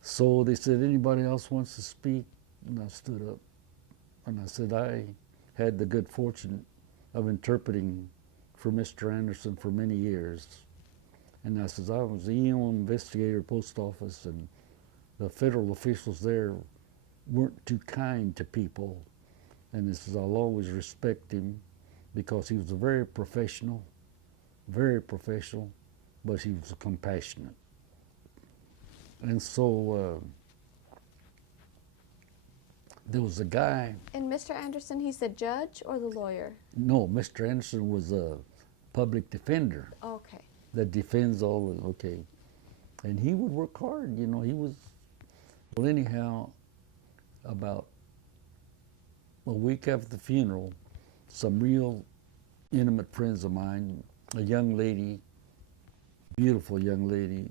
So they said, anybody else wants to speak? And I stood up, and I said, I had the good fortune of interpreting for Mr. Anderson for many years. And I says, I was the EO investigator at post office, and the federal officials there weren't too kind to people. And this is, I'll always respect him because he was a very professional, but he was compassionate. And so there was a guy. And Mr. Anderson, he's the judge or the lawyer? No, Mr. Anderson was a public defender. Okay. That defends all of, okay. And he would work hard, you know, he was, well anyhow, about a week after the funeral, some real intimate friends of mine, a young lady, beautiful young lady,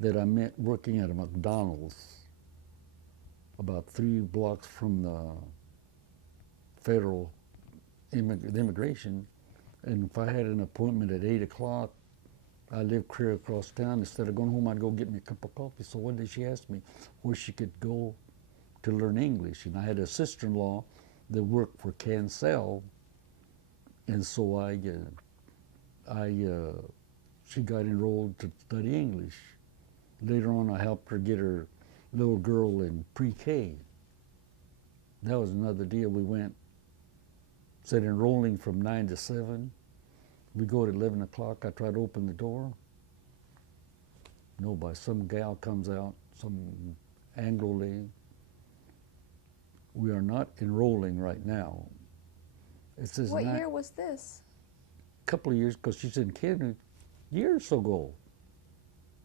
that I met working at a McDonald's about 3 blocks from the federal immigration. And if I had an appointment at 8 o'clock, I lived clear across town. Instead of going home, I'd go get me a cup of coffee. So one day she asked me where she could go to learn English. And I had a sister-in-law that worked for Cancel. And so she got enrolled to study English. Later on, I helped her get her little girl in pre-K. That was another deal. We went, said enrolling from 9 to 7. We go at 11 o'clock. I try to open the door. Nobody. Some gal comes out, some Anglo lady. We are not enrolling right now. It says What year was this? A couple of years, because she's in kindergarten, years ago.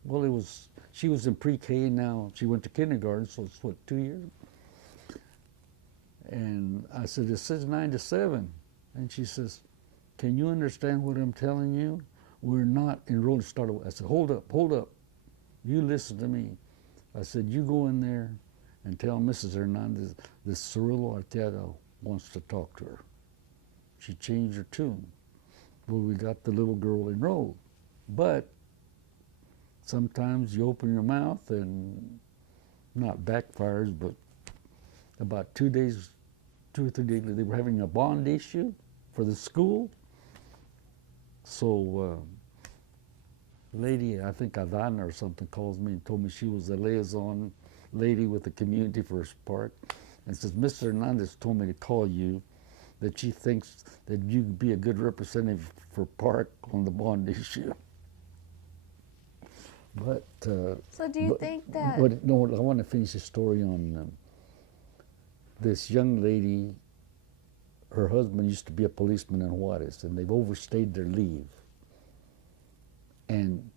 Well, she was in pre-K and now she went to kindergarten, so it's what, 2 years? And I said, it says 9 to 7. And she says, can you understand what I'm telling you? We're not enrolled. I said, hold up. You listen to me. I said, you go in there and tell Mrs. Hernandez that Cirilo Arteaga wants to talk to her. She changed her tune. Well, we got the little girl enrolled. But sometimes you open your mouth and not backfires, but about 2 or 3 days later, they were having a bond issue for the school. So lady, I think Adana or something, calls me and told me she was the liaison lady with the community for Park, and says, Mr. Hernandez told me to call you, that she thinks that you'd be a good representative for Park on the bond issue. But so do you think that? But no, I want to finish the story on this young lady. Her husband used to be a policeman in Juarez, and they've overstayed their leave. And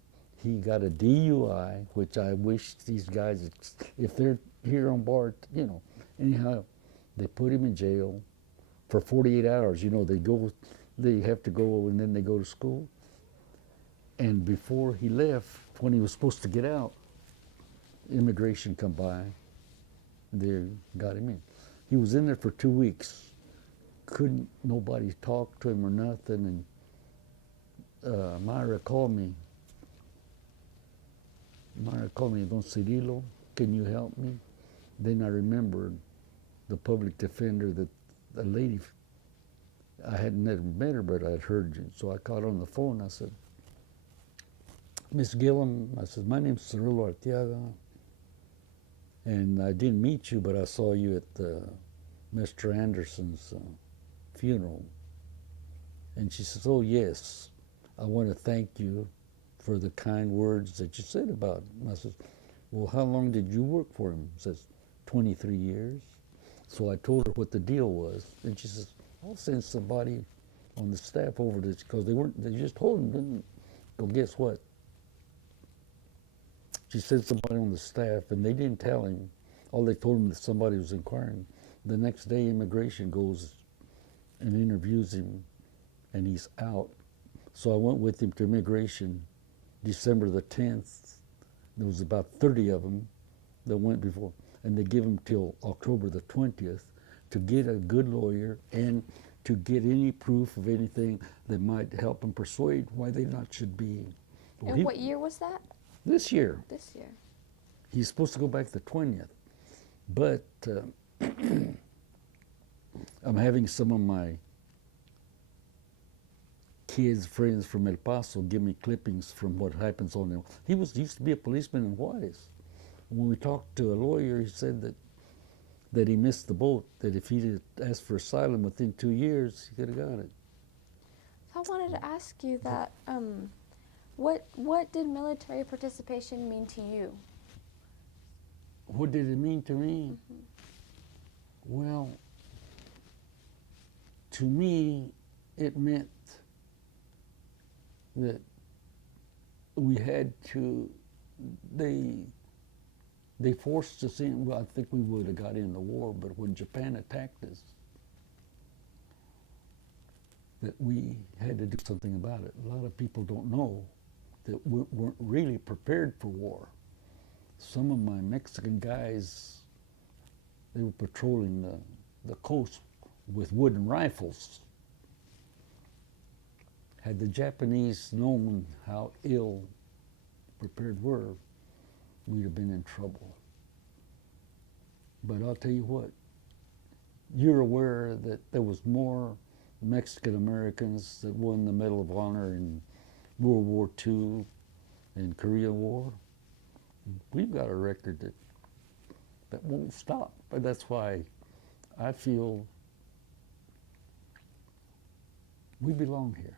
he got a DUI, which I wish these guys, if they're here on board, you know. Anyhow, they put him in jail for 48 hours. You know, they have to go and then they go to school. And before he left, when he was supposed to get out, immigration come by. They got him in. He was in there for 2 weeks. Couldn't nobody talk to him or nothing. And Myra called me. Don Cirilo, can you help me? Then I remembered the public defender, that a lady, I hadn't never met her, but I'd heard you. So I called on the phone. I said, Miss Gillum, I said, my name's Cirilo Arteaga, and I didn't meet you, but I saw you at Mr. Anderson's funeral. And she says, oh yes, I want to thank you for the kind words that you said about him. I says, well, how long did you work for him? Says, 23 years. So I told her what the deal was, and she says, I'll send somebody on the staff over to, because they just told him, didn't go, guess what? She sent somebody on the staff, and they didn't tell him. All they told him that somebody was inquiring. The next day, immigration goes and interviews him, and he's out. So I went with him to immigration December the 10th. There was about 30 of them that went before, and they give him till October the 20th to get a good lawyer and to get any proof of anything that might help him persuade why they not should be. Well, And what year was that? This year. This year. He's supposed to go back the 20th. But I'm having some of my kids, friends from El Paso give me clippings from what happens on him. He used to be a policeman in Juarez. When we talked to a lawyer, he said that he missed the boat, that if he'd asked for asylum within 2 years, he could have got it. So I wanted to ask you that, what did military participation mean to you? What did it mean to me? Mm-hmm. Well, to me, it meant that we had to, they forced us in. Well, I think we would have got in the war, but when Japan attacked us, that we had to do something about it. A lot of people don't know that we weren't really prepared for war. Some of my Mexican guys, they were patrolling the coast with wooden rifles. Had the Japanese known how ill prepared we're, we'd have been in trouble. But I'll tell you what, you're aware that there was more Mexican Americans that won the Medal of Honor in World War II and Korean War. We've got a record that won't stop. But that's why I feel we belong here.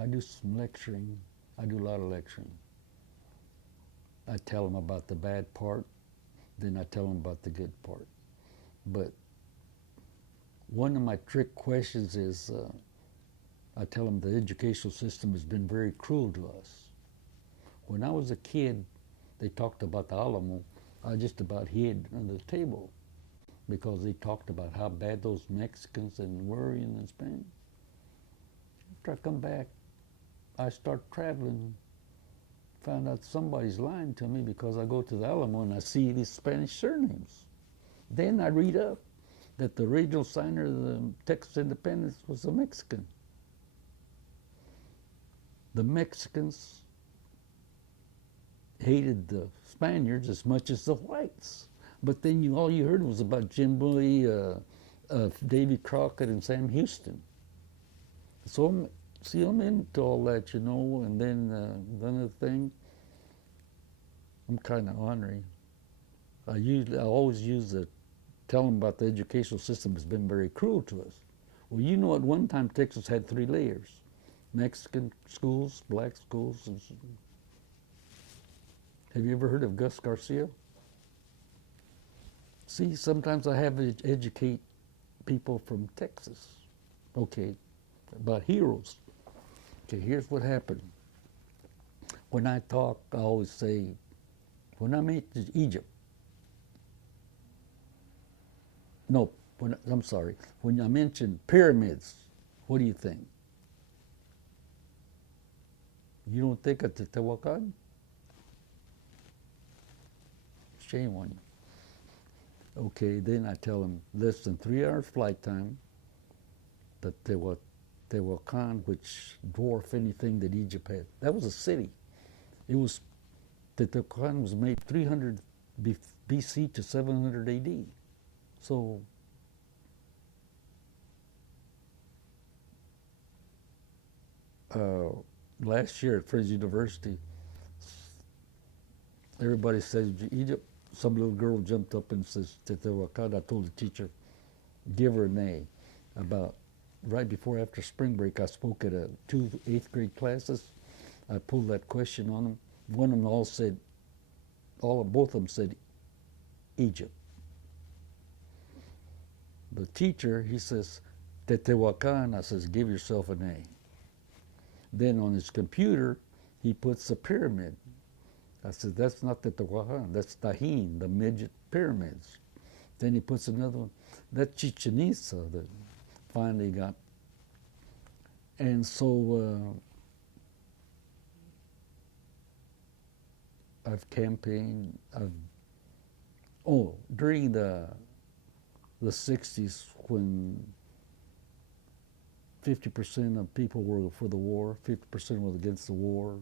I do some lecturing. I do a lot of lecturing. I tell them about the bad part, then I tell them about the good part. But one of my trick questions is, I tell them the educational system has been very cruel to us. When I was a kid, they talked about the Alamo. I just about hid under the table because they talked about how bad those Mexicans and worrying and Spanish. After I come back, I start traveling, found out somebody's lying to me because I go to the Alamo and I see these Spanish surnames. Then I read up that the original signer of the Texas independence was a Mexican. The Mexicans hated the Spaniards as much as the whites. But then all you heard was about Jim Bowie, Davy Crockett, and Sam Houston. So I'm into all that, you know, and then another thing, I'm kind of ornery. I always tell them about the educational system has been very cruel to us. Well, you know, at one time Texas had 3 layers: Mexican schools, black schools. And have you ever heard of Gus Garcia? See, sometimes I have to educate people from Texas, okay, about heroes. Okay, here's what happened. When I talk, I always say, when I made Egypt, no, I'm sorry, when I mentioned pyramids, what do you think? You don't think of Teotihuacan? Shame on you. Okay, then I tell them less than 3 hours flight time, that Teotihuacan, which dwarfed anything that Egypt had. That was a city. Teotihuacan was made 300 BC to 700 AD. So last year at Friends University, everybody says Egypt. Some little girl jumped up and says Teotihuacan. I told the teacher, give her an A. About right before after spring break, I spoke at 2 8th grade classes, I pulled that question on them. One of them both of them said Egypt. The teacher, he says, Tetehuacan. I says, give yourself an A. Then on his computer, he puts a pyramid. I said, that's not Tetehuacan, that's Tajín, the midget pyramids. Then he puts another one, that's Chichen Itza that finally got. And so I've campaigned, during the 60s when 50% of people were for the war, 50% was against the war.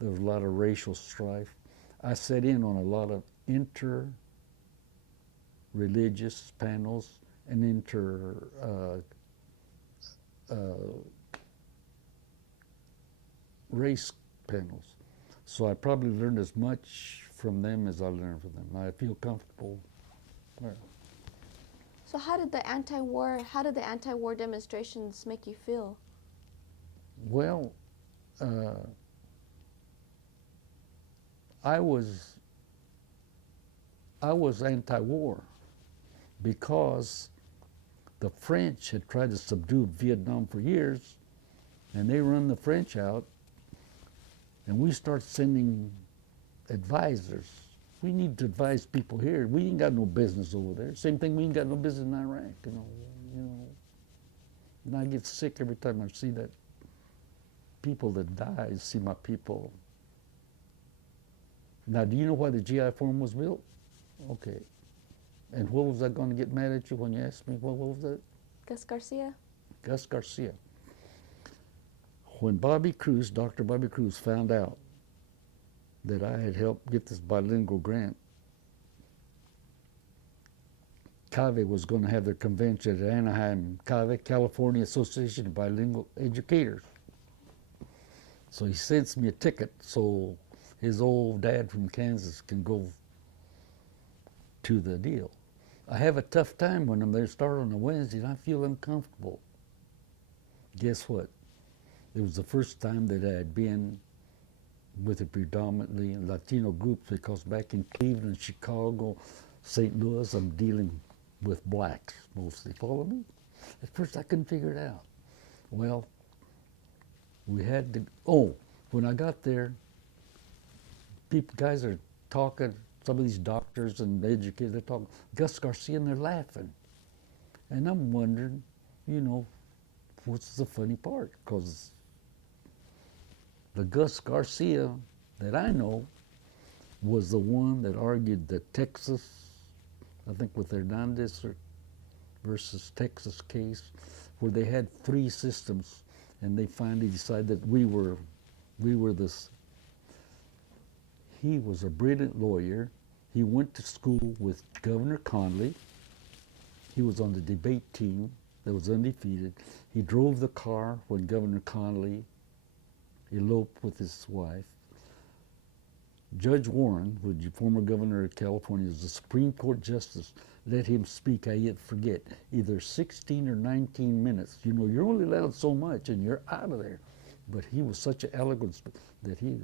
There was a lot of racial strife. I sat in on a lot of inter-religious panels and race panels. So I probably learned as much from them as I learned from them. I feel comfortable. Well, So how did the anti-war demonstrations make you feel? Well, I was anti-war because the French had tried to subdue Vietnam for years, and they run the French out, and we start sending advisors. We need to advise people here. We ain't got no business over there. Same thing, we ain't got no business in Iraq, you know. And I get sick every time I see that people that die, see my people. Now, do you know why the GI Forum was built? Okay. And what was I going to get mad at you when you asked me, what was that? Gus Garcia? Gus Garcia. When Dr. Bobby Cruz found out that I had helped get this bilingual grant, CAVE was going to have their convention at Anaheim, CAVE, California Association of Bilingual Educators. So he sends me a ticket so his old dad from Kansas can go to the deal. I have a tough time when I'm there, start on a Wednesday, and I feel uncomfortable. Guess what? It was the first time that I had been with a predominantly Latino group, because back in Cleveland, Chicago, St. Louis, I'm dealing with blacks mostly. Follow me? At first I couldn't figure it out. Well, we had to, when I got there, guys are talking, some of these doctors and educators, they're talking, Gus Garcia, and they're laughing. And I'm wondering, what's the funny part? Because the Gus Garcia that I know was the one that argued the Texas, I think with Hernandez versus Texas case, where they had three systems, and they finally decided that we were this. He was a brilliant lawyer. He went to school with Governor Conley. He was on the debate team that was undefeated. He drove the car when Governor Conley eloped with his wife. Judge Warren, who was the former governor of California, was the Supreme Court justice, let him speak, I yet forget, either 16 or 19 minutes. You're only allowed so much and you're out of there. But he was such an eloquent that he,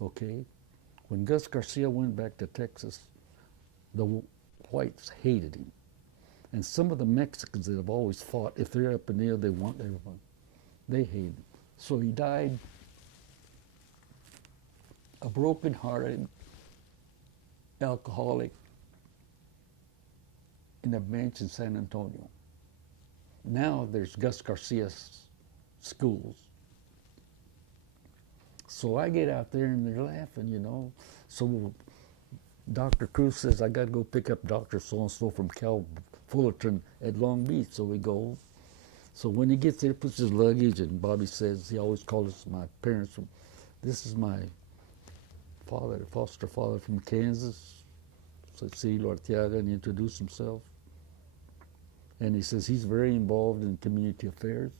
okay. When Gus Garcia went back to Texas, the whites hated him. And some of the Mexicans that have always fought, if they're up in the air, they want everyone. They hate him. So he died a broken-hearted alcoholic in a bench in San Antonio. Now there's Gus Garcia's schools. So I get out there and they're laughing, So Dr. Cruz says, I got to go pick up Dr. So-and-so from Cal Fullerton at Long Beach. So we go. So when he gets there, puts his luggage, and Bobby says, he always calls my parents, this is my father, foster father from Kansas, so Cirilo Arteaga, and he introduced himself. And he says he's very involved in community affairs.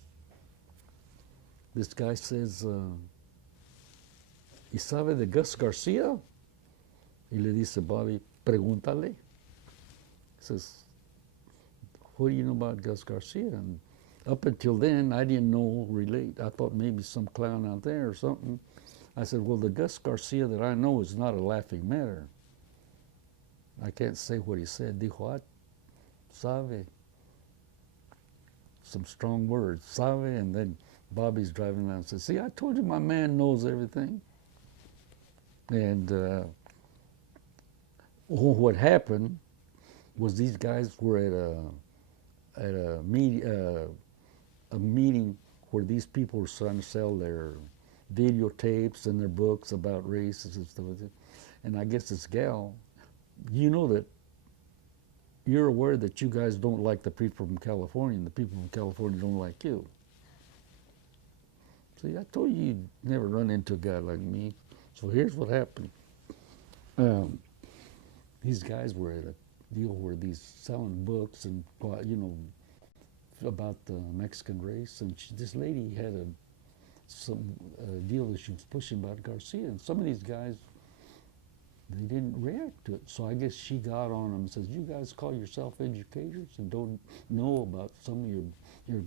This guy says, ¿y sabe de Gus Garcia? Y le dice Bobby, pregúntale. He says, what do you know about Gus Garcia? And up until then, I didn't know relate. I thought maybe some clown out there or something. I said, well, the Gus Garcia that I know is not a laughing matter. I can't say what he said. Dijo, sabe. Some strong words. Sabe, and then Bobby's driving around and says, see, I told you my man knows everything. And what happened was these guys were at a meeting where these people were trying to sell their videotapes and their books about races and stuff like that. And I guess this gal, you know that you're aware that you guys don't like the people from California, and the people from California don't like you. See, I told you you'd never run into a guy like me. So here's what happened. These guys were at a deal where these selling books and, you know, about the Mexican race, and this lady had some deal that she was pushing about Garcia, and some of these guys, they didn't react to it. So I guess she got on them and says, you guys call yourself educators and don't know about some of your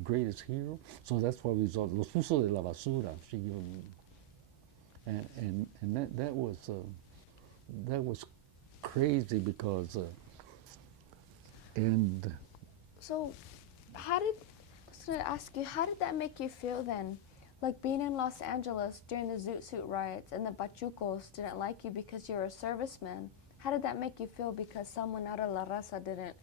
greatest hero? So that's why we saw los puso de la basura. She gave them, and that was crazy because So, I was going to ask you, how did that make you feel then? Like being in Los Angeles during the Zoot Suit riots and the Pachucos didn't like you because you're a serviceman. How did that make you feel because someone out of La Raza didn't,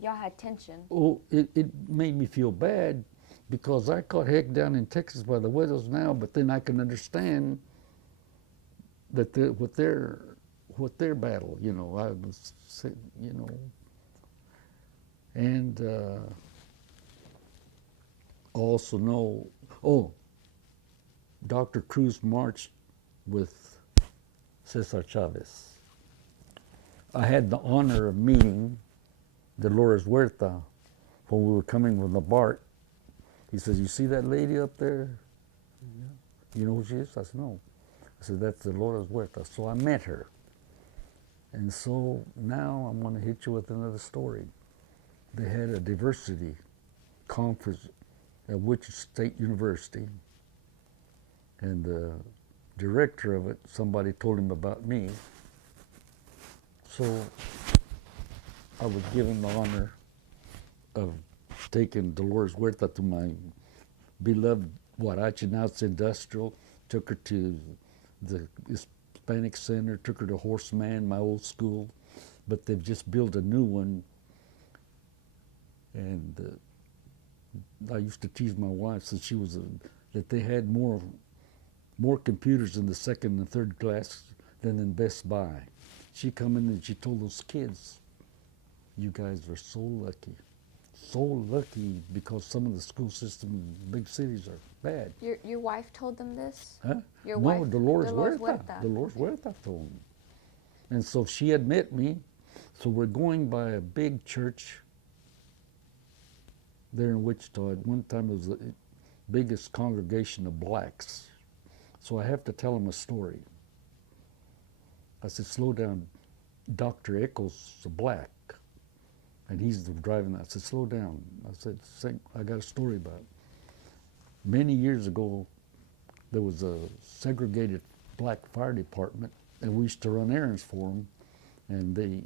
y'all had tension? Oh, it made me feel bad because I caught heck down in Texas by the widows now, but then I can understand that what their battle, you know, I was, you know, and also know, Dr. Cruz marched with Cesar Chavez. I had the honor of meeting Dolores Huerta when we were coming from the BART. He says, you see that lady up there? You know who she is? I said, no. I said, that's Dolores Huerta. So I met her. And so now I'm going to hit you with another story. They had a diversity conference at Wichita State University. And the director of it, somebody told him about me. So I was given the honor of taking Dolores Huerta to my beloved Huarache, now it's industrial, took her to the Hispanic Center, took her to Horseman, my old school, but they've just built a new one. And I used to tease my wife since she was that they had more computers in the second and third class than in Best Buy. She come in and she told those kids, you guys are so lucky because some of the school systems in big cities are bad. Your wife told them this? Huh? Your no, wife? Dolores Huerta. Dolores Huerta told them. And so she had met me. So we're going by a big church there in Wichita. At one time it was the biggest congregation of blacks. So I have to tell them a story. I said, slow down. Dr. Eccles is a black, and he's driving. I said, slow down. I said, I got a story about it. Many years ago, there was a segregated black fire department, and we used to run errands for them, and they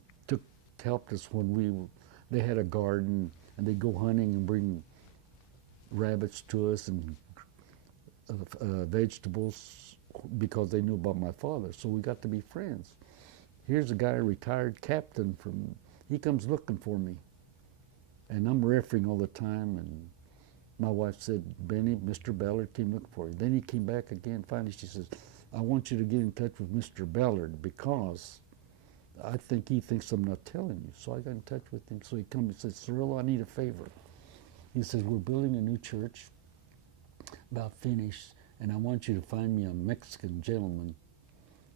helped us when they had a garden, and they'd go hunting and bring rabbits to us and vegetables because they knew about my father. So we got to be friends. Here's a guy, a retired captain he comes looking for me. And I'm refereeing all the time, and my wife said, Benny, Mr. Ballard came looking for you. Then he came back again. Finally, she says, I want you to get in touch with Mr. Ballard because I think he thinks I'm not telling you. So I got in touch with him. So he comes and says, Cirilo, I need a favor. He says, we're building a new church, about finished, and I want you to find me a Mexican gentleman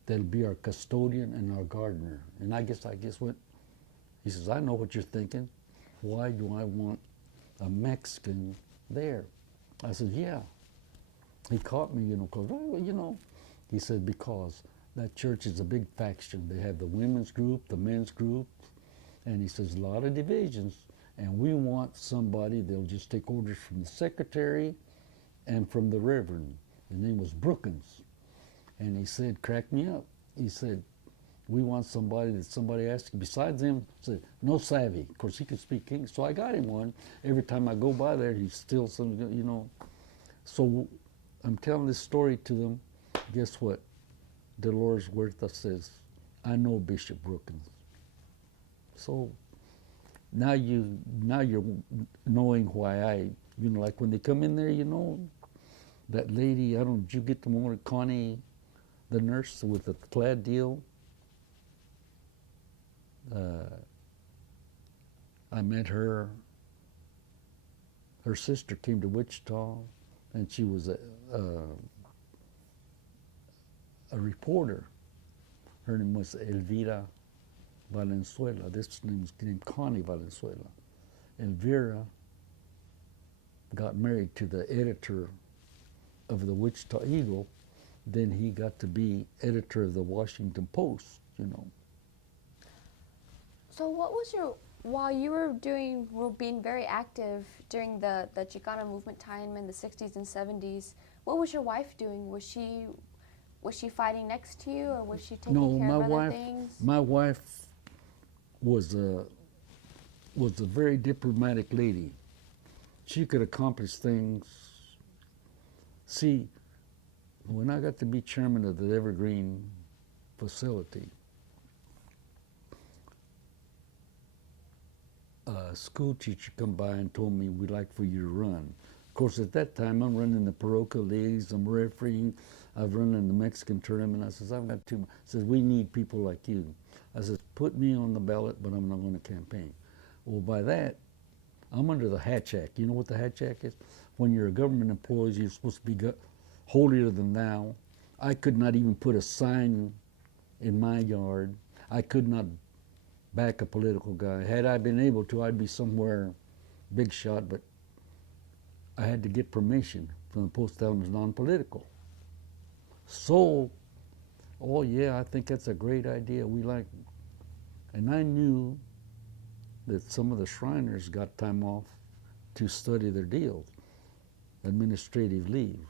that'll be our custodian and our gardener. And I guess what? He says, I know what you're thinking. Why do I want a Mexican there? I said, yeah. He caught me, because, he said, because that church is a big faction. They have the women's group, the men's group, and he says, a lot of divisions, and we want somebody that'll just take orders from the secretary and from the reverend. His name was Brookins. And he said, crack me up. He said, we want somebody that somebody asked besides him. Said, no savvy. Of course, he could speak English. So I got him one. Every time I go by there, he's still some, you know. So I'm telling this story to them. Guess what? Dolores Huerta says, I know Bishop Brookins. So now you're knowing why I, you know, like when they come in there, you know, that lady, did you get the one, Connie, the nurse with the clad deal? I met her. Her sister came to Wichita, and she was a reporter. Her name was Elvira Valenzuela. This name is named Connie Valenzuela. Elvira got married to the editor of the Wichita Eagle. Then he got to be editor of the Washington Post, you know. So what was while you were being very active during the Chicana movement time in the 60s and 70s, what was your wife doing? Was she fighting next to you, or was she taking care of other things? My wife was a very diplomatic lady. She could accomplish things. See, when I got to be chairman of the Evergreen facility, a school teacher come by and told me, we'd like for you to run. Of course, at that time, I'm running the Paroka leagues, I'm refereeing, I've run in the Mexican tournament. I says, I've got too much. I says, we need people like you. I says, put me on the ballot, but I'm not going to campaign. Well, by that, I'm under the Hatch Act. You know what the Hatch Act is? When you're a government employee, you're supposed to be holier than thou. I could not even put a sign in my yard. I could not back a political guy. Had I been able to, I'd be somewhere big shot, but I had to get permission from the post office non-political. So, oh yeah, I think that's a great idea. And I knew that some of the Shriners got time off to study their deals, administrative leave.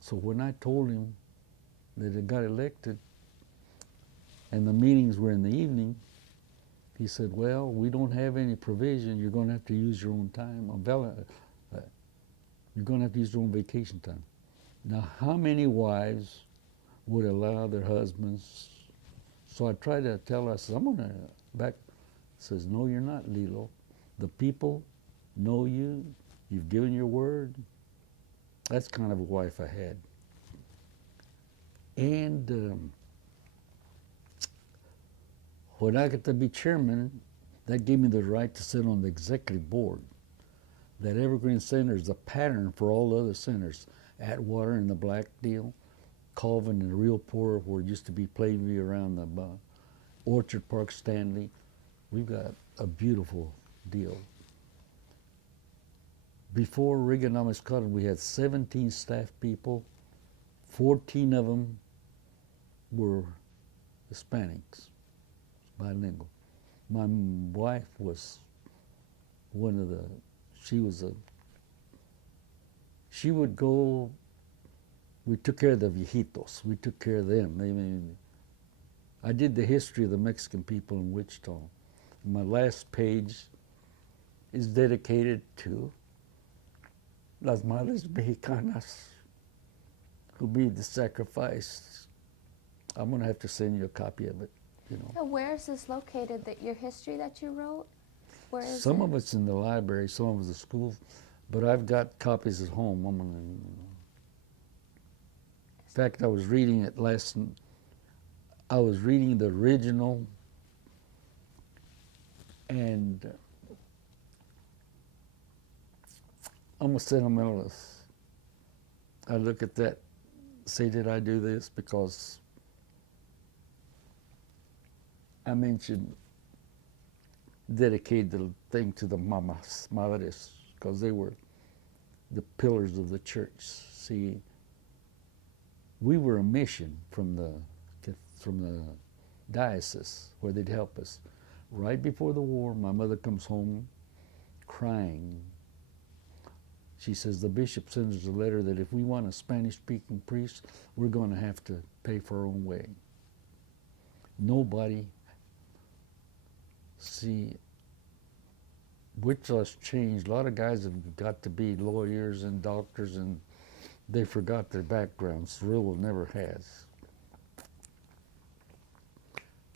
So when I told him that it got elected and the meetings were in the evening, he said, well, we don't have any provision. You're going to have to use your own time. You're going to have to use your own vacation time. Now, how many wives would allow their husbands? So I tried to tell her, I said, I'm going to back. Says, no, you're not, Lilo. The people know you. You've given your word. That's kind of a wife I had. And when I got to be chairman, that gave me the right to sit on the executive board. That Evergreen Center is a pattern for all the other centers. Atwater and the Black Deal, Colvin and the Real Poor, where it used to be Playview around the Orchard Park, Stanley. We've got a beautiful deal. Before Reaganomics College, we had 17 staff people. 14 of them were Hispanics, bilingual. My wife was she would go, we took care of the viejitos, we took care of them. I did the history of the Mexican people in Wichita. My last page is dedicated to Las Madres Mexicanas who made the sacrifice. I'm going to have to send you a copy of it, you know. So where is this located, your history that you wrote? Where is Some it? of it's in the library, some of it's at school, but I've got copies at home. In fact, I was reading it I was reading the original, and I'm a sentimentalist. I look at that, say, did I do this? Because I mentioned, dedicated the thing to the madres, because they were the pillars of the church. See, we were a mission from the diocese where they'd help us. Right before the war, my mother comes home crying. She says, the bishop sends us a letter that if we want a Spanish-speaking priest, we're going to have to pay for our own way. Nobody, see, Wichita's changed. A lot of guys have got to be lawyers and doctors, and they forgot their backgrounds. Cirilo never has.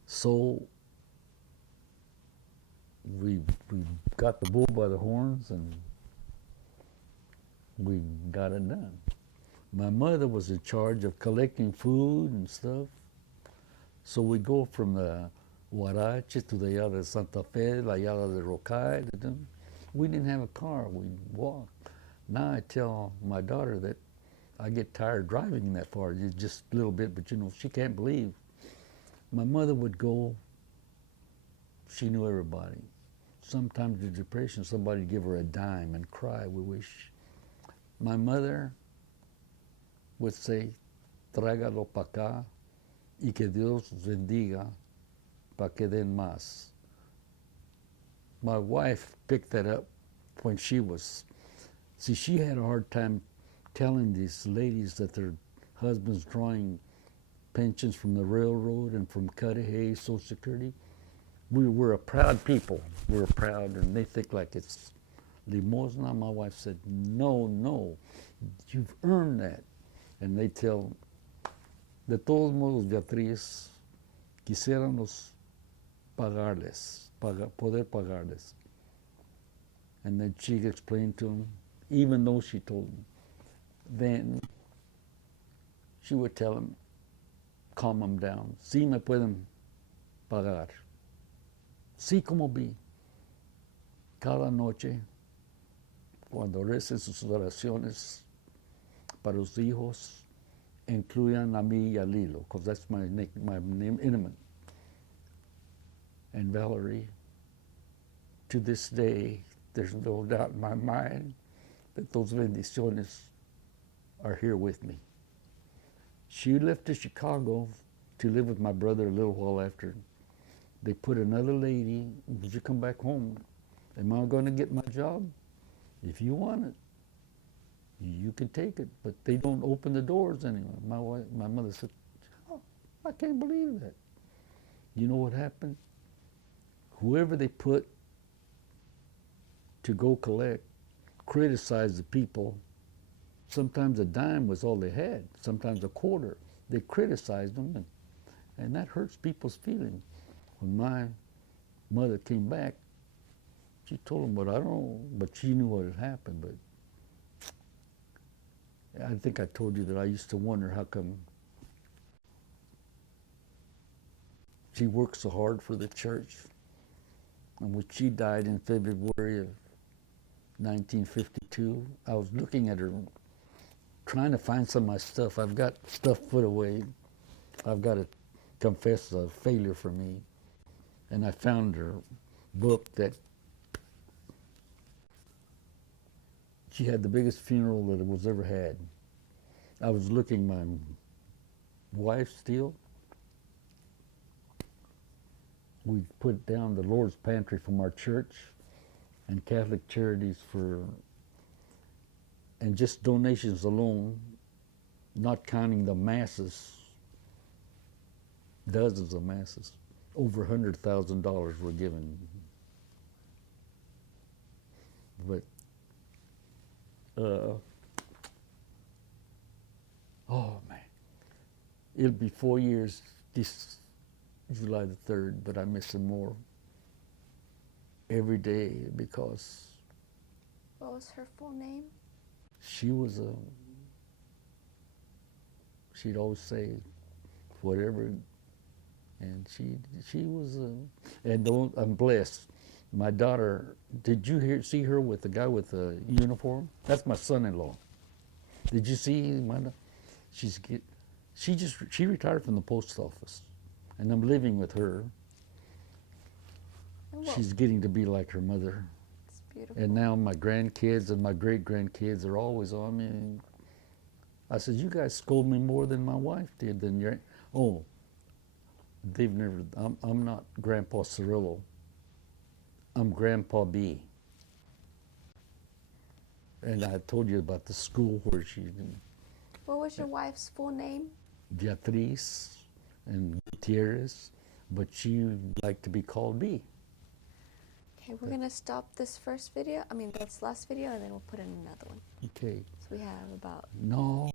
So we got the bull by the horns, and we got it done. My mother was in charge of collecting food and stuff. So we go from the Huarache to the Yala de Santa Fe, La Yala de Rocay. We didn't have a car, we walked. Now I tell my daughter that I get tired driving that far, just a little bit, but you know, she can't believe. My mother would go, she knew everybody. Sometimes in depression, somebody would give her a dime and cry, we wish. My mother would say, tráigalo pa' acá y que Dios bendiga pa' que den más. My wife picked that up when she was, see, she had a hard time telling these ladies that their husbands drawing pensions from the railroad and from Cudahy, Social Security. We were a proud people. We were proud, and they think like it's limosna. My wife said, no, no, you've earned that. And they tell, de todos modos, Beatriz, quisiéramos pagarles, poder pagarles. And then she explained to them, even though she told them, then she would tell them, calm them down. Sí me pueden pagar. Sí como vi. Cada noche, cuando recen sus oraciones para los hijos, incluyan a mí y a Lilo, because that's my name, intimate. And Valerie, to this day, there's no doubt in my mind that those bendiciones are here with me. She left to Chicago to live with my brother a little while after. They put another lady, would you come back home? Am I going to get my job? If you want it, you can take it, but they don't open the doors anymore. My mother said, oh, I can't believe that. You know what happened? Whoever they put to go collect criticized the people. Sometimes a dime was all they had, sometimes a quarter. They criticized them, and that hurts people's feelings. When my mother came back, she told them, but I don't know, but she knew what had happened. But I think I told you that I used to wonder how come she worked so hard for the church. And when she died in February of 1952, I was looking at her, trying to find some of my stuff. I've got stuff put away. I've got to confess a failure for me. And I found her book that she had the biggest funeral that it was ever had. I was looking, my wife still, we put down the Lord's Pantry from our church and Catholic Charities for, and just donations alone, not counting the masses, dozens of masses, over $100,000 were given. But, oh man, it'll be 4 years this July the 3rd, but I miss her more every day because What was her full name? she was she'd always say whatever, and she was I'm blessed. My daughter, did you see her with the guy with the uniform? That's my son-in-law. Did you see she retired from the post office, and I'm living with her. She's getting to be like her mother. It's beautiful. And now my grandkids and my great-grandkids are always on me. And I said, you guys scold me more than my wife did. They've never, I'm not Grandpa Cirilo. I'm Grandpa B. And I told you about the school where she, What was your wife's full name? Beatriz and Gutierrez, but she liked to be called B. Okay, we're gonna stop this first video. I mean, this last video, and then we'll put in another one. Okay. So we have about No,